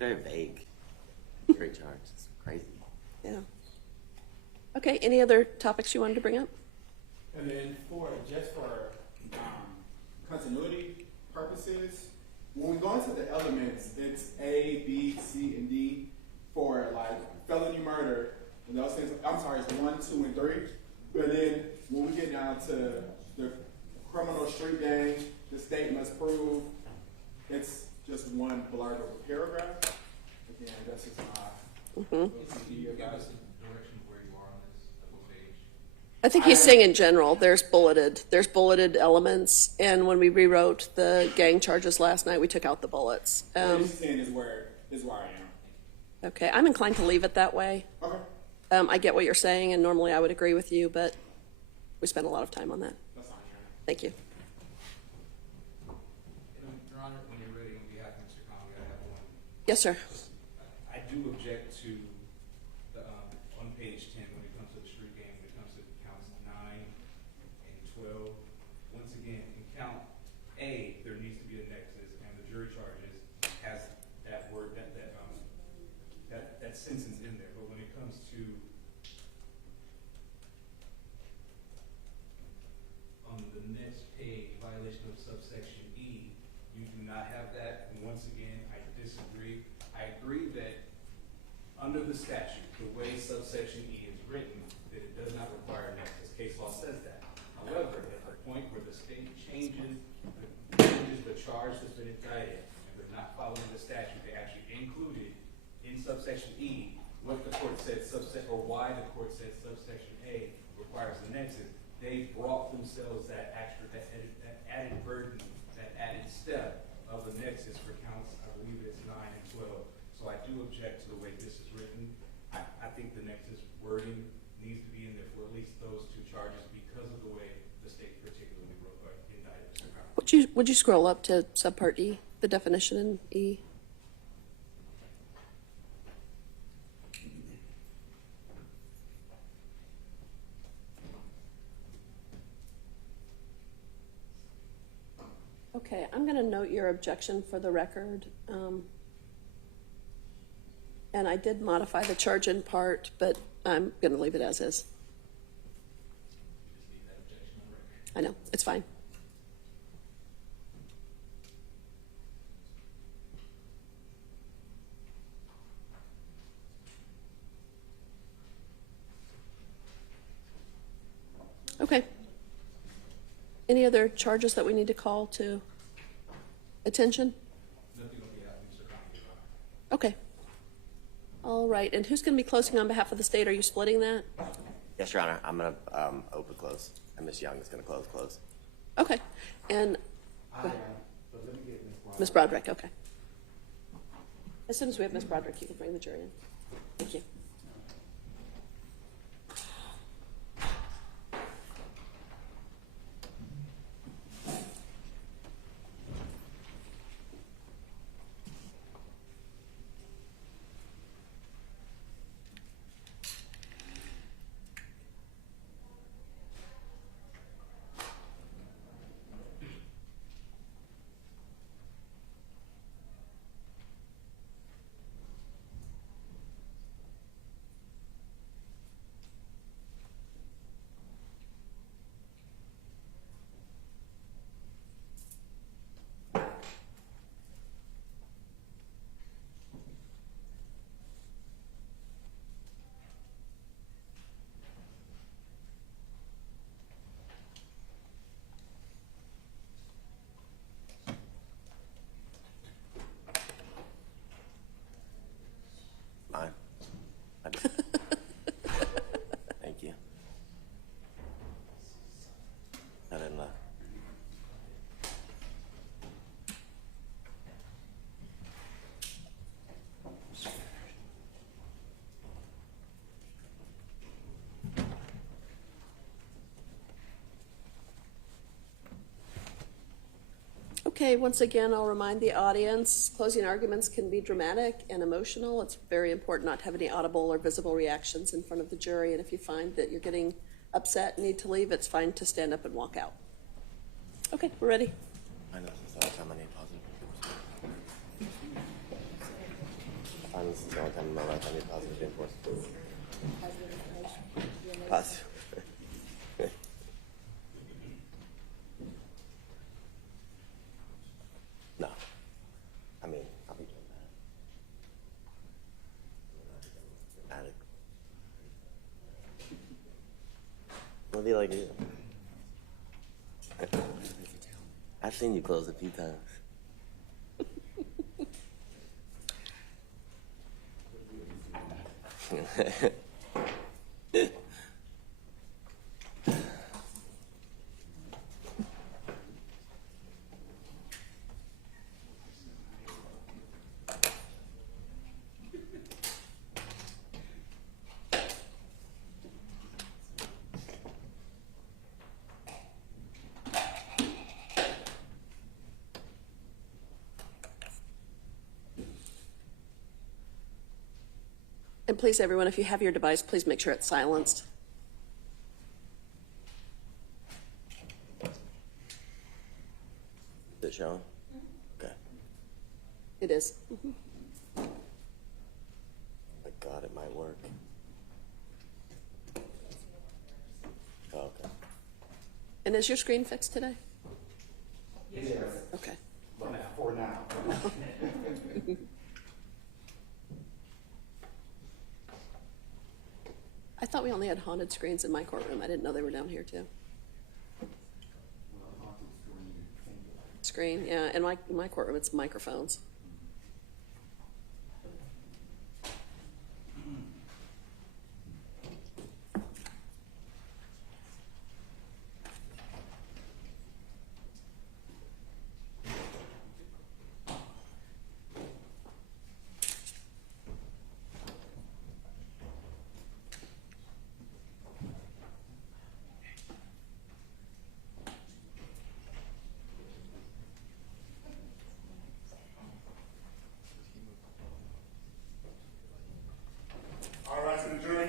very vague. Jury charge. It's crazy. Yeah. Okay, any other topics you wanted to bring up? And then just for continuity purposes, when we go into the elements, it's A, B, C, and D for like felony murder and those things. I'm sorry, it's 1, 2, and 3. But then when we get down to the criminal street gang, the state must prove, it's just one blurred paragraph. Again, that's just my Give us a direction of where you are on this, at what page? I think he's saying in general, there's bulleted elements, and when we rewrote the gang charges last night, we took out the bullets. 10 is where I am. Okay, I'm inclined to leave it that way. Okay. I get what you're saying, and normally I would agree with you, but we spent a lot of time on that. That's fine. Thank you. Your Honor, when you're ready, on behalf of Mr. Conley, I have one. Yes, sir. I do object to the, on page 10, when it comes to the street game, when it comes to counts 9 and 12. Once again, in count A, there needs to be a nexus, and the jury charges has that word, that sentence in there. But when it comes to on the next page, violation of subsection E, you do not have that. And once again, I disagree. I agree that under the statute, the way subsection E is written, that it does not require a nexus. Case law says that. However, at the point where the state changes the charge that's been indicted, and they're not following the statute, they actually included in subsection E what the court said or why the court said subsection A requires a nexus. They brought themselves that added burden, that added step of the nexus for counts, I believe it's 9 and 12. So I do object to the way this is written. I think the nexus wording needs to be in there for at least those two charges because of the way the state particularly indicted. Would you scroll up to subpart E, the definition in E? Okay, I'm going to note your objection for the record. And I did modify the charge in part, but I'm going to leave it as is. You just need that objection on record. I know, it's fine. Okay. Any other charges that we need to call to attention? Nothing on behalf of Mr. Conley, Your Honor. Okay. All right, and who's going to be closing on behalf of the state? Are you splitting that? Yes, Your Honor. I'm going to open close, and Ms. Young is going to close. Okay, and But let me get Ms. Broderick, okay. As soon as we have Ms. Broderick, you can bring the jury in. Thank you. Mine. Thank you. And then Okay, once again, I'll remind the audience, closing arguments can be dramatic and emotional. It's very important not to have any audible or visible reactions in front of the jury, and if you find that you're getting upset and need to leave, it's fine to stand up and walk out. Okay, we're ready. I know, so that's how many positive. find this is the only time in my life I need positive reinforcement. Positive. No. I mean, I'll be doing that. Addict. What do you like to do? I've seen you close a few times. And please, everyone, if you have your device, please make sure it's silenced. Is it showing? Okay. It is. My God, it might work. Oh, okay. And is your screen fixed today? Yes. Okay. For now. I thought we only had haunted screens in my courtroom. I didn't know they were down here too. Screen, yeah. In my courtroom, it's microphones. All right, to the jury.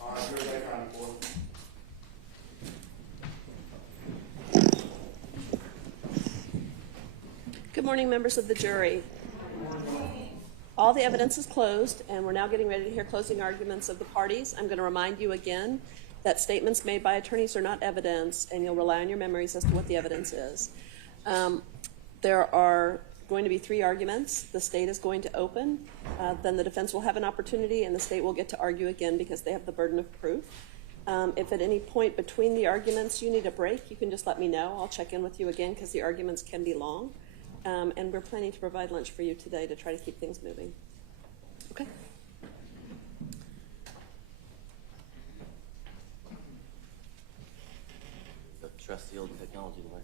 All right, jury, they kind of forth. Good morning, members of the jury. All the evidence is closed, and we're now getting ready to hear closing arguments of the parties. I'm going to remind you again that statements made by attorneys are not evidence, and you'll rely on your memories as to what the evidence is. There are going to be 3 arguments. The state is going to open. Then the defense will have an opportunity, and the state will get to argue again because they have the burden of proof. If at any point between the arguments you need a break, you can just let me know. I'll check in with you again because the arguments can be long. And we're planning to provide lunch for you today to try to keep things moving. Okay? The trusty old technology to work.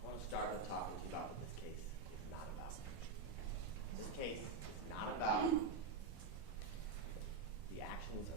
I want to start with talking to you about what this case is not about. This case is not about the actions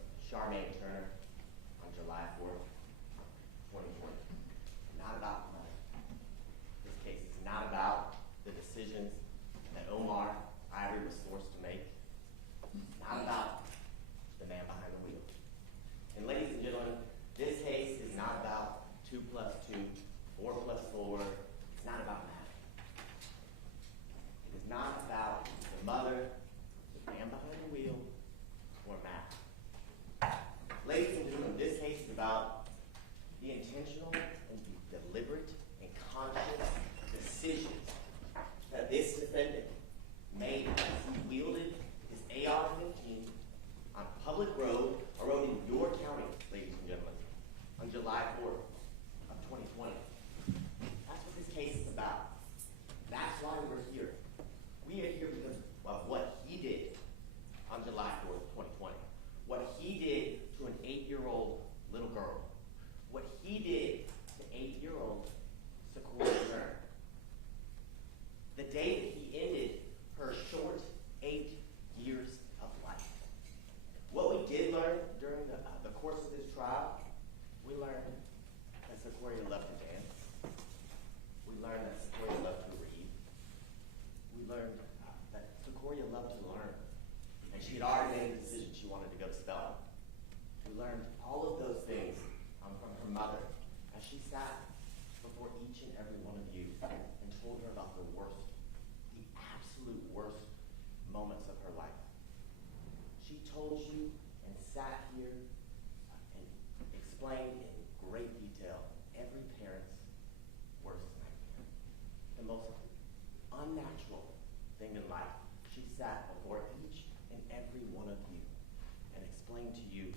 here and explained in great detail every parent's worst nightmare. The most unnatural thing in life. She sat before each and every one of you and explained to you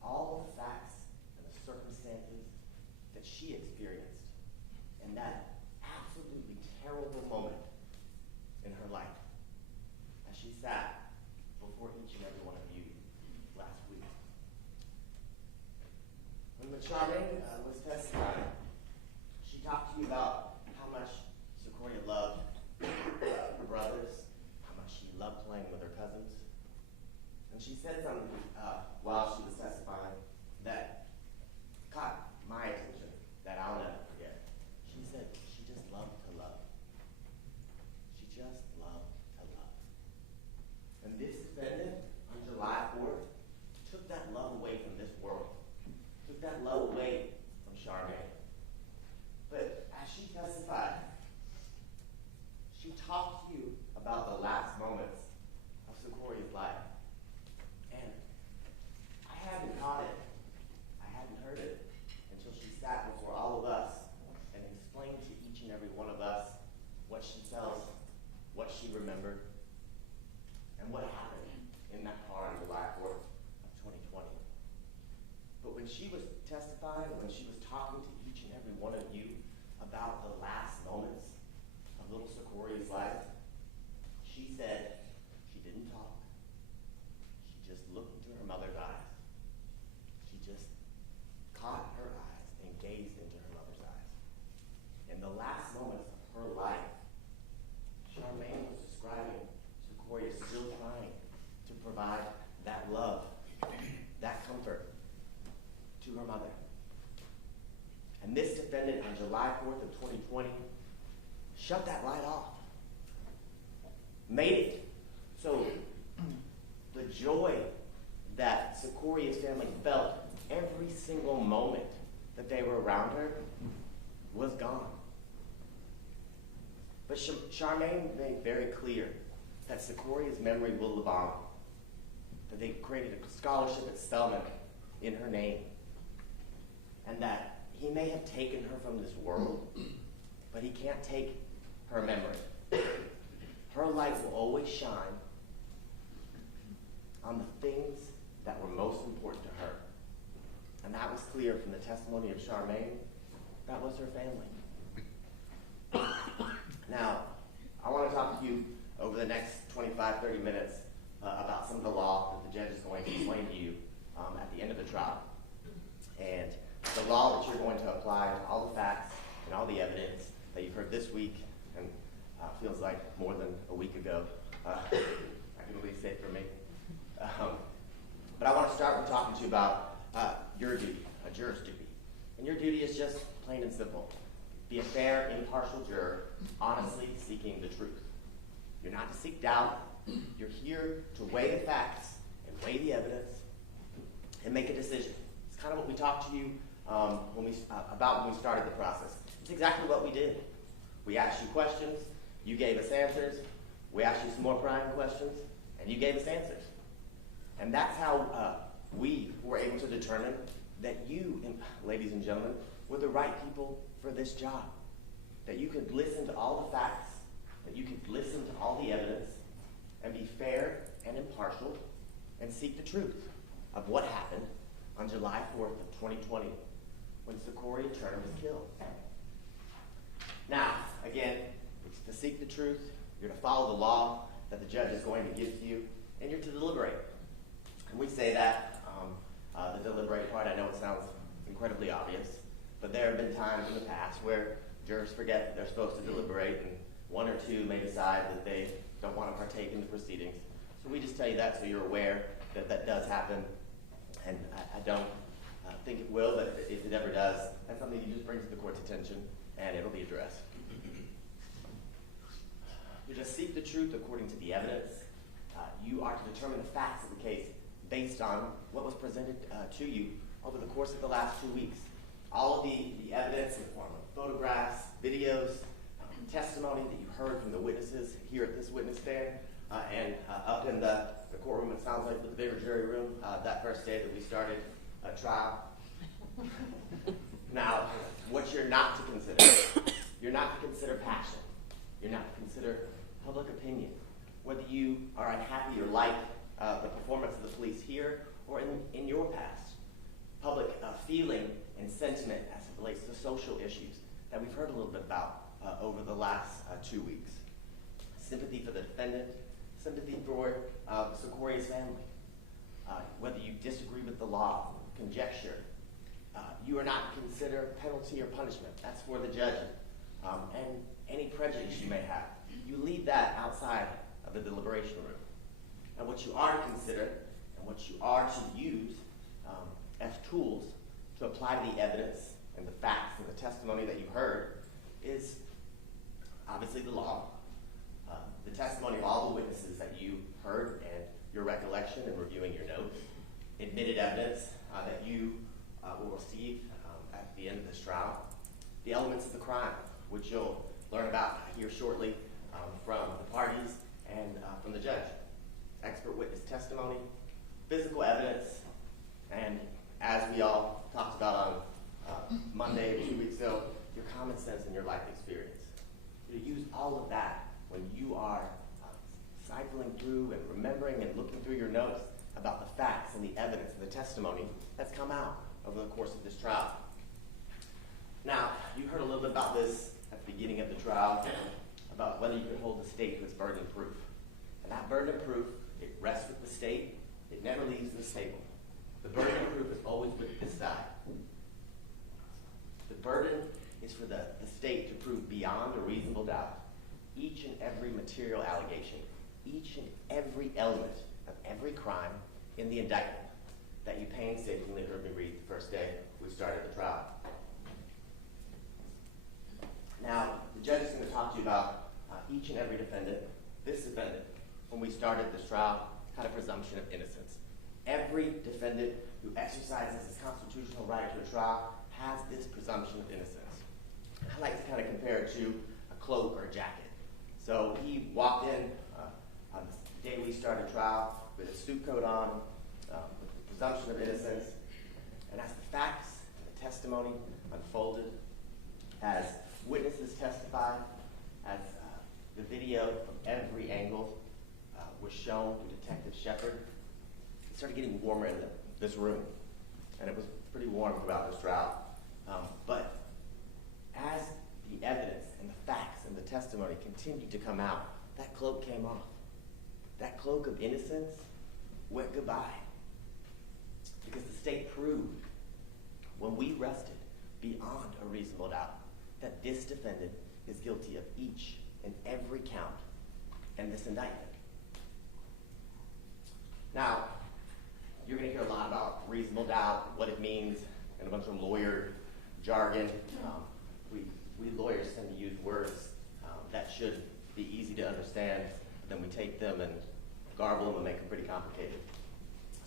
all the facts and the circumstances that she experienced in that absolutely terrible moment in her life as she sat before each and every one of you last week. When Charmaine was testifying, she talked to you about how much Secoriea loved her brothers, how much she loved playing with her cousins. And she said something while she was testifying that caught my attention, that I'll never forget. She said she just loved to love. She just loved to love. And this defendant, on July 4th, took that love away from this world, took that love away from Charmaine. But as she testified, she talked to you about the last moments of Secorea's life. And I hadn't caught it, I hadn't heard it, until she sat before all of us and explained to each and every one of us what she felt, what she remembered, and what happened in that car on July 4th of 2020. But when she was testifying, when she was talking to each and every one of you about the last moments of little Secoria's life, she said she didn't talk. She just looked into her mother's eyes. She just caught her eyes and gazed into her mother's eyes. In the last moments of her life, Charmaine was describing Secoriea still trying to provide that love, that comfort to her mother. And this defendant on July 4th of 2020 shut that light off. Made it so the joy that Secoria's family felt every single moment that they were around her was gone. But Charmaine made very clear that Secoria's memory will live on, that they created a scholarship at Spelman in her name, and that he may have taken her from this world, but he can't take her memory. Her light will always shine on the things that were most important to her. And that was clear from the testimony of Charmaine. That was her family. Now, I want to talk to you over the next 25, 30 minutes about some of the law that the judge is going to explain to you at the end of the trial. And the law that you're going to apply to all the facts and all the evidence that you've heard this week, and feels like more than a week ago. I can at least say it for me. But I want to start with talking to you about your duty, a juror's duty. And your duty is just plain and simple. Be a fair, impartial juror, honestly seeking the truth. You're not to seek doubt. You're here to weigh the facts and weigh the evidence and make a decision. It's kind of what we talked to you when we started the process. It's exactly what we did. We asked you questions, you gave us answers. We asked you some more prying questions, and you gave us answers. And that's how we were able to determine that you, ladies and gentlemen, were the right people for this job. That you could listen to all the facts, that you could listen to all the evidence, and be fair and impartial, and seek the truth of what happened on July 4th of 2020 when Secoriea Turner was killed. Now, again, it's to seek the truth, you're to follow the law that the judge is going to give to you, and you're to deliberate. And we say that, the deliberate part, I know it sounds incredibly obvious, but there have been times in the past where jurors forget that they're supposed to deliberate, and one or two may decide that they don't want to partake in the proceedings. So we just tell you that so you're aware that that does happen, and I don't think it will, but if it ever does, that's something you just bring to the court's attention, and it'll be addressed. You just seek the truth according to the evidence. You are to determine the facts of the case based on what was presented to you over the course of the last 2 weeks. All of the evidence in the form of photographs, videos, testimony that you heard from the witnesses here at this witness stand Up in the courtroom, it sounds like with the bigger jury room, that first day that we started a trial. Now, what you're not to consider passion. You're not to consider public opinion. Whether you are unhappy or like the performance of the police here or in your past. Public feeling and sentiment as it relates to social issues that we've heard a little bit about over the last 2 weeks. Sympathy for the defendant, sympathy for Secoria's family. Whether you disagree with the law, conjecture, you are not to consider penalty or punishment. That's for the judge. And any prejudice you may have. You leave that outside of the deliberation room. And what you are to consider and what you are to use as tools to apply to the evidence and the facts and the testimony that you heard is obviously the law, the testimony of all the witnesses that you heard and your recollection and reviewing your notes, admitted evidence that you will receive at the end of this trial, the elements of the crime, which you'll learn about here shortly from the parties and from the judge, expert witness testimony, physical evidence, and as we all talked about on Monday 2 weeks ago, your common sense and your life experience. You use all of that when you are cycling through and remembering and looking through your notes about the facts and the evidence and the testimony that's come out over the course of this trial. Now, you heard a little bit about this at the beginning of the trial, about whether you can hold the state to its burden of proof. And that burden of proof, it rests with the state. It never leaves the table. The burden of proof is always with this side. The burden is for the state to prove beyond a reasonable doubt each and every material allegation, each and every element of every crime in the indictment that you painstakingly heard me read the first day we started the trial. Now, the judge is going to talk to you about each and every defendant. This defendant, when we started this trial, had a presumption of innocence. Every defendant who exercises his constitutional right to a trial has this presumption of innocence. I like to kind of compare it to a cloak or a jacket. So he walked in on the day we started trial with a suit coat on, with the presumption of innocence, and as the facts and the testimony unfolded, as witnesses testified, as the video from every angle was shown to Detective Shepard, it started getting warmer in this room, and it was pretty warm throughout this trial. But as the evidence and the facts and the testimony continued to come out, that cloak came off. That cloak of innocence went goodbye. Because the state proved, when we rested beyond a reasonable doubt, that this defendant is guilty of each and every count in this indictment. Now, you're going to hear a lot about reasonable doubt, what it means, and a bunch of lawyer jargon. We lawyers tend to use words that should be easy to understand, but then we take them and garble them and make them pretty complicated.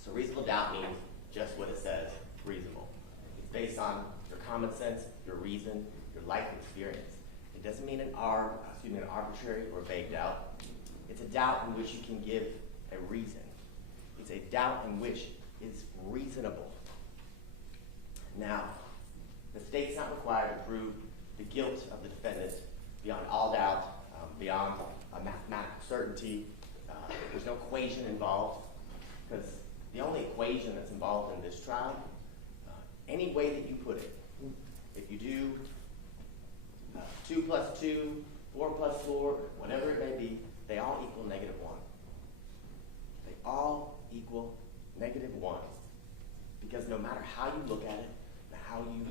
So reasonable doubt means just what it says, reasonable. It's based on your common sense, your reason, your life experience. It doesn't mean an arbitrary or vague doubt. It's a doubt in which you can give a reason. It's a doubt in which is reasonable. Now, the state's not required to prove the guilt of the defendant beyond all doubt, beyond a mathematical certainty. There's no equation involved, because the only equation that's involved in this trial, any way that you put it, if you do 2 plus 2, 4 plus 4, whatever it may be, they all equal -1. They all equal -1. Because no matter how you look at it, how you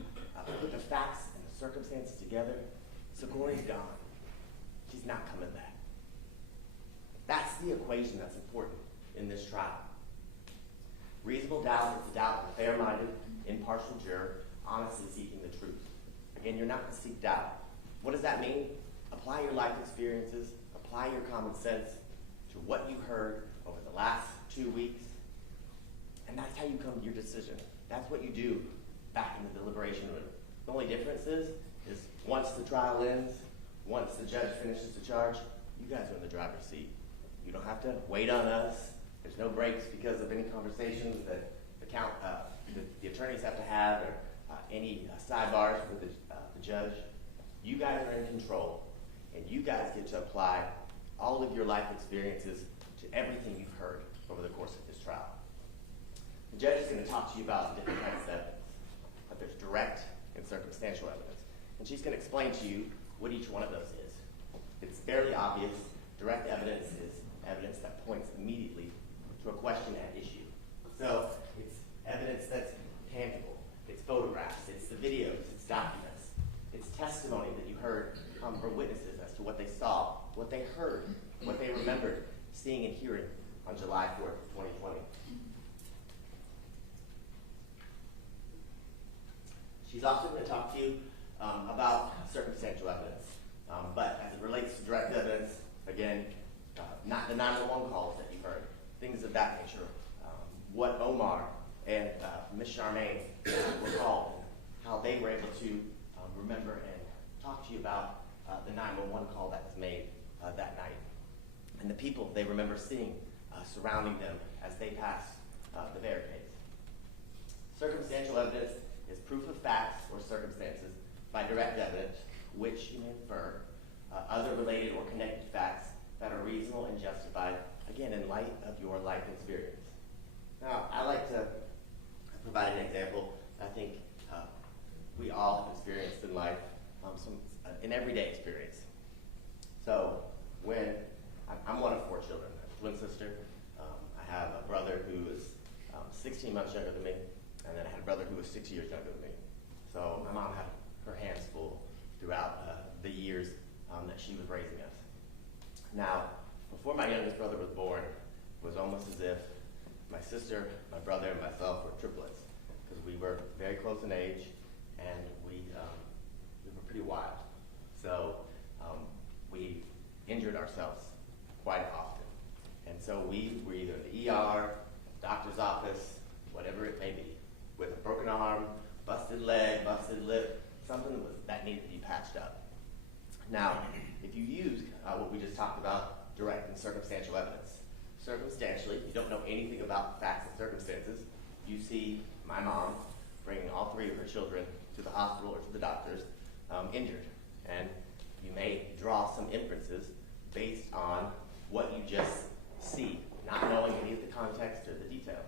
put the facts and the circumstances together, Secoria's gone. She's not coming back. That's the equation that's important in this trial. Reasonable doubt is the doubt of a fair-minded, impartial juror honestly seeking the truth. Again, you're not to seek doubt. What does that mean? Apply your life experiences, apply your common sense to what you heard over the last 2 weeks, and that's how you come to your decision. That's what you do back in the deliberation room. The only difference is once the trial ends, once the judge finishes the charge, you guys are in the driver's seat. You don't have to wait on us. There's no breaks because of any conversations that the attorneys have to have, or any sidebars with the judge. You guys are in control, and you guys get to apply all of your life experiences to everything you've heard over the course of this trial. The judge is going to talk to you about different types of evidence, but there's direct and circumstantial evidence. And she's going to explain to you what each one of those is. It's fairly obvious. Direct evidence is evidence that points immediately to a question at issue. So it's evidence that's tangible. It's photographs. It's the videos. It's documents. It's testimony that you heard from witnesses as to what they saw, what they heard, what they remembered seeing and hearing on July 4th, 2020. She's also going to talk to you about circumstantial evidence. But as it relates to direct evidence, again, not the 911 calls that you heard, things of that nature. What Omar and Ms. Charmaine were called, how they were able to remember and talk to you about the 911 call that was made that night, and the people they remember seeing surrounding them as they passed the barricades. Circumstantial evidence is proof of facts or circumstances by direct evidence, which you may infer other related or connected facts that are reasonable and justified, again, in light of your life experience. Now, I like to provide an example I think we all have experienced in life, an everyday experience. So, when I'm one of 4 children, I have a twin sister, I have a brother who is 16 months younger than me, and then I had a brother who was 6 years younger than me. So my mom had her hands full throughout the years that she was raising us. Now, before my youngest brother was born, it was almost as if my sister, my brother, and myself were triplets, because we were very close in age, and we were pretty wild. So we injured ourselves quite often. And so we were either in the ER, doctor's office, whatever it may be, with a broken arm, busted leg, busted lip, something that needed to be patched up. Now, if you use what we just talked about, direct and circumstantial evidence, circumstantially, you don't know anything about the facts and circumstances. You see my mom bringing all 3 of her children to the hospital or to the doctors injured. And you may draw some inferences based on what you just see, not knowing any of the context or the details.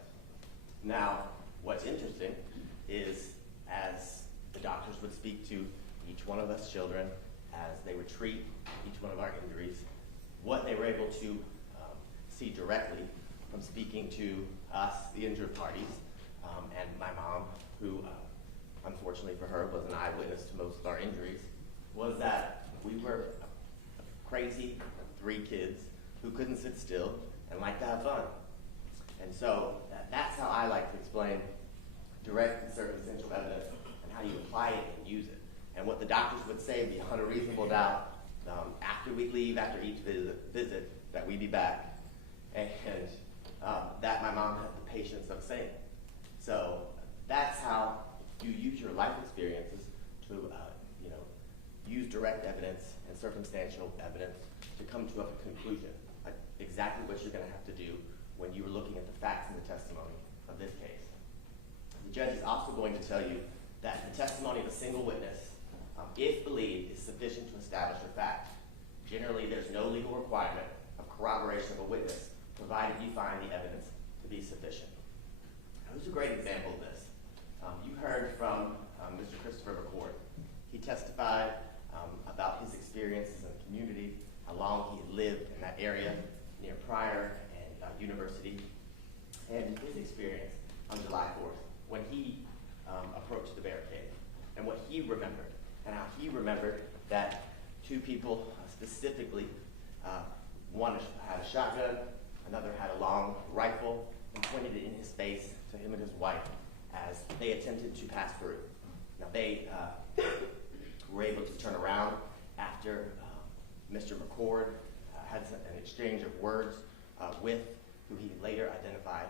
Now, what's interesting is as the doctors would speak to each one of us children, as they would treat each one of our injuries, what they were able to see directly from speaking to us, the injured parties, and my mom, who unfortunately for her was an eyewitness to most of our injuries, was that we were crazy 3 kids who couldn't sit still and liked to have fun. And so that's how I like to explain direct and circumstantial evidence and how you apply it and use it. And what the doctors would say beyond a reasonable doubt after we leave, after each visit, that we'd be back. And that my mom had the patience of saying. So that's how you use your life experiences to use direct evidence and circumstantial evidence to come to a conclusion. Exactly what you're going to have to do when you are looking at the facts and the testimony of this case. The judge is also going to tell you that the testimony of a single witness, if believed, is sufficient to establish a fact. Generally, there's no legal requirement of corroboration of a witness, provided you find the evidence to be sufficient. Now, here's a great example of this. You heard from Mr. Christopher McCord. He testified about his experiences in the community, how long he had lived in that area near Pryor and University, and his experience on July 4th when he approached the barricade, and what he remembered, and how he remembered that 2 people specifically, one had a shotgun, another had a long rifle, and pointed it in his face to him and his wife as they attempted to pass through. Now they were able to turn around after Mr. McCord had an exchange of words with who he later identified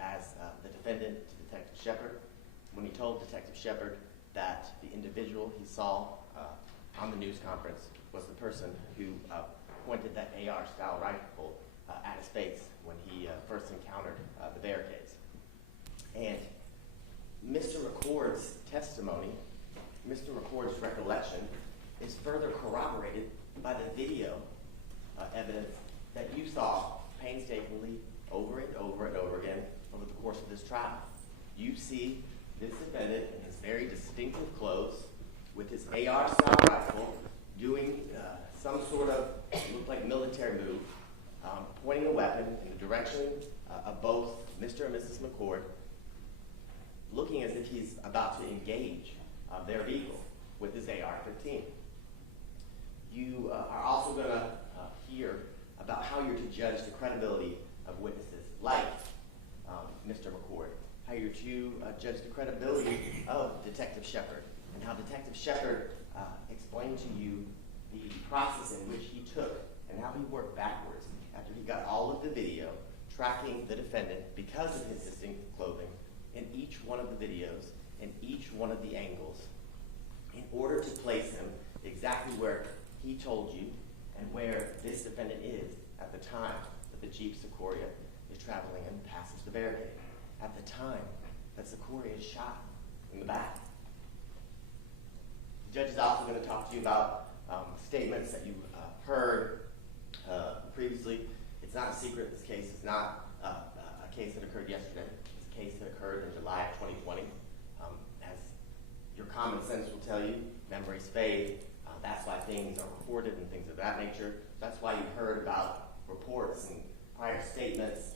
as the defendant, Detective Shepard, when he told Detective Shepard that the individual he saw on the news conference was the person who pointed that AR-style rifle face when he first encountered the barricades. And Mr. McCord's testimony, Mr. McCord's recollection, is further corroborated by the video evidence that you saw painstakingly over and over and over again over the course of this trial. You see this defendant in his very distinctive clothes with his AR-style rifle doing some sort of, looked like military move, pointing a weapon in the direction of both Mr. and Mrs. McCord, looking as if he's about to engage their vehicle with his AR-15. You are also going to hear about how you're to judge the credibility of witnesses like Mr. McCord, how you're to judge the credibility of Detective Shepard, and how Detective Shepard explained to you the process in which he took and how he worked backwards after he got all of the video tracking the defendant because of his distinctive clothing in each one of the videos, in each one of the angles, in order to place him exactly where he told you and where this defendant is at the time that the Jeep Secoriea is traveling and passes the barricade, at the time that Secoriea is shot in the back. The judge is also going to talk to you about statements that you heard previously. It's not a secret. This case is not a case that occurred yesterday. It's a case that occurred in July of 2020. As your common sense will tell you, memories fade. That's why things are recorded and things of that nature. That's why you heard about reports and prior statements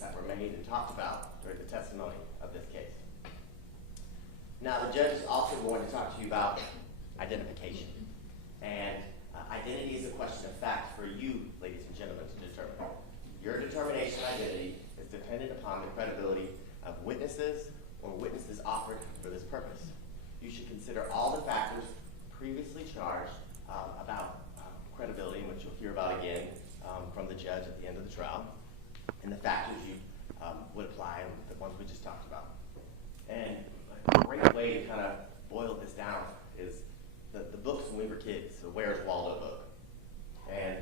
that were made and talked about during the testimony of this case. Now, the judge is also going to talk to you about identification. And identity is a question of fact for you, ladies and gentlemen, to determine. Your determination of identity is dependent upon the credibility of witnesses or witnesses offered for this purpose. You should consider all the factors previously charged about credibility, which you'll hear about again from the judge at the end of the trial, and the factors you would apply, and the ones we just talked about. And a great way to kind of boil this down is the books when we were kids, the Where's Waldo book. And,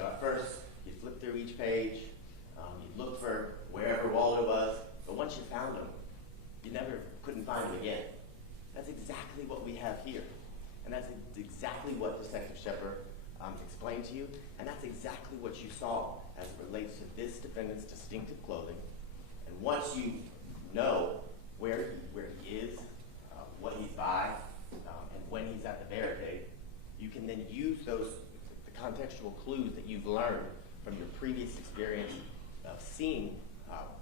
at first, you'd flip through each page, you'd look for wherever Waldo was, but once you found him, you never couldn't find him again. That's exactly what we have here. And that's exactly what Detective Shepard explained to you, and that's exactly what you saw as it relates to this defendant's distinctive clothing. And once you know where he is, what he's by, and when he's at the barricade, you can then use the contextual clues that you've learned from your previous experience of seeing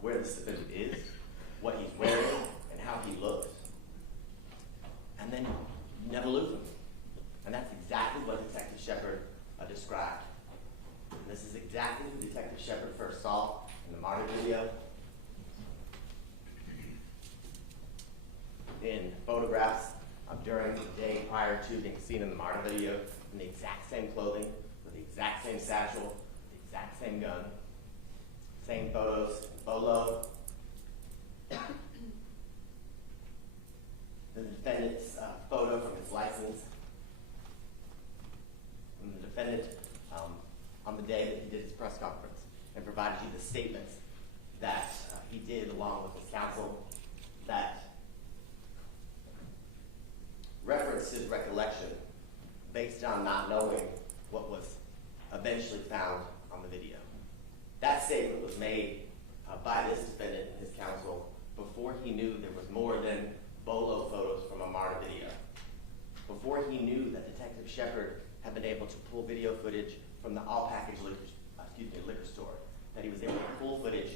where this defendant is, what he's wearing, and how he looks. And then you never lose him. And that's exactly what Detective Shepard described. And this is exactly who Detective Shepard first saw in the Martyr video, in photographs during the day prior to being seen in the Martyr video, in the exact same clothing, with the exact same satchel, the exact same gun, same photos, photo. The defendant's photo from his license, and the defendant on the day that he did his press conference and provided you the statements that he did along with his counsel that referenced his recollection based on not knowing what was eventually found on the video. That statement was made by this defendant and his counsel before he knew there was more than bolo photos from a Martyr video, before he knew that Detective Shepard had been able to pull video footage from the all-package liquor store, that he was able to pull footage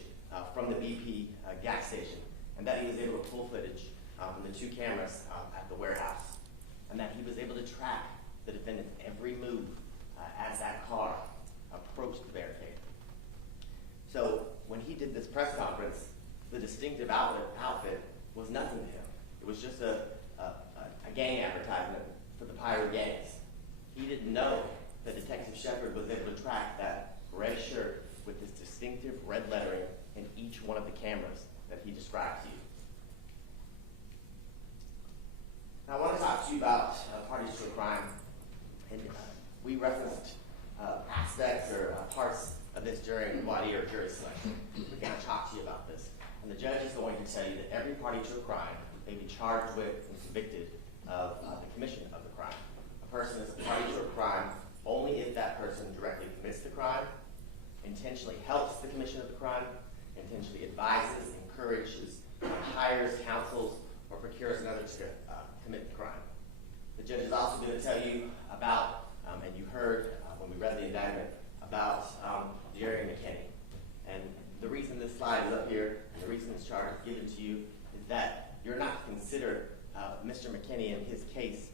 from the BP gas station, and that he was able to pull footage from the 2 cameras at the warehouse, and that he was able to track the defendant's every move as that car approached the barricade. So when he did this press conference, the distinctive outfit was nothing to him. It was just a gang advertisement for the pirate gangs. He didn't know that Detective Shepard was able to track that red shirt with this distinctive red lettering in each one of the cameras that he described to you. Now, I want to talk to you about parties to a crime. And we referenced aspects or parts of this this during voir dire or jury selection. We're going to talk to you about this. And the judge is going to tell you that every party to a crime may be charged with and convicted of the commission of the crime. A person is a party to a crime only if that person directly commits the crime, intentionally helps the commission of the crime, intentionally advises, encourages, hires, counsels, or procures another to commit the crime. The judge is also going to tell you about, and you heard when we read the indictment, about Julian McKinney. And the reason this slide is up here, and the reason this charge is given to you, is that you're not to consider Mr. McKinney and his case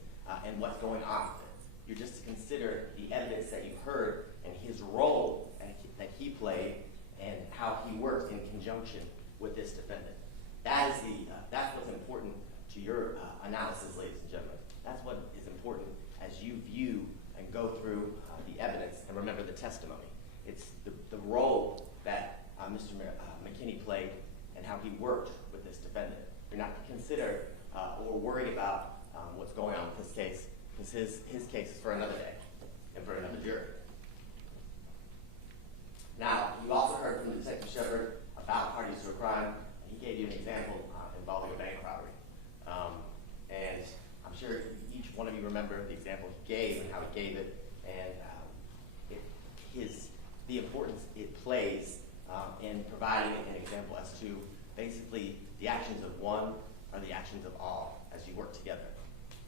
and what's going on with it. You're just to consider the evidence that you heard and his role that he played and how he worked in conjunction with this defendant. That's what's important to your analysis, ladies and gentlemen. That's what is important as you view and go through the evidence and remember the testimony. It's the role that Mr. McKinney played and how he worked with this defendant. You're not to consider or worry about what's going on with his case, because his case is for another day and for another jury. Now, you also heard from Detective Shepard about parties to a crime, and he gave you an example involving a bank robbery. And I'm sure each one of you remember the example he gave and how he gave it, and the importance it plays in providing an example as to basically the actions of one are the actions of all as you work together.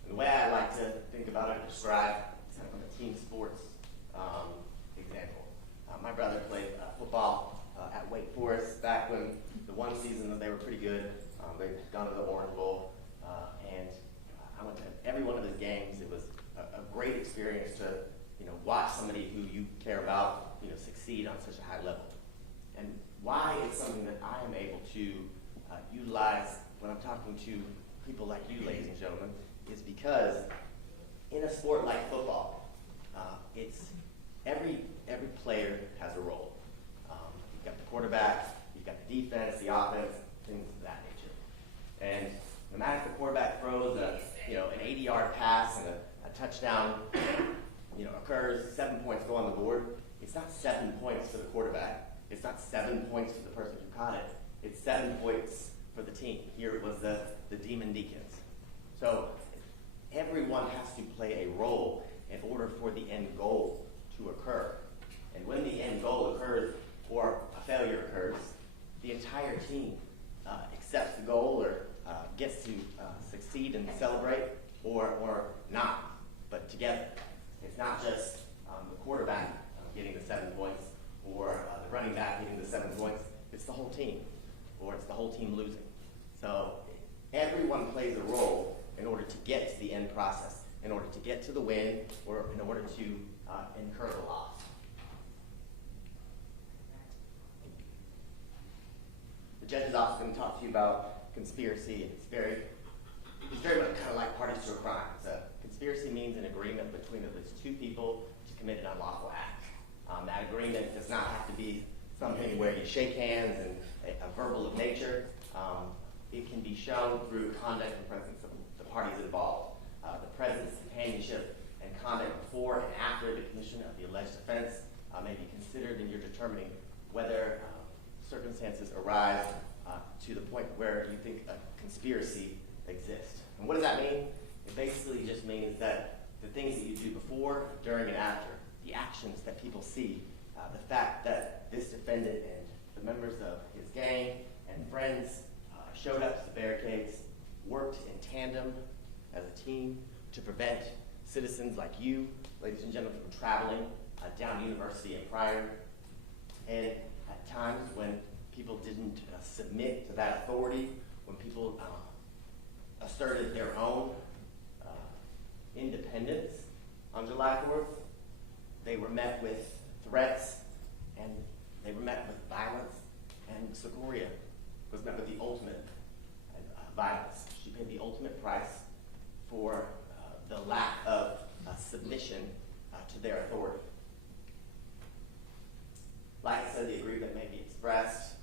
And the way I like to think about it and describe is kind of a team sports example. My brother played football at Wake Forest back when the one season that they were pretty good. They'd gone to the Orange Bowl, and I went to every one of his games. It was a great experience to watch somebody who you care about succeed on such a high level. And why it's something that I am able to utilize when I'm talking to people like you, ladies and gentlemen, is because in a sport like football, it's every player has a role. You've got the quarterback, you've got the defense, the offense, things of that nature. And no matter if the quarterback throws an 80-yard pass and a touchdown occurs, 7 points go on the board, it's not 7 points for the quarterback. It's not 7 points for the person who caught it. It's 7 points for the team. Here it was the Demon Deacons. So everyone has to play a role in order for the end goal to occur. And when the end goal occurs or a failure occurs, the entire team accepts the goal or gets to succeed and celebrate or not, but together. It's not just the quarterback getting the 7 points or the running back getting the 7 points. It's the whole team, or it's the whole team losing. So everyone plays a role in order to get to the end process, in order to get to the win, or in order to incur the loss. The judge is also going to talk to you about conspiracy, and it's very much kind of like parties to a crime. So conspiracy means an agreement between at least two people to commit an unlawful act. That agreement does not have to be something where you shake hands and a verbal of nature. It can be shown through conduct and presence of the parties involved. The presence, companionship, and conduct before and after the commission of the alleged offense may be considered in your determining whether circumstances arise to the point where you think a conspiracy exists. And what does that mean? It basically just means that the things that you do before, during, and after, the actions that people see, the fact that this defendant and the members of his gang and friends showed up to the barricades, worked in tandem as a team to prevent citizens like you, ladies and gentlemen, from traveling down University and Pryor. And at times when people didn't submit to that authority, when people asserted their own independence on July 4th, they were met with threats and they were met with violence, and Secoriea was met with the ultimate violence. She paid the ultimate price for the lack of submission to their authority. Like I said, the agreement may be expressed,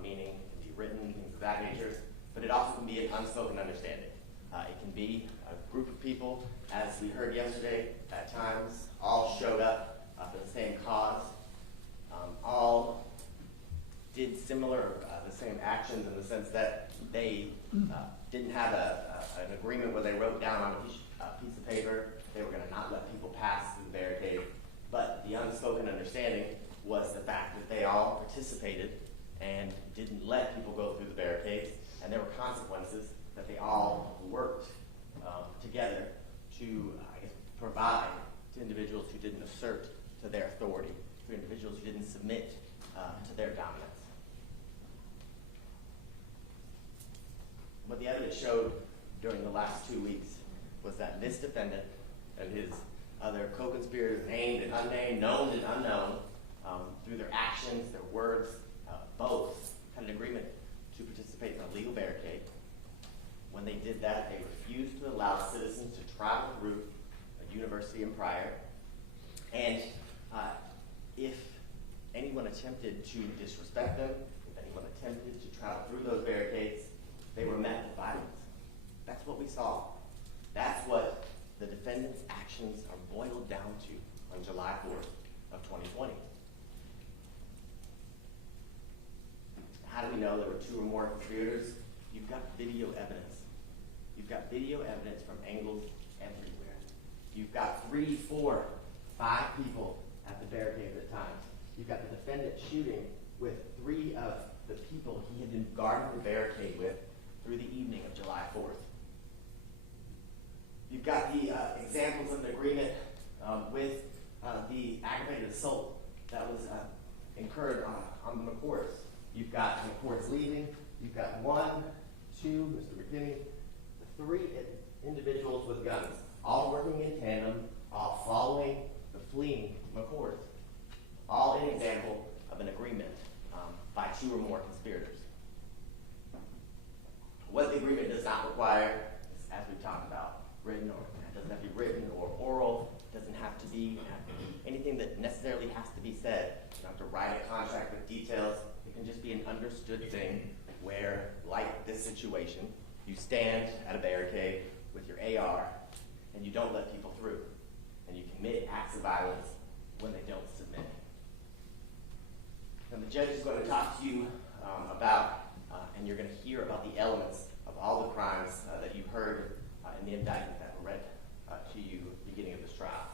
meaning it can be written, things of that nature, but it also can be an unspoken understanding. It can be a group of people, as we heard yesterday, at times, all showed up for the same cause, all actions in the sense that they didn't have an agreement where they wrote down on a piece of paper they were going to not let people pass through the barricade. But the unspoken understanding was the fact that they all participated and didn't let people go through the barricades, and there were consequences that they all worked together to, I guess, provide to individuals who didn't assert to their authority, to individuals who didn't submit to their dominance. What the evidence showed during the last 2 weeks was that this defendant and his other co-conspirators, named and unnamed, known and unknown, through their actions, their words, both had an agreement to participate in a legal barricade. When they did that, they refused to allow citizens to travel through a university in Pryor. And if anyone attempted to disrespect them, if anyone attempted to travel through those barricades, they were met with violence. That's what we saw. That's what the defendant's actions are boiled down to on July 4th of 2020. How do we know there were 2 or more conspirators? You've got video evidence. You've got video evidence from angles everywhere. You've got 3, 4, 5 people at the barricade at times. You've got the defendant shooting with 3 of the people he had been guarding the barricade with through the evening of July 4th. You've got the examples of the agreement with the aggravated assault that was incurred on the McCourts. You've got the McCourts leaving. You've got 1, 2, Mr. McKinney, 3 individuals with guns, all working in tandem, all following the fleeing McCourts. All an example of an agreement by 2 or more conspirators. What the agreement does not require is, as we've talked about, written, or it doesn't have to be written or oral. It doesn't have to be anything that necessarily has to be said. You don't have to write a contract with details. It can just be an understood thing where, like this situation, you stand at a barricade with your AR and you don't let people through. And you commit acts of violence when they don't submit. And the judge is going to talk to you about, and you're going to hear about the elements of all the crimes that you heard in the indictment that were read to you at the beginning of this trial.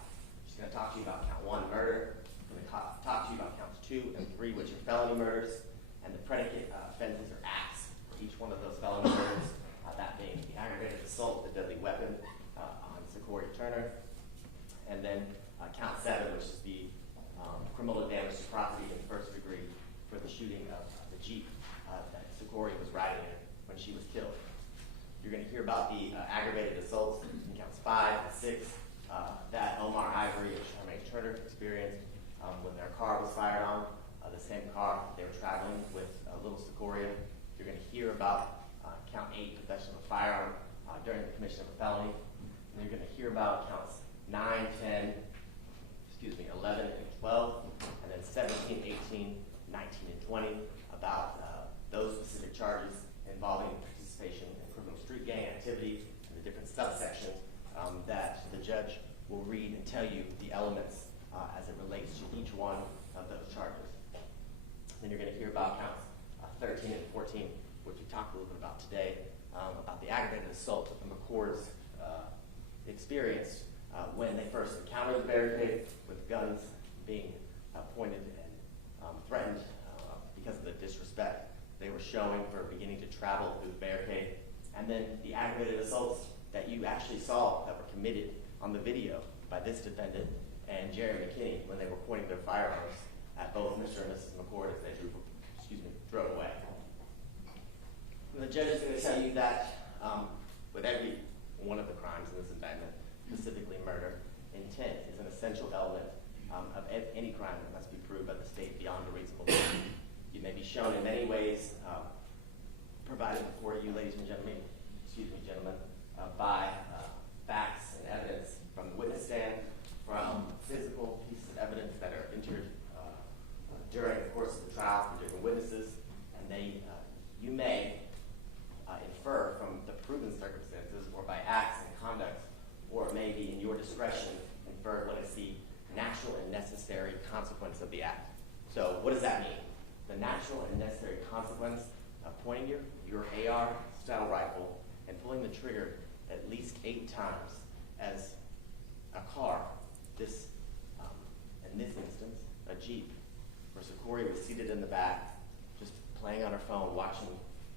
She's going to talk to you about count 1, murder. She's going to talk to you about counts 2 and 3, which are felony murders, and the predicate offenses or acts for each one of those felony murders, that being the aggravated assault with a deadly weapon on Secoriea Turner, and then count 7, which is the criminal damage to property in the first degree for the shooting of the Jeep that Secoriea was riding in when she was killed. You're going to hear about the aggravated assaults in counts 5 and 6 that Omar Ivory and Charmaine Turner experienced when their car was fired on, the same car they were traveling with little Secoriea. You're going to hear about count 8, possession of a firearm during the commission of a felony. And you're going to hear about counts 9, 10, 11, and 12, and then 17, 18, 19, and 20 about those specific charges involving participation in criminal street gang activity and the different subsections that the judge will read and tell you the elements as it relates to each one of those charges. Then you're going to hear about counts 13 and 14, which we talked a little bit about today, about the aggravated assault that the McCourts experienced when they first encountered the barricade with guns being pointed and threatened because of the disrespect they were showing for beginning to travel through the barricade, and then the aggravated assaults that you actually saw that were committed on the video by this defendant and Jerry McKinney when they were pointing their firearms at both Mr. and Mrs. McCourt as they drove away. And the judge is going to tell you that with every one of the crimes in this indictment, specifically murder, intent is an essential element of any crime that must be proved by the state beyond a reasonable doubt. You may be shown in many ways provided before you, ladies and gentlemen, by facts and evidence from the witness stand, from physical pieces of evidence that are entered during the course of the trial from different witnesses, and you may infer from the proven circumstances or by acts and conduct, or it may be in your discretion inferred when it's the natural and necessary consequence of the act. So what does that mean? The natural and necessary consequence pointing your AR-style rifle and pulling the trigger at least 8 times as a car, in this instance, a Jeep, where Secoriea was seated in the back, just playing on her phone, watching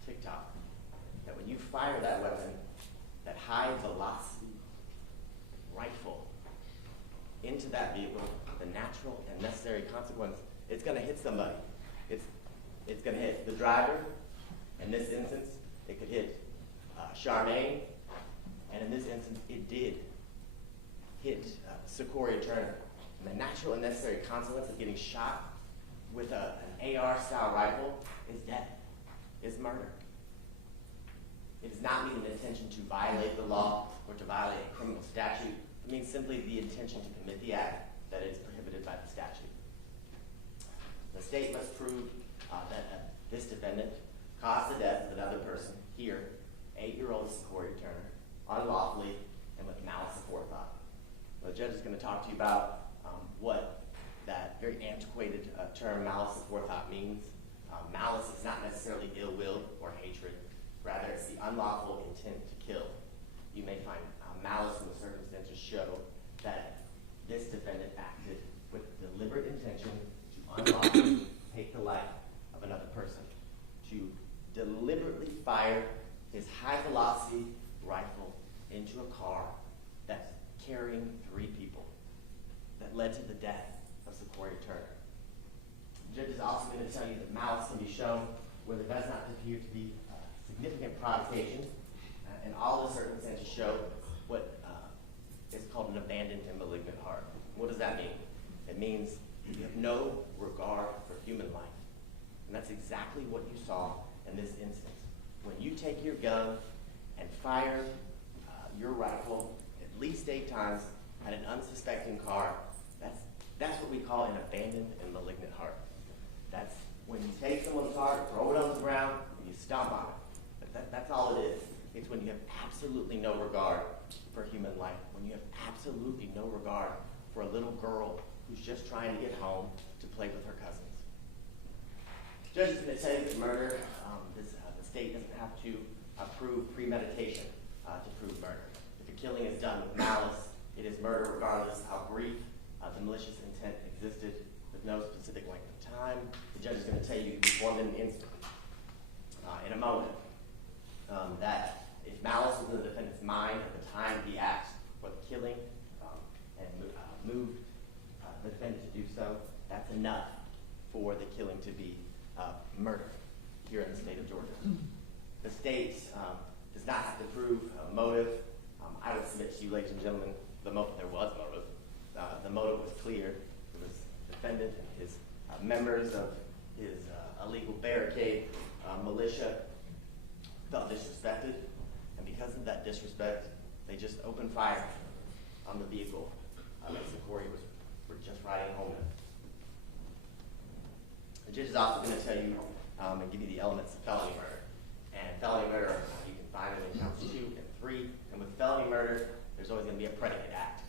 TikTok. That when you fire that weapon, that high velocity rifle into that vehicle, the natural and necessary consequence, it's going to hit somebody. It's going to hit the driver. In this instance, it could hit Charmaine, and in this instance, it did hit Secoriea Turner. And the natural and necessary consequence of getting shot with an AR-style rifle is death, is murder. It does not mean the intention to violate the law or to violate a criminal statute. It means simply the intention to commit the act that is prohibited by the statute. The state must prove that this defendant caused the death of another person, here, 8-year-old Secoriea Turner, unlawfully and with malice aforethought. The judge is going to talk to you about what that very antiquated term malice aforethought means. Malice is not necessarily ill will or hatred. Rather, it's the unlawful intent to kill. You may find malice in the circumstances show that this defendant acted with deliberate intention to unlawfully take the life of another person, to deliberately fire his high-velocity rifle into a car that's carrying 3 people that led to the death of Secoriea Turner. The judge is also going to tell you that malice can be shown where there does not appear to be significant provocation, and all the circumstances show what is called an abandoned and malignant heart. What does that mean? It means you have no regard for human life. And that's exactly what you saw in this instance. When you take your gun and fire your rifle at least 8 times at an unsuspecting car, that's what we call an abandoned and malignant heart. That's when you take someone's heart, throw it on the ground, and you stomp on it. But that's all it is. It's when you have absolutely no regard for human life, when you have absolutely no regard for a little girl who's just trying to get home to play with her cousins. The judge is going to tell you that murder, the state doesn't have to prove premeditation to prove murder. If a killing is done with malice, it is murder regardless of how brief the malicious intent existed with no specific length of time. The judge is going to tell you it can be formed in an instant, in a moment, that if malice was in the defendant's mind at the time of the act or the killing and moved the defendant to do so, that's enough for the killing to be murder here in the state of Georgia. The state does not have to prove motive. I would submit to you, ladies and gentlemen, there was motive. The motive was clear. It was the defendant and his members of his illegal barricade militia felt disrespected, and because of that disrespect, they just opened fire on the vehicle that Secoriea were just riding home in. The judge is also going to tell you and give you the elements of felony murder. And felony murder, you can find it in counts 2 and 3. And with felony murder, there's always going to be a predicate act.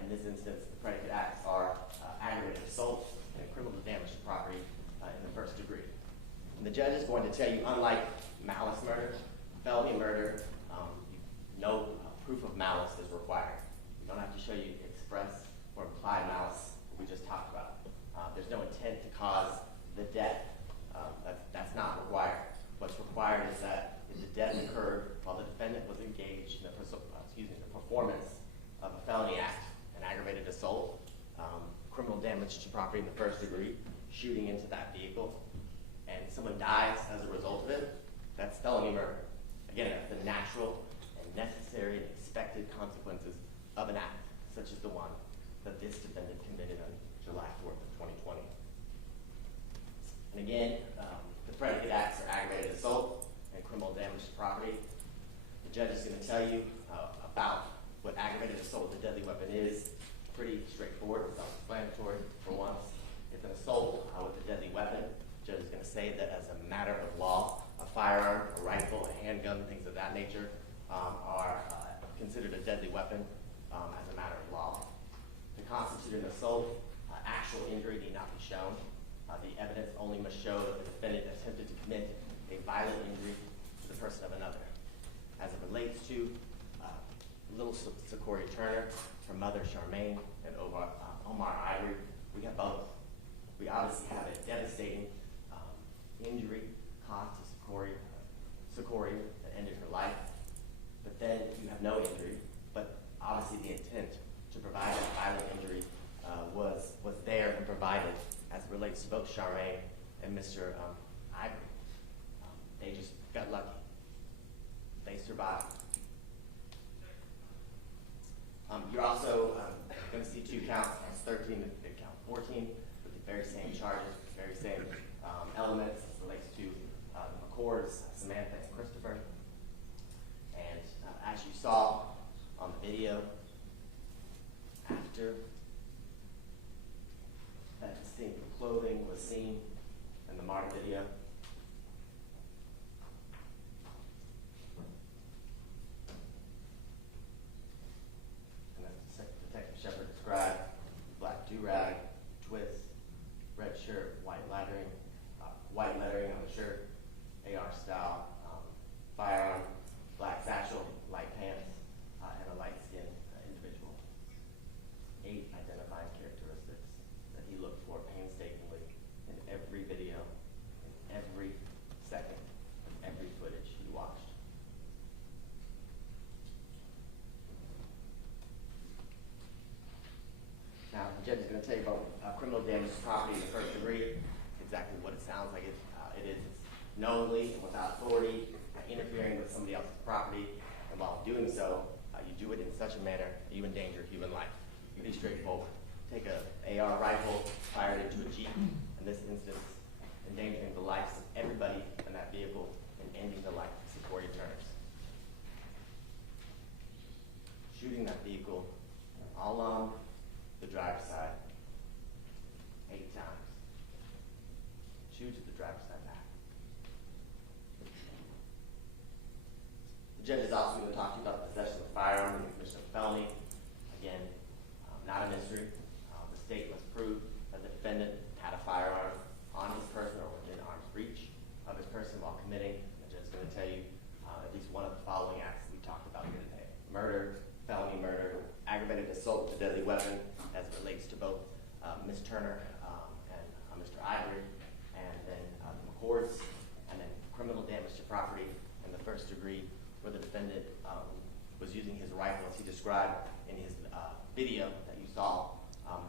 In this instance, the predicate acts are aggravated assault and criminal damage to property in the first degree. And the judge is going to tell you, unlike malice murder, felony murder, no proof of malice is required. You don't have to show you express or implied malice, we just talked about. There's no intent to cause the death. That's not required. What's required is that if the death occurred while the defendant was engaged in the performance of a felony act, an aggravated assault, criminal damage to property in the first degree, shooting into that vehicle, and someone dies as a result of it, that's felony murder. Again, that's the natural and necessary and expected consequences of an act, such as the one that this defendant committed on July 4th of 2020. And again, the predicate acts are aggravated assault and criminal damage to property. The judge is going to tell you about what aggravated assault with a deadly weapon is. Pretty straightforward, self-explanatory for once. It's an assault with a deadly weapon. The judge is going to say that as a matter of law, a firearm, a rifle, a handgun, things of that nature are considered a deadly weapon as a matter of law. To constitute an assault, actual injury need not be shown. The evidence only must show that the defendant attempted to commit a a violent injury to the person of another. As it relates to little Secoriea Turner, her mother Charmaine, and Omar Ivory, we have both. We obviously have a devastating injury caused to Secoriea that ended her life, but then you have no injury, but obviously the intent to provide that violent injury was there and provided as it relates to both Charmaine and Mr. Ivory. They just got lucky. They survived. You're also going to see 2 counts, counts 13 and count 14, with the very same charges, very same elements as it relates to the McCords, Samantha, and Christopher. And as you saw on the video, after that distinct clothing was seen in the Martin video, and as Detective Shepard described, black do-rag, twist, red shirt, white lettering on the shirt, AR style, firearm, black satchel, light pants, and a light-skinned individual. 8 identifying characteristics that he looked for painstakingly in every video, in every second, of every footage he watched. Now, the judge is going to tell you about criminal damage to property in the first degree, exactly what it sounds like it is. It's knowingly and without authority, interfering with somebody else's property, and while doing so, you do it in such a manner that you endanger human life. Pretty straightforward. Take a AR rifle, fire it into a Jeep, in this instance, endangering the lives of everybody in that vehicle and ending the life of Secoriea Turner's. Shooting that vehicle all on the driver's side 8 times. Shoot to the driver's side back. The judge is also going to talk to you about the possession of a firearm and the commission of a felony. Again, not a mystery. The state must prove that the defendant had a firearm on his person or within arm's reach of his person while committing. The judge is going to tell you at least one of the following acts we talked about here today: murder, felony murder, aggravated assault with a deadly weapon, as it relates to both Ms. Turner and Mr. Ivory, and then the McCords, and then criminal damage to property in the first degree, where the defendant was using his rifle, as he described in his video that you saw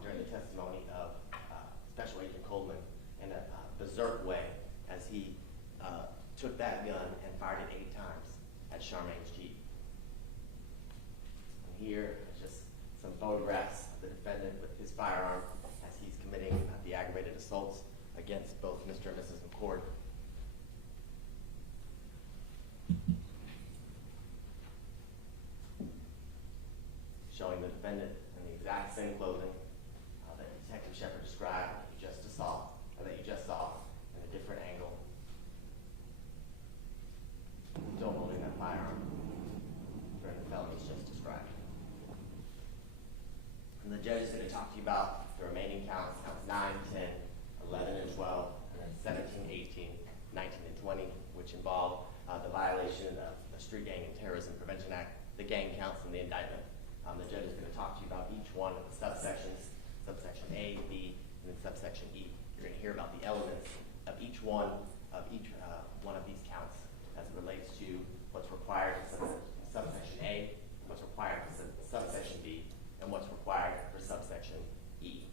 during the testimony of Special Agent Coleman, in a berserk way, as he took that gun and fired it 8 times at Charmaine's Jeep. And here is just some photographs of the defendant with his firearm as he's committing the aggravated assaults against both Mr. and Mrs. McCord. Showing the defendant in the exact same clothing that Detective Shepard described, that you just saw in a different angle. Still holding that firearm during the felonies just described. And the judge is going to talk to you about the remaining counts, counts 9, 10, 11, and 12, and then 17, 18, 19, and 20, which involve the violation of the Street Gang and Terrorism Prevention Act, the gang counts, and the indictment. The judge is going to talk to you about each one of the subsections, subsection A, B, and then subsection E. You're going to hear about the elements of each one of these counts as it relates to what's required for subsection A, what's required for subsection B, and what's required for subsection E.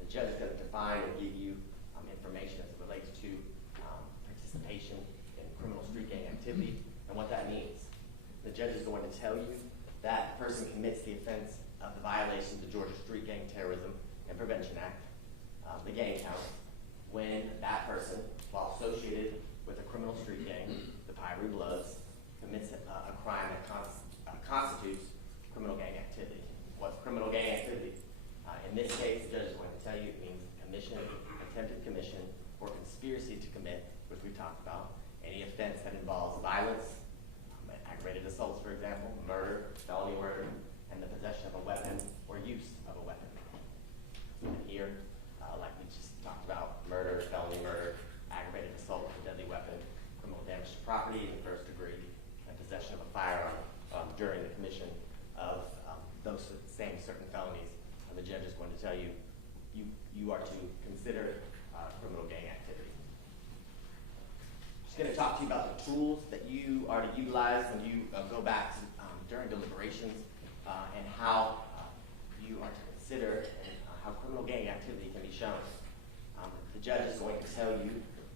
The judge is going to define and give you information as it relates to participation in criminal street gang activity and what that means. The judge is going to tell you that person commits the offense of the violation of the Georgia Street Gang Terrorism and Prevention Act, the gang count, when that person, while associated with a criminal street gang, the Pyrie Bloods, commits a crime that constitutes criminal gang activity. What's criminal gang activity? In this case, the judge is going to tell you it means commission, attempted commission, or conspiracy to commit, which we talked about, any offense that involves violence, aggravated assaults, for example, murder, felony murder, and the possession of a weapon or use of a weapon. And here, like we just talked about, murder, felony murder, aggravated assault with a deadly weapon, criminal property in the first degree and possession of a firearm during the commission of those same certain felonies. And the judge is going to tell you, you are to consider criminal gang activity. She's going to talk to you about the tools that you are to utilize when you go back to, during deliberations and how you are to consider how criminal gang activity can be shown. The judge is going to tell you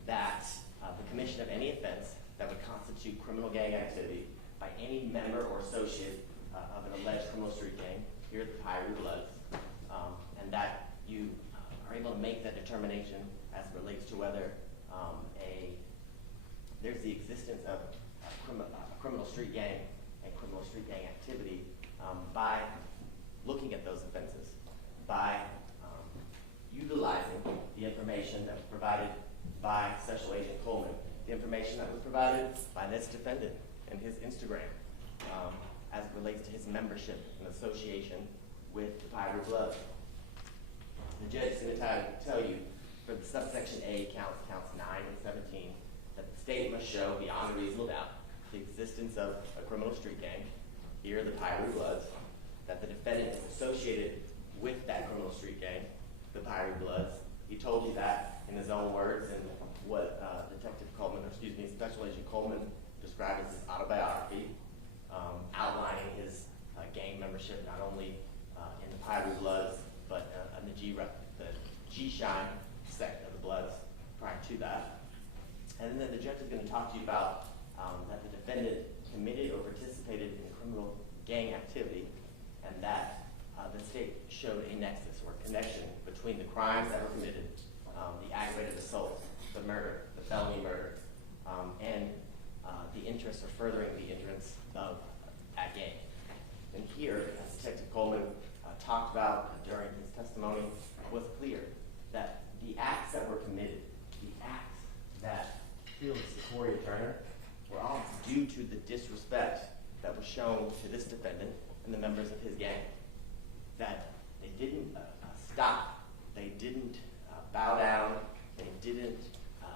that the commission of any offense that would constitute criminal gang activity by any member or associate of an alleged criminal street gang, here at the Pyru Bloods, and that you are able to make that determination as it relates to whether there's the existence of a criminal street gang and criminal street gang activity by looking at those offenses, by utilizing the information that was provided by Special Agent Coleman, the information that was provided by this defendant and his Instagram as it relates to his membership and association with the Pyru Bloods. The judge is going to tell you for the subsection A counts 9 and 17, that the state must show beyond a reasonable doubt the existence of a criminal street gang, here the Pyru Bloods, that the defendant is associated with that criminal street gang, the Pyru Bloods. He told you that in his own words, and what Special Agent Coleman described as his autobiography, outlining his gang membership not only in the Pyru Bloods, but in the G-Shine sect of the Bloods prior to that. And then the judge is going to talk to you about that the defendant committed or participated in criminal gang activity, and that the state showed a nexus or connection between the crimes that were committed, the aggravated assault, the murder, the felony murder, and the interest or furthering the interests of that gang. And here, as Detective Coleman talked about during his testimony, was clear that the acts that were committed, the acts that killed Secoriea Turner, were all due to the disrespect that was shown to this defendant and the members of his gang. That they didn't stop, they didn't bow down, they didn't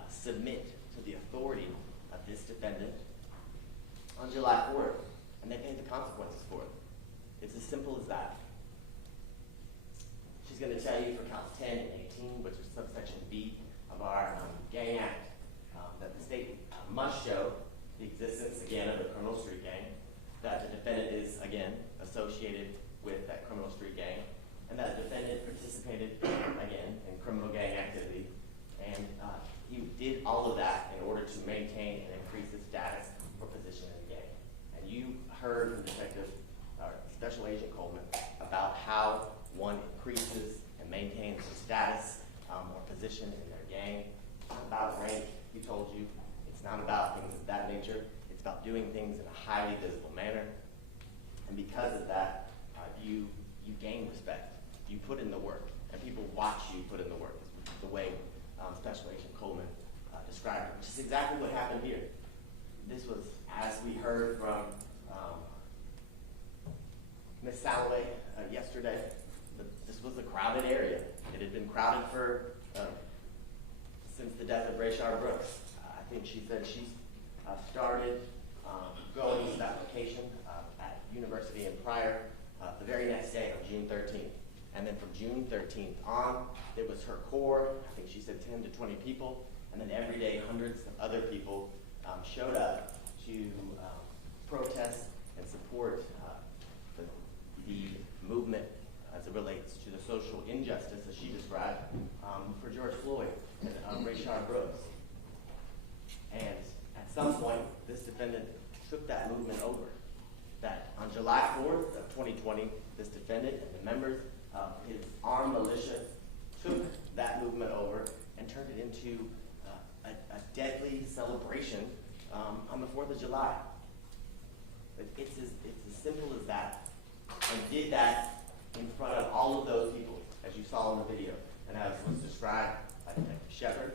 submit to the authority of this defendant on July 4th, and they paid the consequences for it. It's as simple as that. She's going to tell you for counts 10 and 18, which is subsection B of our Gang Act, that the state must show the existence, again, of a criminal street gang, that the defendant is, again, associated with that criminal street gang, and that the defendant participated, again, in criminal gang activity, and he did all of that in order to maintain and increase his status or position in the gang. And you heard from Special Agent Coleman about how one increases and maintains his status or position in their gang. It's not about rank, he told you. It's not about things of that nature. It's about doing things in a highly visible manner. And because of that, you gain respect. You put in the work, and people watch you put in the work, the way Special Agent Coleman described it, which is exactly what happened here. This was, as we heard from Ms. Salloway yesterday, this was a crowded area. It had been crowded since the death of Rayshard Brooks. I think she said she started going to that location at University and Pryor the very next day on June 13th. And then from June 13th on, it was her core, I think she said 10 to 20 people, and then every day hundreds of other people showed up to protest and support the movement as it relates to the social injustice, as she described, for George Floyd and Rayshard Brooks. And at some point, this defendant took that movement over. That on July 4th of 2020, this defendant and the members of his armed militia took that movement over and turned it into a deadly celebration on the 4th of July. It's as simple as that. And did that in front of all of those people, as you saw in the video, and as was described by Detective Shepard,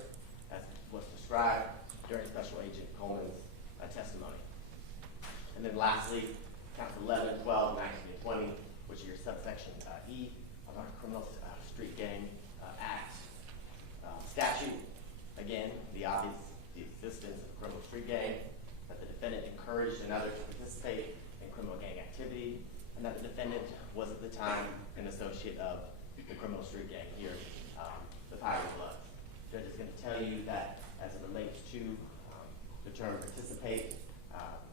as was described during Special Agent Coleman's testimony. And then lastly, counts 11, 12, 19, and 20, which are your subsection E of our Criminal Street Gang Act statute. Again, the existence of a criminal street gang, encouraged another to participate in criminal gang activity, and that the defendant was at the time an associate of the criminal street gang here, the Pirate Blood. The judge is going to tell you that as it relates to the term participate,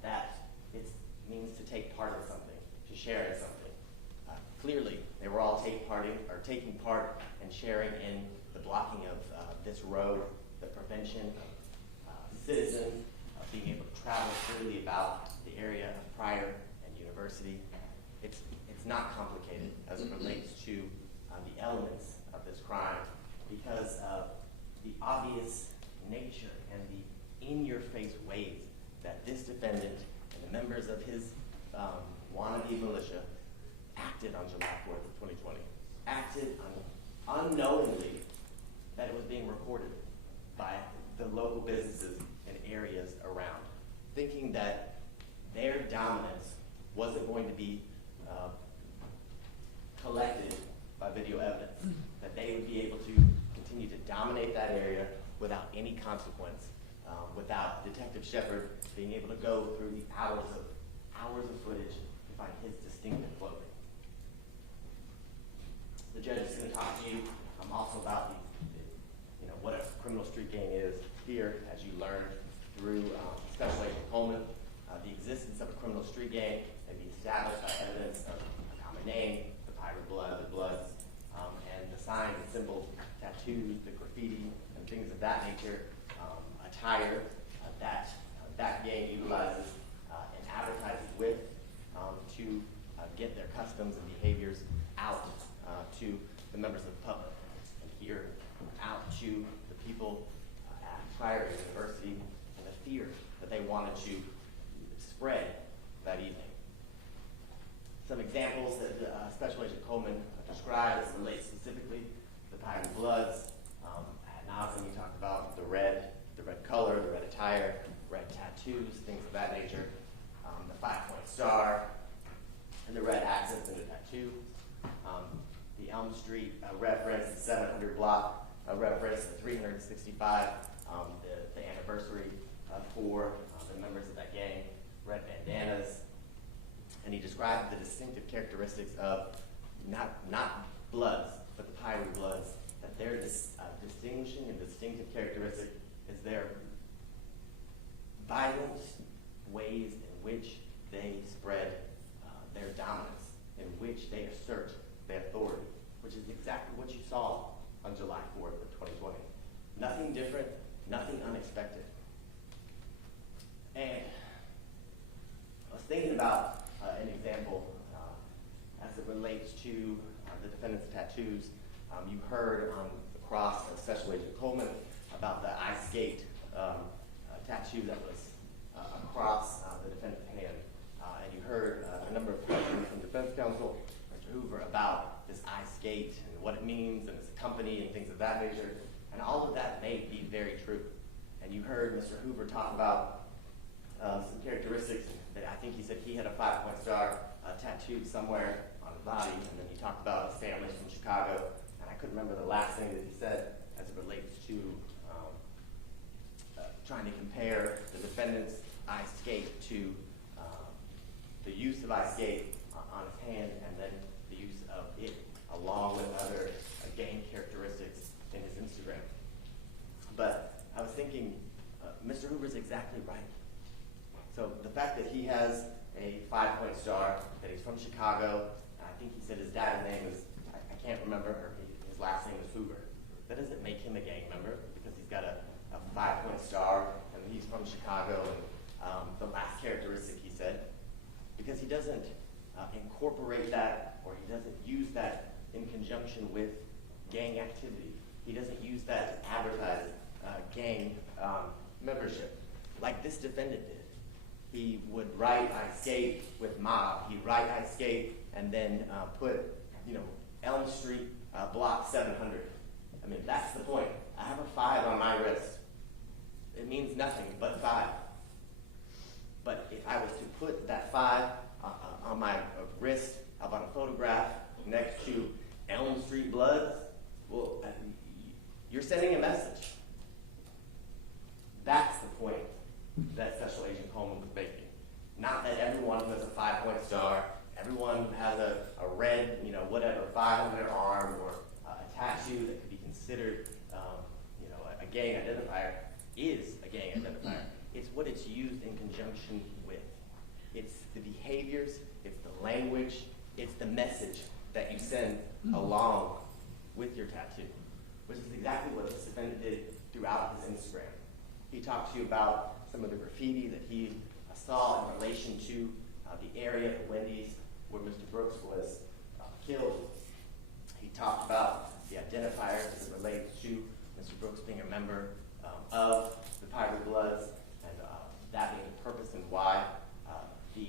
that it means to take part in something, to share in something. Clearly, they were all taking part and sharing in the blocking of this road, the prevention of citizens being able to travel freely about the area of Pryor and University. It's not complicated as it relates to the elements of this crime because of the obvious nature and the in-your-face ways that this defendant and the members of his wannabe militia acted on July 4th of 2020. Acted unknowingly that it was being recorded by the local businesses and areas around, thinking that their dominance wasn't going to be collected by video evidence, that they would be able to continue to dominate that area without any consequence, without Detective Shepard being able to go through the hours of footage to find his distinctive clothing. The judge is going to talk to you also about what a criminal street gang is here, as you learned through Special Agent Coleman. The existence of a criminal street gang may be established by evidence of a common name, the Pirate Blood, the Bloods, and the signs and symbols, tattoos, the graffiti, and things of that nature, attire that gang utilizes and advertises with to get their customs and behaviors out to the members of the public, and here out to the people at Pryor University, and the fear that they wanted to spread that evening. Some examples that Special Agent Coleman described as relates specifically to the Pirate Bloods. At Nazim, we talked about the red color, the red attire, red tattoos, things of that nature, the 5-point star, and the red accents in the tattoo. The Elm Street reference, the 700 block reference, the 365, the anniversary for the members of that gang, red bandanas. And he described the distinctive characteristics of not Bloods, but the Pirate Bloods, that their distinguishing and distinctive characteristic is their violent ways in which they spread their dominance, in which they assert their authority, which is exactly what you saw on July 4th of 2020. Nothing different, nothing unexpected. And I was thinking about an example as it relates to the defendant's tattoos. You heard on the cross of Special Agent Coleman about the ice skate tattoo that was across the defendant's hand. And you heard a number of questions from defense counsel, Mr. Hoover, about this ice skate and what it means and its company and things of that nature. And all of that may be very true. And you heard Mr. Hoover talk about some characteristics that I think he said he had a 5-point star tattooed somewhere on his body, and then he talked about his family from Chicago, and I couldn't remember the last thing that he said as it relates to trying to compare the defendant's ice skate to the use of ice skate on his hand, and then the use of it along with other gang characteristics in his Instagram. But I was thinking, Mr. Hoover's exactly right. So the fact that he has a 5-point star, that he's from Chicago, I think he said his dad's name is, I can't remember, or his last name is Hoover. That doesn't make him a gang member because he's got a 5-point star and he's from Chicago, and the last characteristic he said, because he doesn't incorporate that, or he doesn't use that in conjunction with gang activity. He doesn't use that to advertise gang membership like this defendant did. He would write ice skate with mob. He'd write ice skate and then put, Elm Street block 700. I mean, that's the point. I have a 5 on my wrist. It means nothing but 5. But if I was to put that 5 on my wrist up on a photograph next to Elm Street Bloods, well, you're sending a message. That's the point that Special Agent Coleman was making. gang identifier is a gang identifier. It's what it's used in conjunction with. It's the behaviors, it's the language, it's the message that you send along with your tattoo, which is exactly what this defendant did throughout his Instagram. He talked to you about some of the graffiti that he saw in relation to the area of Wendy's where Mr. Brooks was killed. He talked about the identifiers as it relates to Mr. Brooks being a member of the Pirate Bloods, and that being the purpose and why the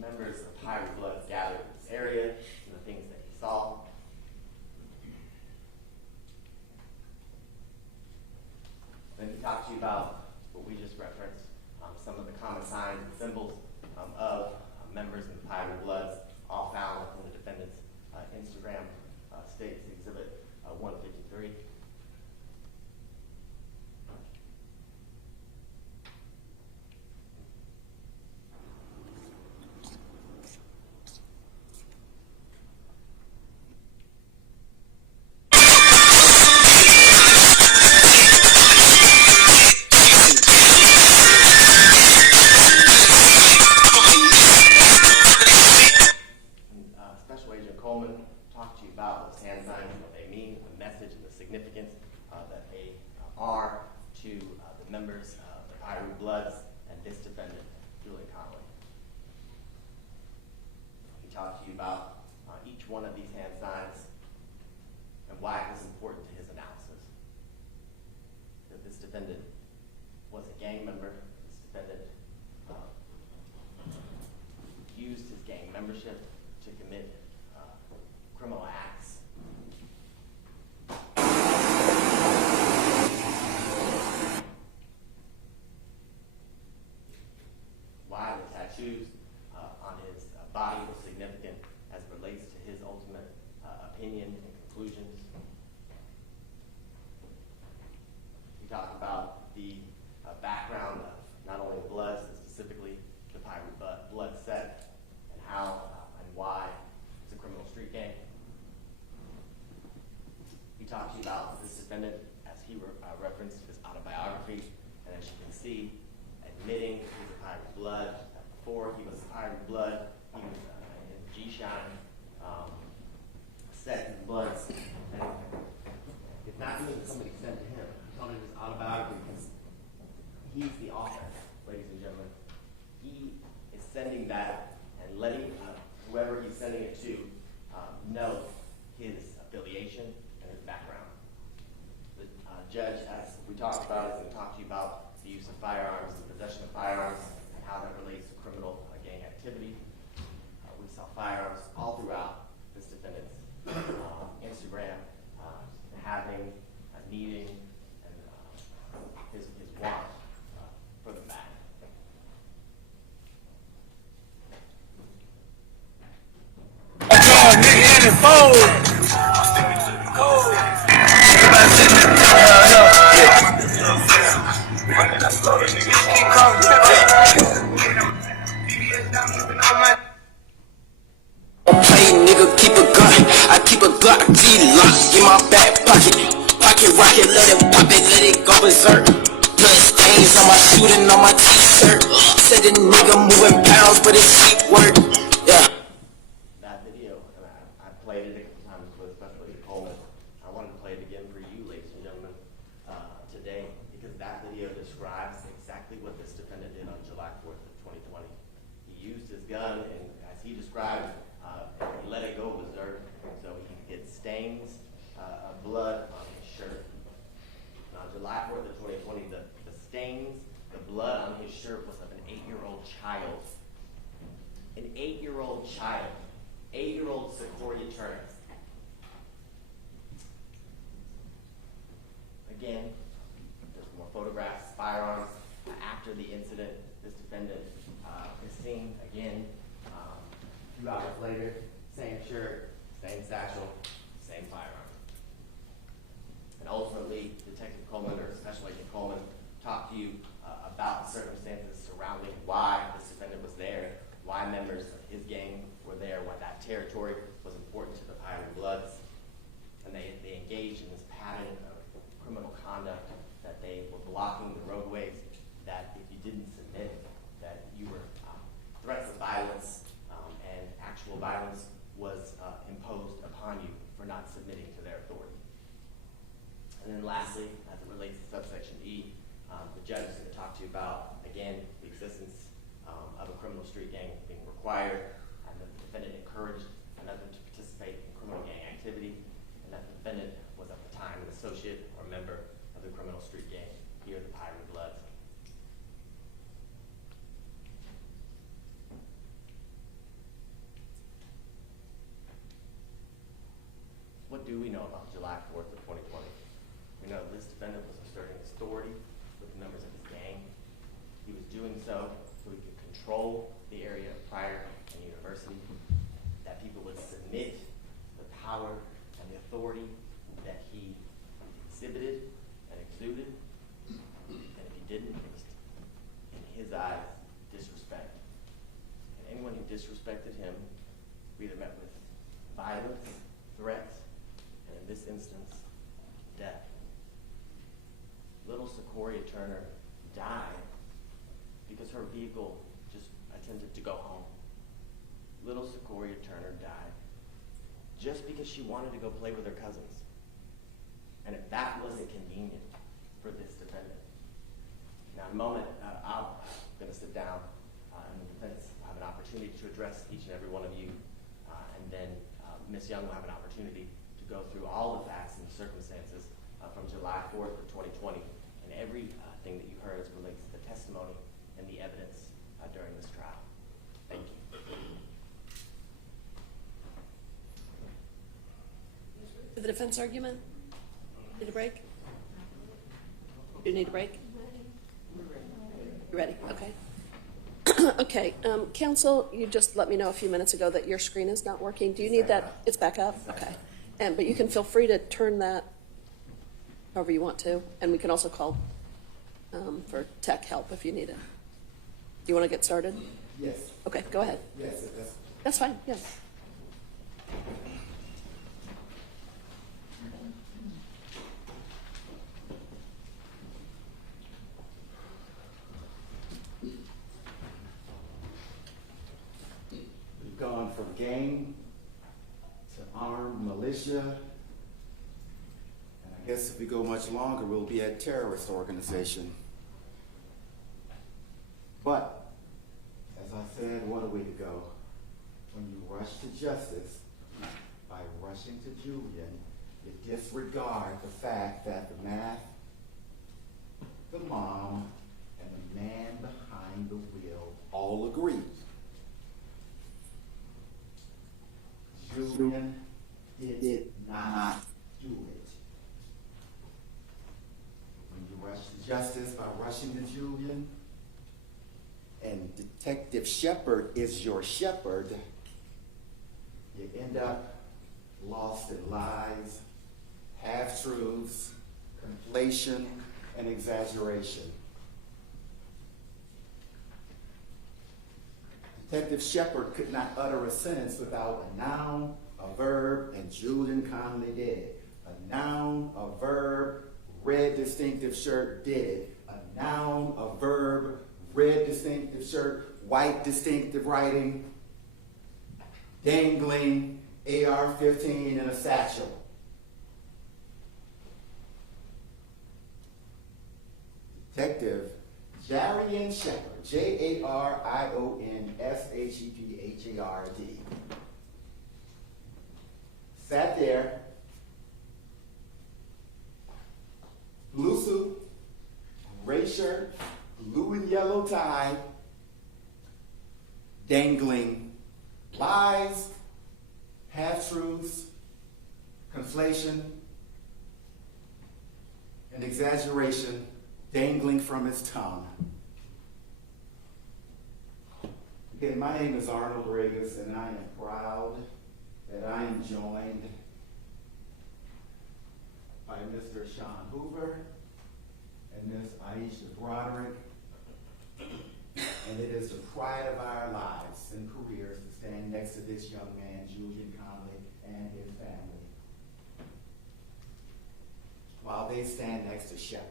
members of Pirate Bloods gathered in this area, and the things that he saw. Then he talked to you about what we just referenced, some of the common signs and symbols of members of the Pirate Bloods, all found in the defendant's Instagram states Exhibit 153. Significance that they are to the members of the Pirate Bloods and this defendant, Julian Conley. He talked to you about each one of these hand signs and why it was important to his analysis. That this defendant was a gang member, this defendant used his gang membership to commit criminal acts. Why the tattoos on his body were significant as it relates to his ultimate opinion and conclusions. We talked about the background of not only the Bloods, but specifically the Pirate Blood sect, and how and why it's a criminal street gang. He talked to you about this defendant, as he referenced his autobiography, and as you can see, admitting he was a Pirate Blood. Before he was a Pirate Blood, he was in G-Shine, set in Bloods. And it's not something somebody sent to him. He told him his autobiography because he's the author, ladies and gentlemen. He is sending that and letting whoever he's sending it to know his affiliation and his background. The judge, as we talked about, is going to talk to you about the use of firearms, the possession of firearms, and how that relates to criminal gang activity. We saw firearms all throughout this defendant's Instagram, having, needing, and his want for the fact. Play nigga, keep a gun. I keep a Glock G-lock in my back pocket. Pocket rocket, let it pop it, let it go berserk. Blood stains on my shooting on my t-shirt. Said the nigga moving pounds, but it's cheap work. Yeah. That video, and I played it a couple times with especially Coleman. I wanted to play it again for you, ladies and gentlemen, today, because that video describes exactly what this defendant did on July 4th of 2020. He used his gun, and as he described, he let it go berserk, so he could get stains of blood on his shirt. On July 4th of 2020, the stains, the blood on his shirt was of an 8-year-old child. An 8-year-old child. 8-year-old Secoriea Turner. Again, there's more photographs, firearms. After the incident, this defendant is seen again a few hours later. Same shirt, same satchel, same firearm. And ultimately, Detective Coleman, or Special Agent Coleman, talked to you about the circumstances surrounding why this defendant was there, why members of his gang were there, why that territory was important to the Pirate Bloods. And they engaged in this pattern of criminal conduct that they relates to subsection E, the judge is going to talk to you about, again, the existence of a criminal street gang being required, and the defendant encouraged another to participate in criminal gang activity, and that the defendant was at the time an associate or member of the criminal street gang, here the Pirate Bloods. What do we know about July 4th of 2020? We know this defendant was asserting his authority with members of his gang. He was doing so he could control the area of Pryor and University, that people would submit the power and the authority that he exhibited and exuded, and if he didn't, it was, in his eyes, disrespect. And anyone who disrespected him, we either met with violence, threats, and in this instance, death. Little Secoriea Turner died because her vehicle just attempted to go home. Little Secoriea Turner died just because she wanted to go play with her cousins. And if that wasn't convenient for this defendant. Now in a moment, I'm going to sit down and the defense will have an opportunity to address each and every one of you. And then Ms. Young will have an opportunity to go through all the facts and circumstances from July 4th of 2020 and every thing that you heard as relates to the testimony and the evidence during this trial. Thank you. For the defense argument? Need a break? You need a break? You ready? Okay. Okay, counsel, you just let me know a few minutes ago that your screen is not working. Do you need that? It's back up? Okay. But you can feel free to turn that however you want to, and we can also call for tech help if you need it. Do you want to get started? Yes. Okay, go ahead. Yes, That's fine, yes. we've gone from gang to armed militia, and I guess if we go much longer, we'll be a terrorist organization. But, as I said, what a way to go. When you rush to justice by rushing to Julian, you disregard the fact that the math, the mom, and the man behind the wheel all agree. Julian did not do it. When you rush to justice by rushing to Julian, and Detective Shepard is your shepherd, you end up lost in lies, half-truths, conflation, and exaggeration. Detective Shepard could not utter a sentence without a noun, a verb, and Julian Conley did it. A noun, a verb, red distinctive shirt did it. A noun, a verb, red distinctive shirt, white distinctive writing, dangling AR-15 in a satchel. Detective Jarion Shepard, Jarion Shepard, sat there, blue suit, gray shirt, blue and yellow tie, dangling lies, half-truths, conflation, and exaggeration dangling from his tongue. Again, my name is Arnold Regas, and I am proud that I am joined by Mr. Sean Hoover and Ms. Aisha Broderick. And it is the pride of our lives and careers to stand next to this young man, Julian Conley, and his family, while they stand next to Shepard.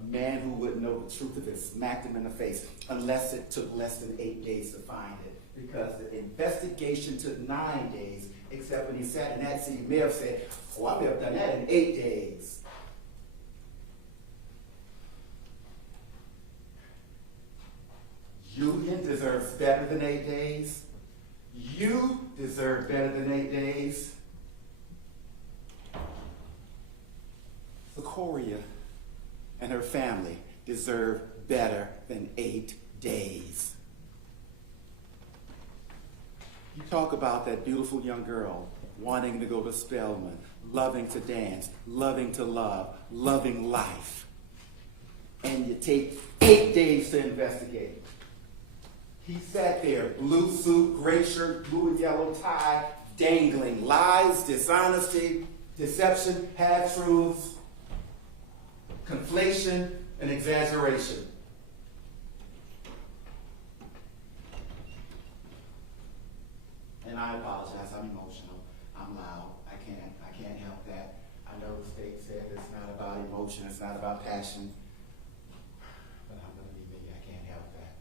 A man who wouldn't know the truth if it smacked him in the face, unless it took less than 8 days to find it, because the investigation took 9 days except when he sat in that seat, he may have said, oh, I may have done that in 8 days. Julian deserves better than 8 days. You deserve better than 8 days. Secoriea and her family deserve better than 8 days. You talk about that beautiful young girl wanting to go to Spelman, loving to dance, loving to love, loving life. And you take 8 days to investigate. He sat there, blue suit, gray shirt, blue and yellow tie, dangling lies, dishonesty, deception, half-truths, conflation, and exaggeration. And I apologize, I'm emotional, I'm loud, I can't help that. I know the state said it's not about emotion, it's not about passion, but I'm gonna be me, I can't help that.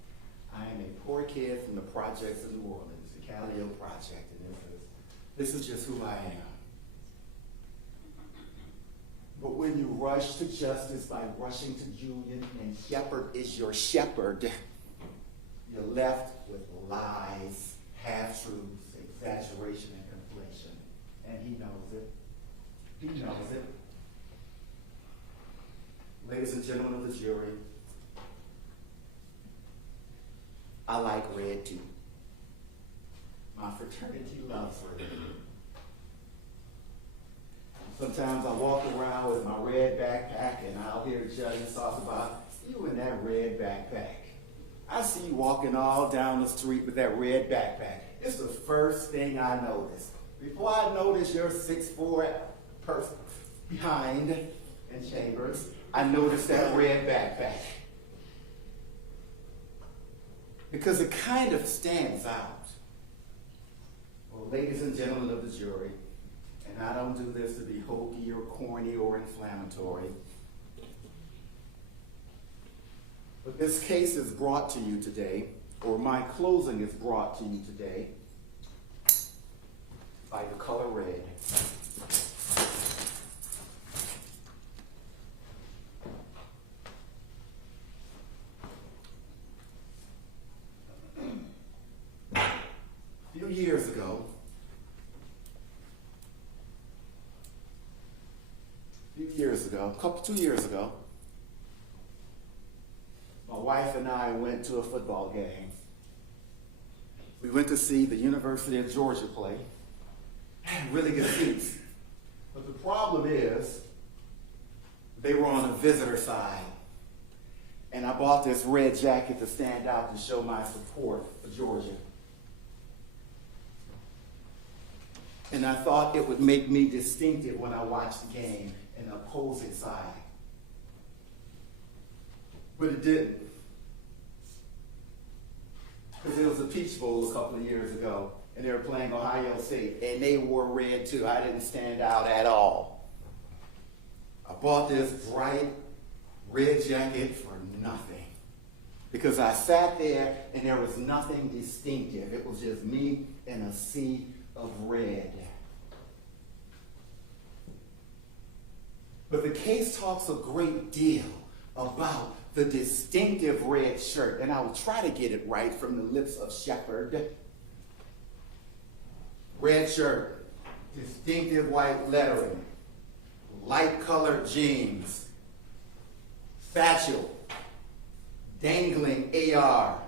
I am a poor kid from the projects of New Orleans, the Calio Project, and this is just who I am. But when you rush to justice by rushing to Julian and Shepherd is your shepherd, you're left with lies, half-truths, exaggeration, and conflation. And he knows it. He knows it. Ladies and gentlemen of the jury, I like red too. My fraternity loves red. Sometimes I walk around with my red backpack and I'll hear judges talk about you and that red backpack. I see you walking all down the street with that red backpack. It's the first thing I notice. Before I notice your 6'4" person behind in chambers, I notice that red backpack. Because it kind of stands out. Well, ladies and gentlemen of the jury, and I don't do this to be hokey or corny or inflammatory, but this case is brought to you today, or my closing is brought to you today, by the color red. A few years ago, 2 years ago, my wife and I went to a football game. We went to see the University of Georgia play. Had really good seats. But the problem is, they were on the visitor side. And I bought this red jacket to stand out to show my support for Georgia. And I thought it would make me distinctive when I watched the game in the opposing side. But it didn't. Because it was a Peach Bowl a couple of years ago, and they were playing Ohio State, and they wore red too. I didn't stand out at all. I bought this bright red jacket for nothing. Because I sat there, and there was nothing distinctive. It was just me in a sea of red. But the case talks a great deal about the distinctive red shirt, and I will try to get it right from the lips of Shepherd. Red shirt, distinctive white lettering, light colored jeans, satchel, dangling AR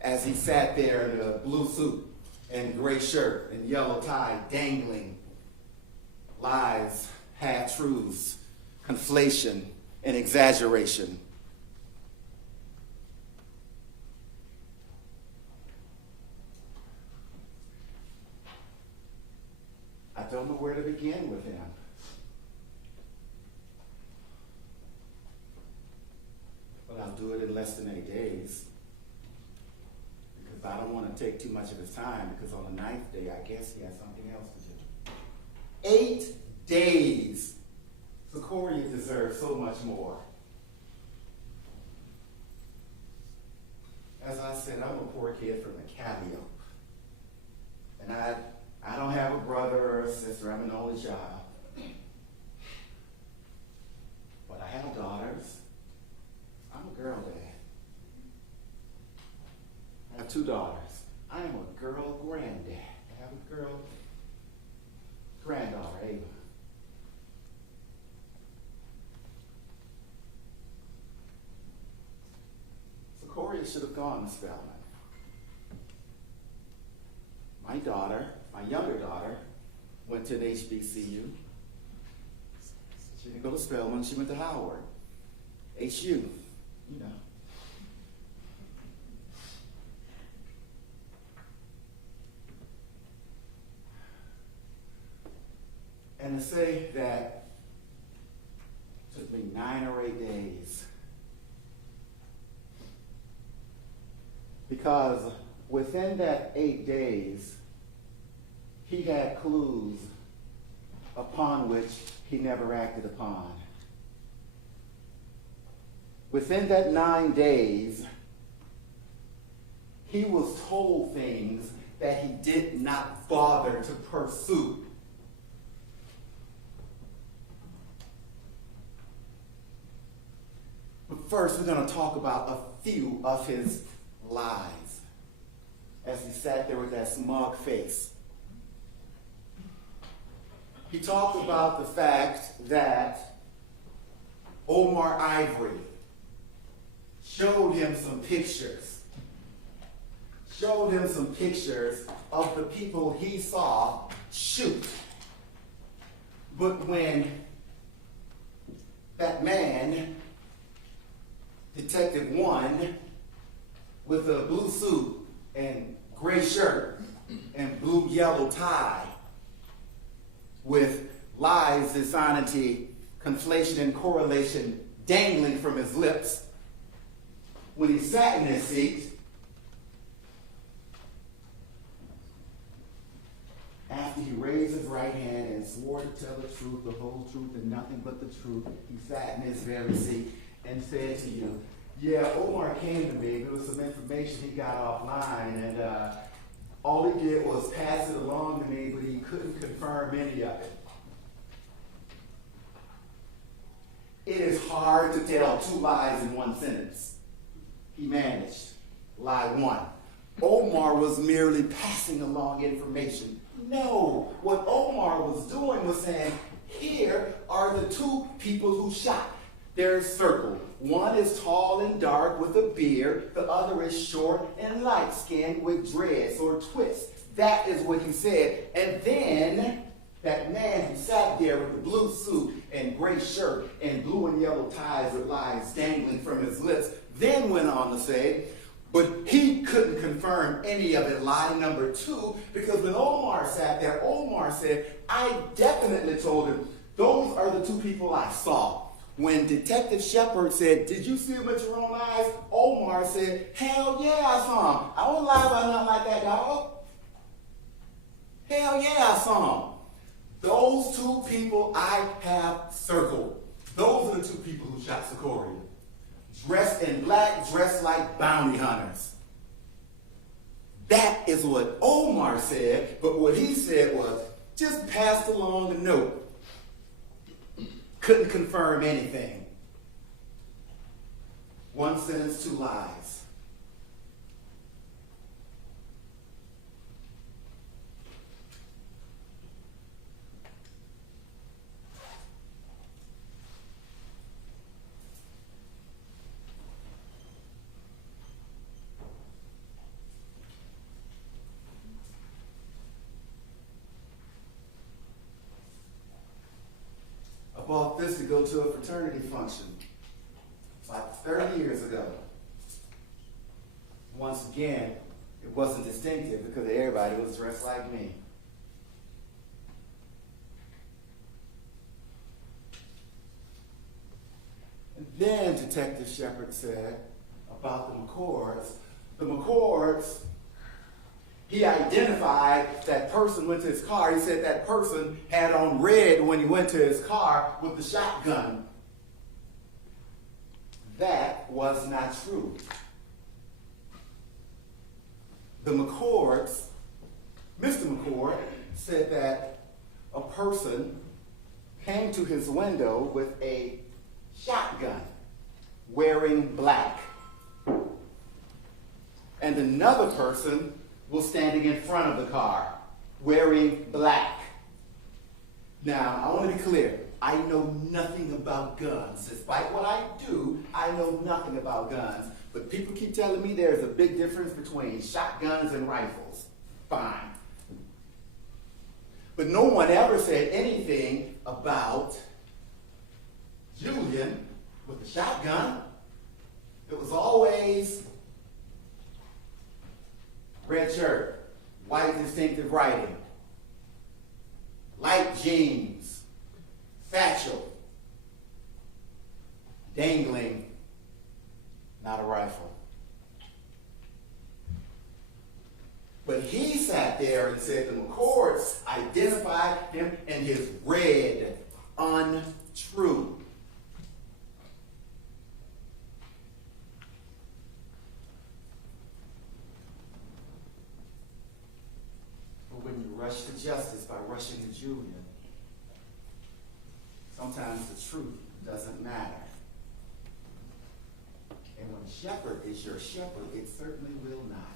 as he sat there in a blue suit and gray shirt and yellow tie, dangling lies, half-truths, conflation, and exaggeration. I don't know where to begin with him. But I'll do it in less than 8 days. Because I don't want to take too much of his time, because on the 9th day, I guess he has something else to do. 8 days. Secoriea deserves so much more. As I said, I'm a poor kid from the Calio. And I don't have sister. I'm an only child. But I have daughters. I'm a girl dad. I have 2 daughters. I am a girl granddad. I have a girl granddaughter, Ava. Secoriea should have gone to Spelman. My daughter, my younger daughter, went to an HBCU. She didn't go to Spelman, she went to Howard. HU, you know. And to say that it took me 9 or 8 days, because within that 8 days, he had clues upon which he never acted upon. Within that 9 days, he was told things that he did not bother to pursue. But first, we're going to talk about a few of his lies as he sat there with that smug face. He talked about the fact that Omar Ivory showed him some pictures of the people he saw shoot. But when that man, Detective 1, with a blue suit and gray shirt and blue-yellow tie, with lies, dishonesty, conflation, and correlation dangling from his lips, when he sat in his seat, after he raised his right hand and swore to tell the truth, the whole truth, and nothing but the truth, he sat in his very seat and said to you, yeah, Omar came to me. There was some information he got offline, and all he did was pass it along to me, but he couldn't confirm any of it. It is hard to tell 2 lies in 1 sentence. He managed. Lie 1. Omar was merely passing along information. No, what Omar was doing was saying, here are the 2 people who shot. They're circled. One is tall and dark with a beard. The other is short and light-skinned with dreads or twists. That is what he said. And then that man who sat there with the blue suit and gray shirt and blue and yellow ties with lies dangling from his lips then went on to say, but he couldn't confirm any of it. Lie number 2, because when Omar sat there, Omar said, I definitely told him, those are the 2 people I saw. When Detective Shepard said, did you see him with your own eyes? Omar said, hell yeah, I saw him. I won't lie about nothing like that, dog. Hell yeah, I saw him. Those 2 people I have circled. Those are the 2 people who shot Secoriea. Dressed in black, dressed like bounty hunters. That is what Omar said, but what he said was, just passed along a note. Couldn't confirm anything. 1 sentence, 2 lies. I bought this to go to a fraternity function like 30 years ago. Once again, it wasn't distinctive because everybody was dressed like me. And then Detective Shepard said about the McCords, he identified that person went to his car. He said that person had on red when he went to his car with the shotgun. That was not true. The McCords, Mr. McCord, said that a person came to his window with a shotgun wearing black. And another person was standing in front of the car wearing black. Now, I want to be clear. I know nothing about guns. Despite what I do, I know nothing about guns. But people keep telling me there's a big difference between shotguns and rifles. Fine. But no one ever said anything about Julian with the shotgun. It was always red shirt, white distinctive writing, light jeans, satchel, dangling, not a rifle. But he sat there and said the McCords identified him in his red, untrue. But when you rush to justice by rushing to Julian, sometimes the truth doesn't matter. And when shepherd is your shepherd, it certainly will not.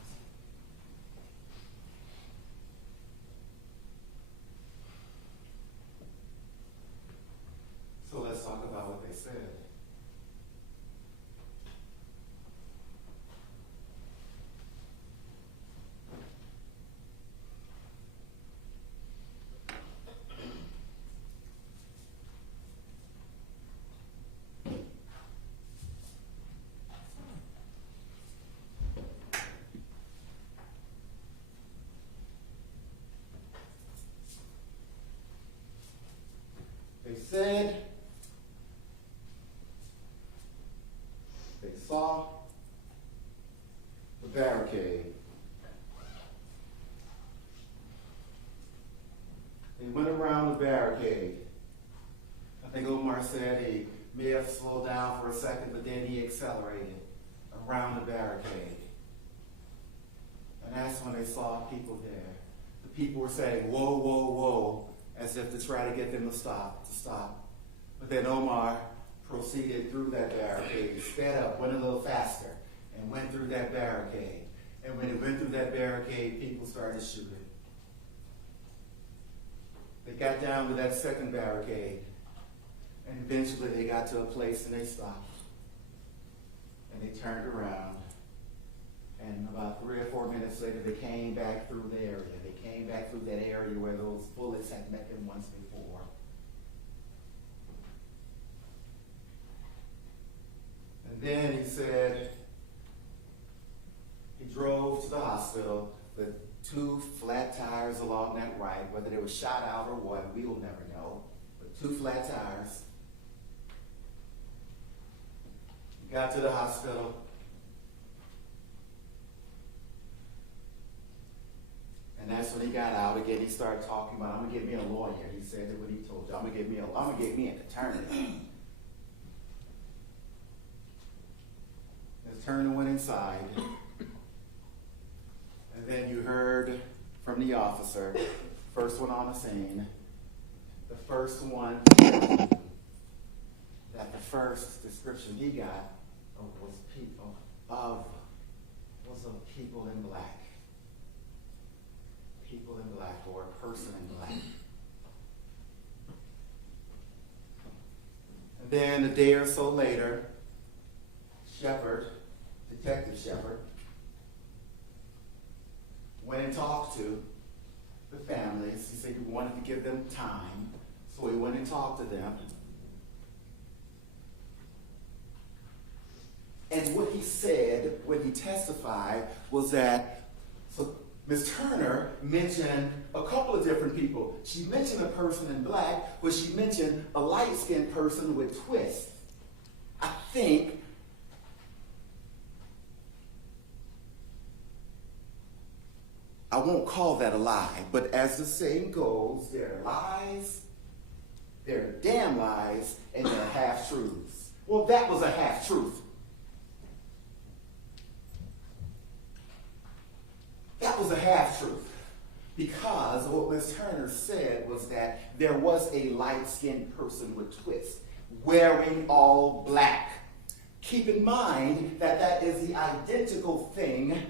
So let's talk about what they said. They said they saw the barricade. They went around the barricade. I think Omar said he may have slowed down for a second, but then he accelerated around the barricade. And that's when they saw people there. The people were saying, whoa, whoa, whoa, as if to try to get them to stop. But then Omar proceeded through that barricade, sped up, went a little faster, and went through that barricade. And when he went through that barricade, people started shooting. They got down to that second barricade, and eventually they got to a place and they stopped. And they turned around, and about 3 or 4 minutes later, they came back through the area. They came back through that area where those bullets had met them once before. And then he said he drove to the hospital with 2 flat tires along that right, whether they were shot out or what, we will never know, but 2 flat tires. He got to the hospital. And that's when he got out again. He started talking about, I'm gonna get me a lawyer. He said that what he told you, I'm gonna get me an attorney. The attorney went inside. And then you heard from the officer, first one on the scene, the first one, that the first description he got was of people in black. People in black, or a person in black. And then a day or so later, Detective Shepard, went and talked to the families. He said he wanted to give them time, so he went and talked to them. And what he said when he testified was that Ms. Turner mentioned a couple of different people. She mentioned a person in black, but she mentioned a light-skinned person with twists. I think I won't call that a lie, but as the saying goes, there are lies, there are damn lies, and there are half-truths. Well, that was a half-truth. That was a half-truth. Because Ms. Turner said was that there was a light-skinned person with twists, wearing all black. Keep in mind that that is the identical thing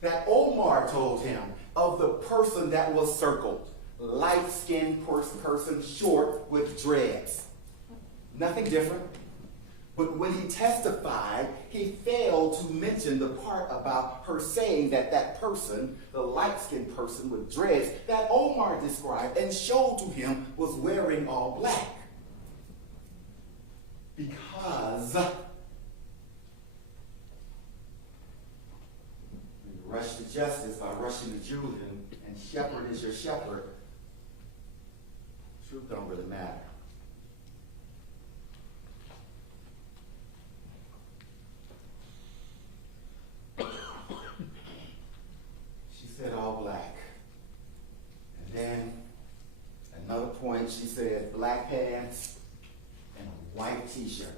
that Omar told him of the person that was circled. Light-skinned person, short with dreads. Nothing different. But when he testified, he failed to mention the part about her saying that that person, the light-skinned person with dreads, that Omar described and showed to him was wearing all black. Because when you rush to justice by rushing to Julian, and shepherd is your shepherd, truth don't really matter. She said all black. And then another point, she said black pants and a white t-shirt.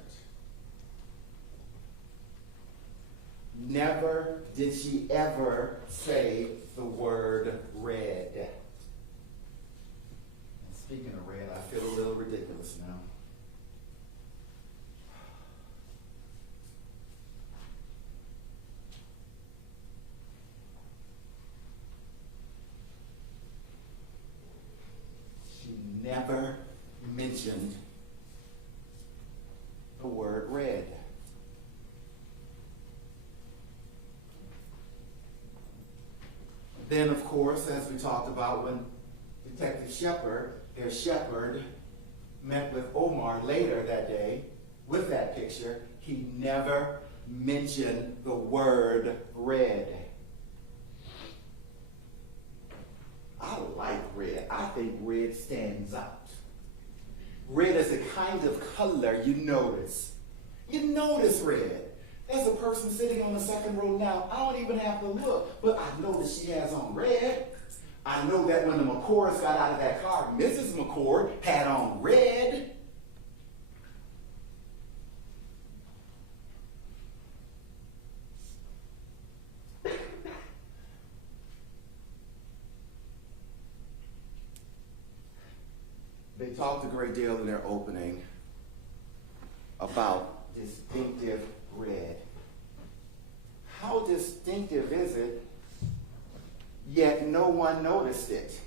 Never did she ever say the word red. And speaking of red, I feel a little ridiculous now. She never mentioned the word red. Then, of course, as we talked about, when Detective Shepard, their shepherd, met with Omar later that day with that picture, he never mentioned the word red. I like red. I think red stands out. Red is the kind of color you notice. You notice red. There's a person sitting on the second row now. I don't even have to look, but I know that she has on red. I know that when the McCords got out of that car, Mrs. McCord had on red. They talked a great deal in their opening about distinctive red. How distinctive is it, yet no one noticed it?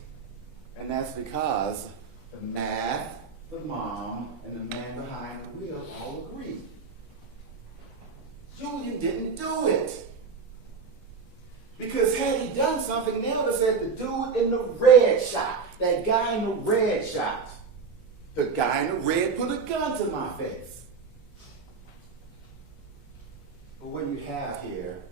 And that's because the math, the mom, and the man behind the wheel all agree. Julian didn't do it. Because had he done something, they would have said the dude in the red shot, that guy in the red shot. The guy in the red put a gun to my face. But what you have here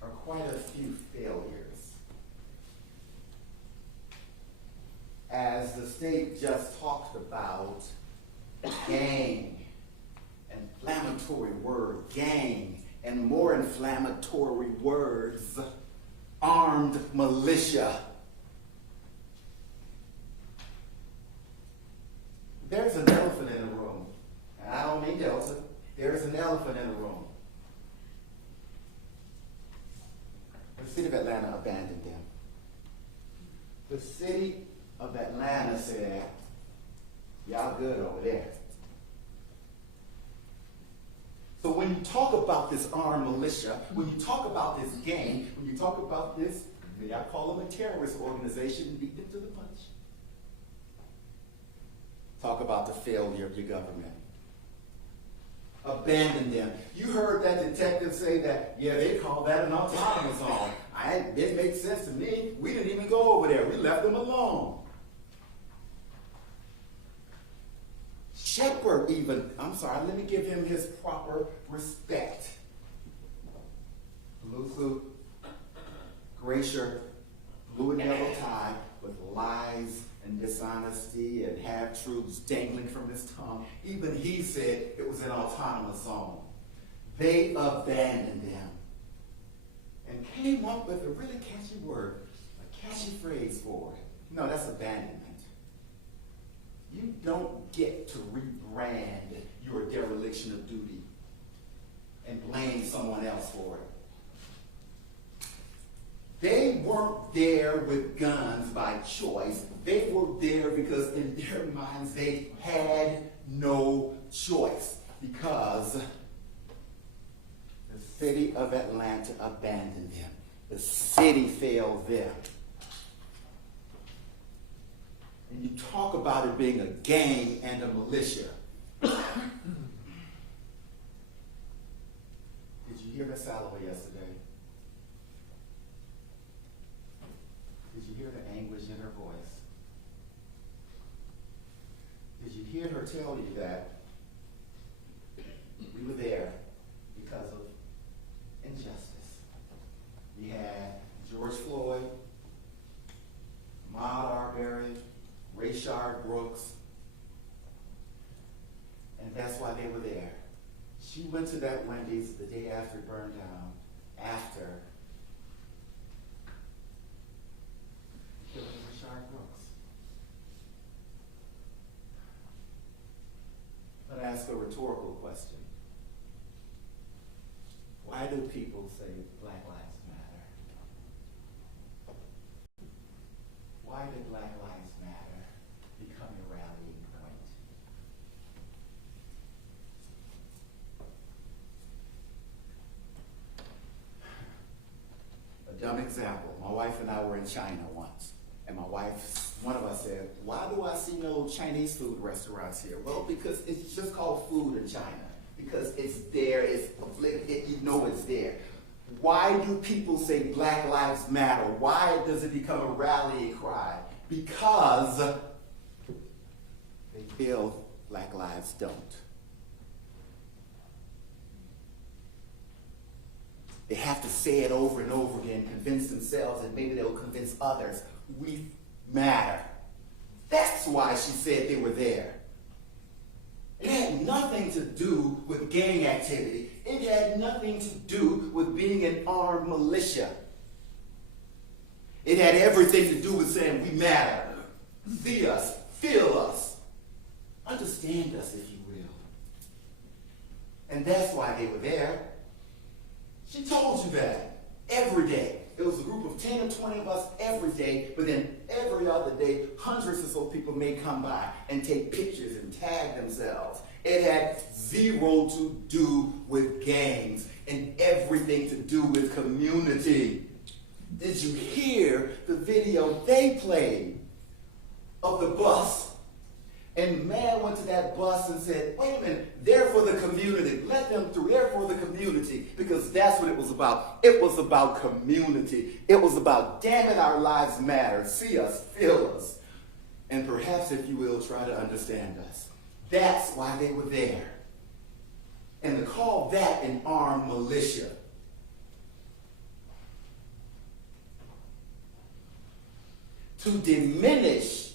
are quite a few failures. As the state just talked about, gang, inflammatory word, gang, and more inflammatory words, armed militia. There's an elephant in the room. And I don't mean Delta. There's an elephant in the room. The city of Atlanta abandoned them. The city of Atlanta said, y'all good over there. So when you talk about this armed militia, when you talk about this gang, when you talk about this, may I call them a terrorist organization, beat them to the punch. Talk about the failure of your government. Abandon them. You heard that detective say that, yeah, they call that an autonomous zone. It makes sense to me. We didn't even go over there. We left them alone. Shepard even, I'm sorry, let me give him his proper respect. Blue suit, gray shirt, blue and yellow tie with lies and dishonesty and half-truths dangling from his tongue. Even he said it was an autonomous zone. They abandoned them and came up with a really catchy word, a catchy phrase for it. No, that's abandonment. You don't get to rebrand your dereliction of duty and blame someone else for it. They weren't there with guns by choice. They were there because in their minds they had no choice, because the city of Atlanta abandoned them. The city failed them. And you talk about it being a gang and a militia. Did you hear Miss Alloway yesterday? Did you hear the anguish in her voice? Did you hear her tell you that we were there because of injustice? We had George Floyd, Ahmaud Arbery, Rayshard Brooks, and that's why they were there. She went to that Wendy's the day after it burned down, after the killing of Rayshard Brooks. I'm going to ask a rhetorical question. Why do people say Black Lives Matter? Why did Black Lives Matter become a rallying point? A dumb example. My wife and I were in China once, and one of us said, "Why do I see no Chinese food restaurants here?" Well, because it's just called food in China. Because it's there, you know it's there. Why do people say Black Lives Matter? Why does it become a rallying cry? Because they feel Black lives don't. They have to say it over and over again, convince themselves, and maybe they'll convince others. We matter. That's why she said they were there. It had nothing to do with gang activity. It had nothing to do with being an armed militia. It had everything to do with saying we matter. See us, feel us, understand us, if you will. And that's why they were there. She told you that every day. It was a group of 10 or 20 of us every day, but then every other day, hundreds or so people may come by and take pictures and tag themselves. It had zero to do with gangs and everything to do with community. Did you hear the video they played of the bus? And man went to that bus and said, "Wait a minute, they're for the community. Let them through. They're for the community." Because that's what it was about. It was about community. It was about, damn it, our lives matter. See us, feel us. And perhaps, if you will, try to understand us. That's why they were there. And to call that an armed militia. To diminish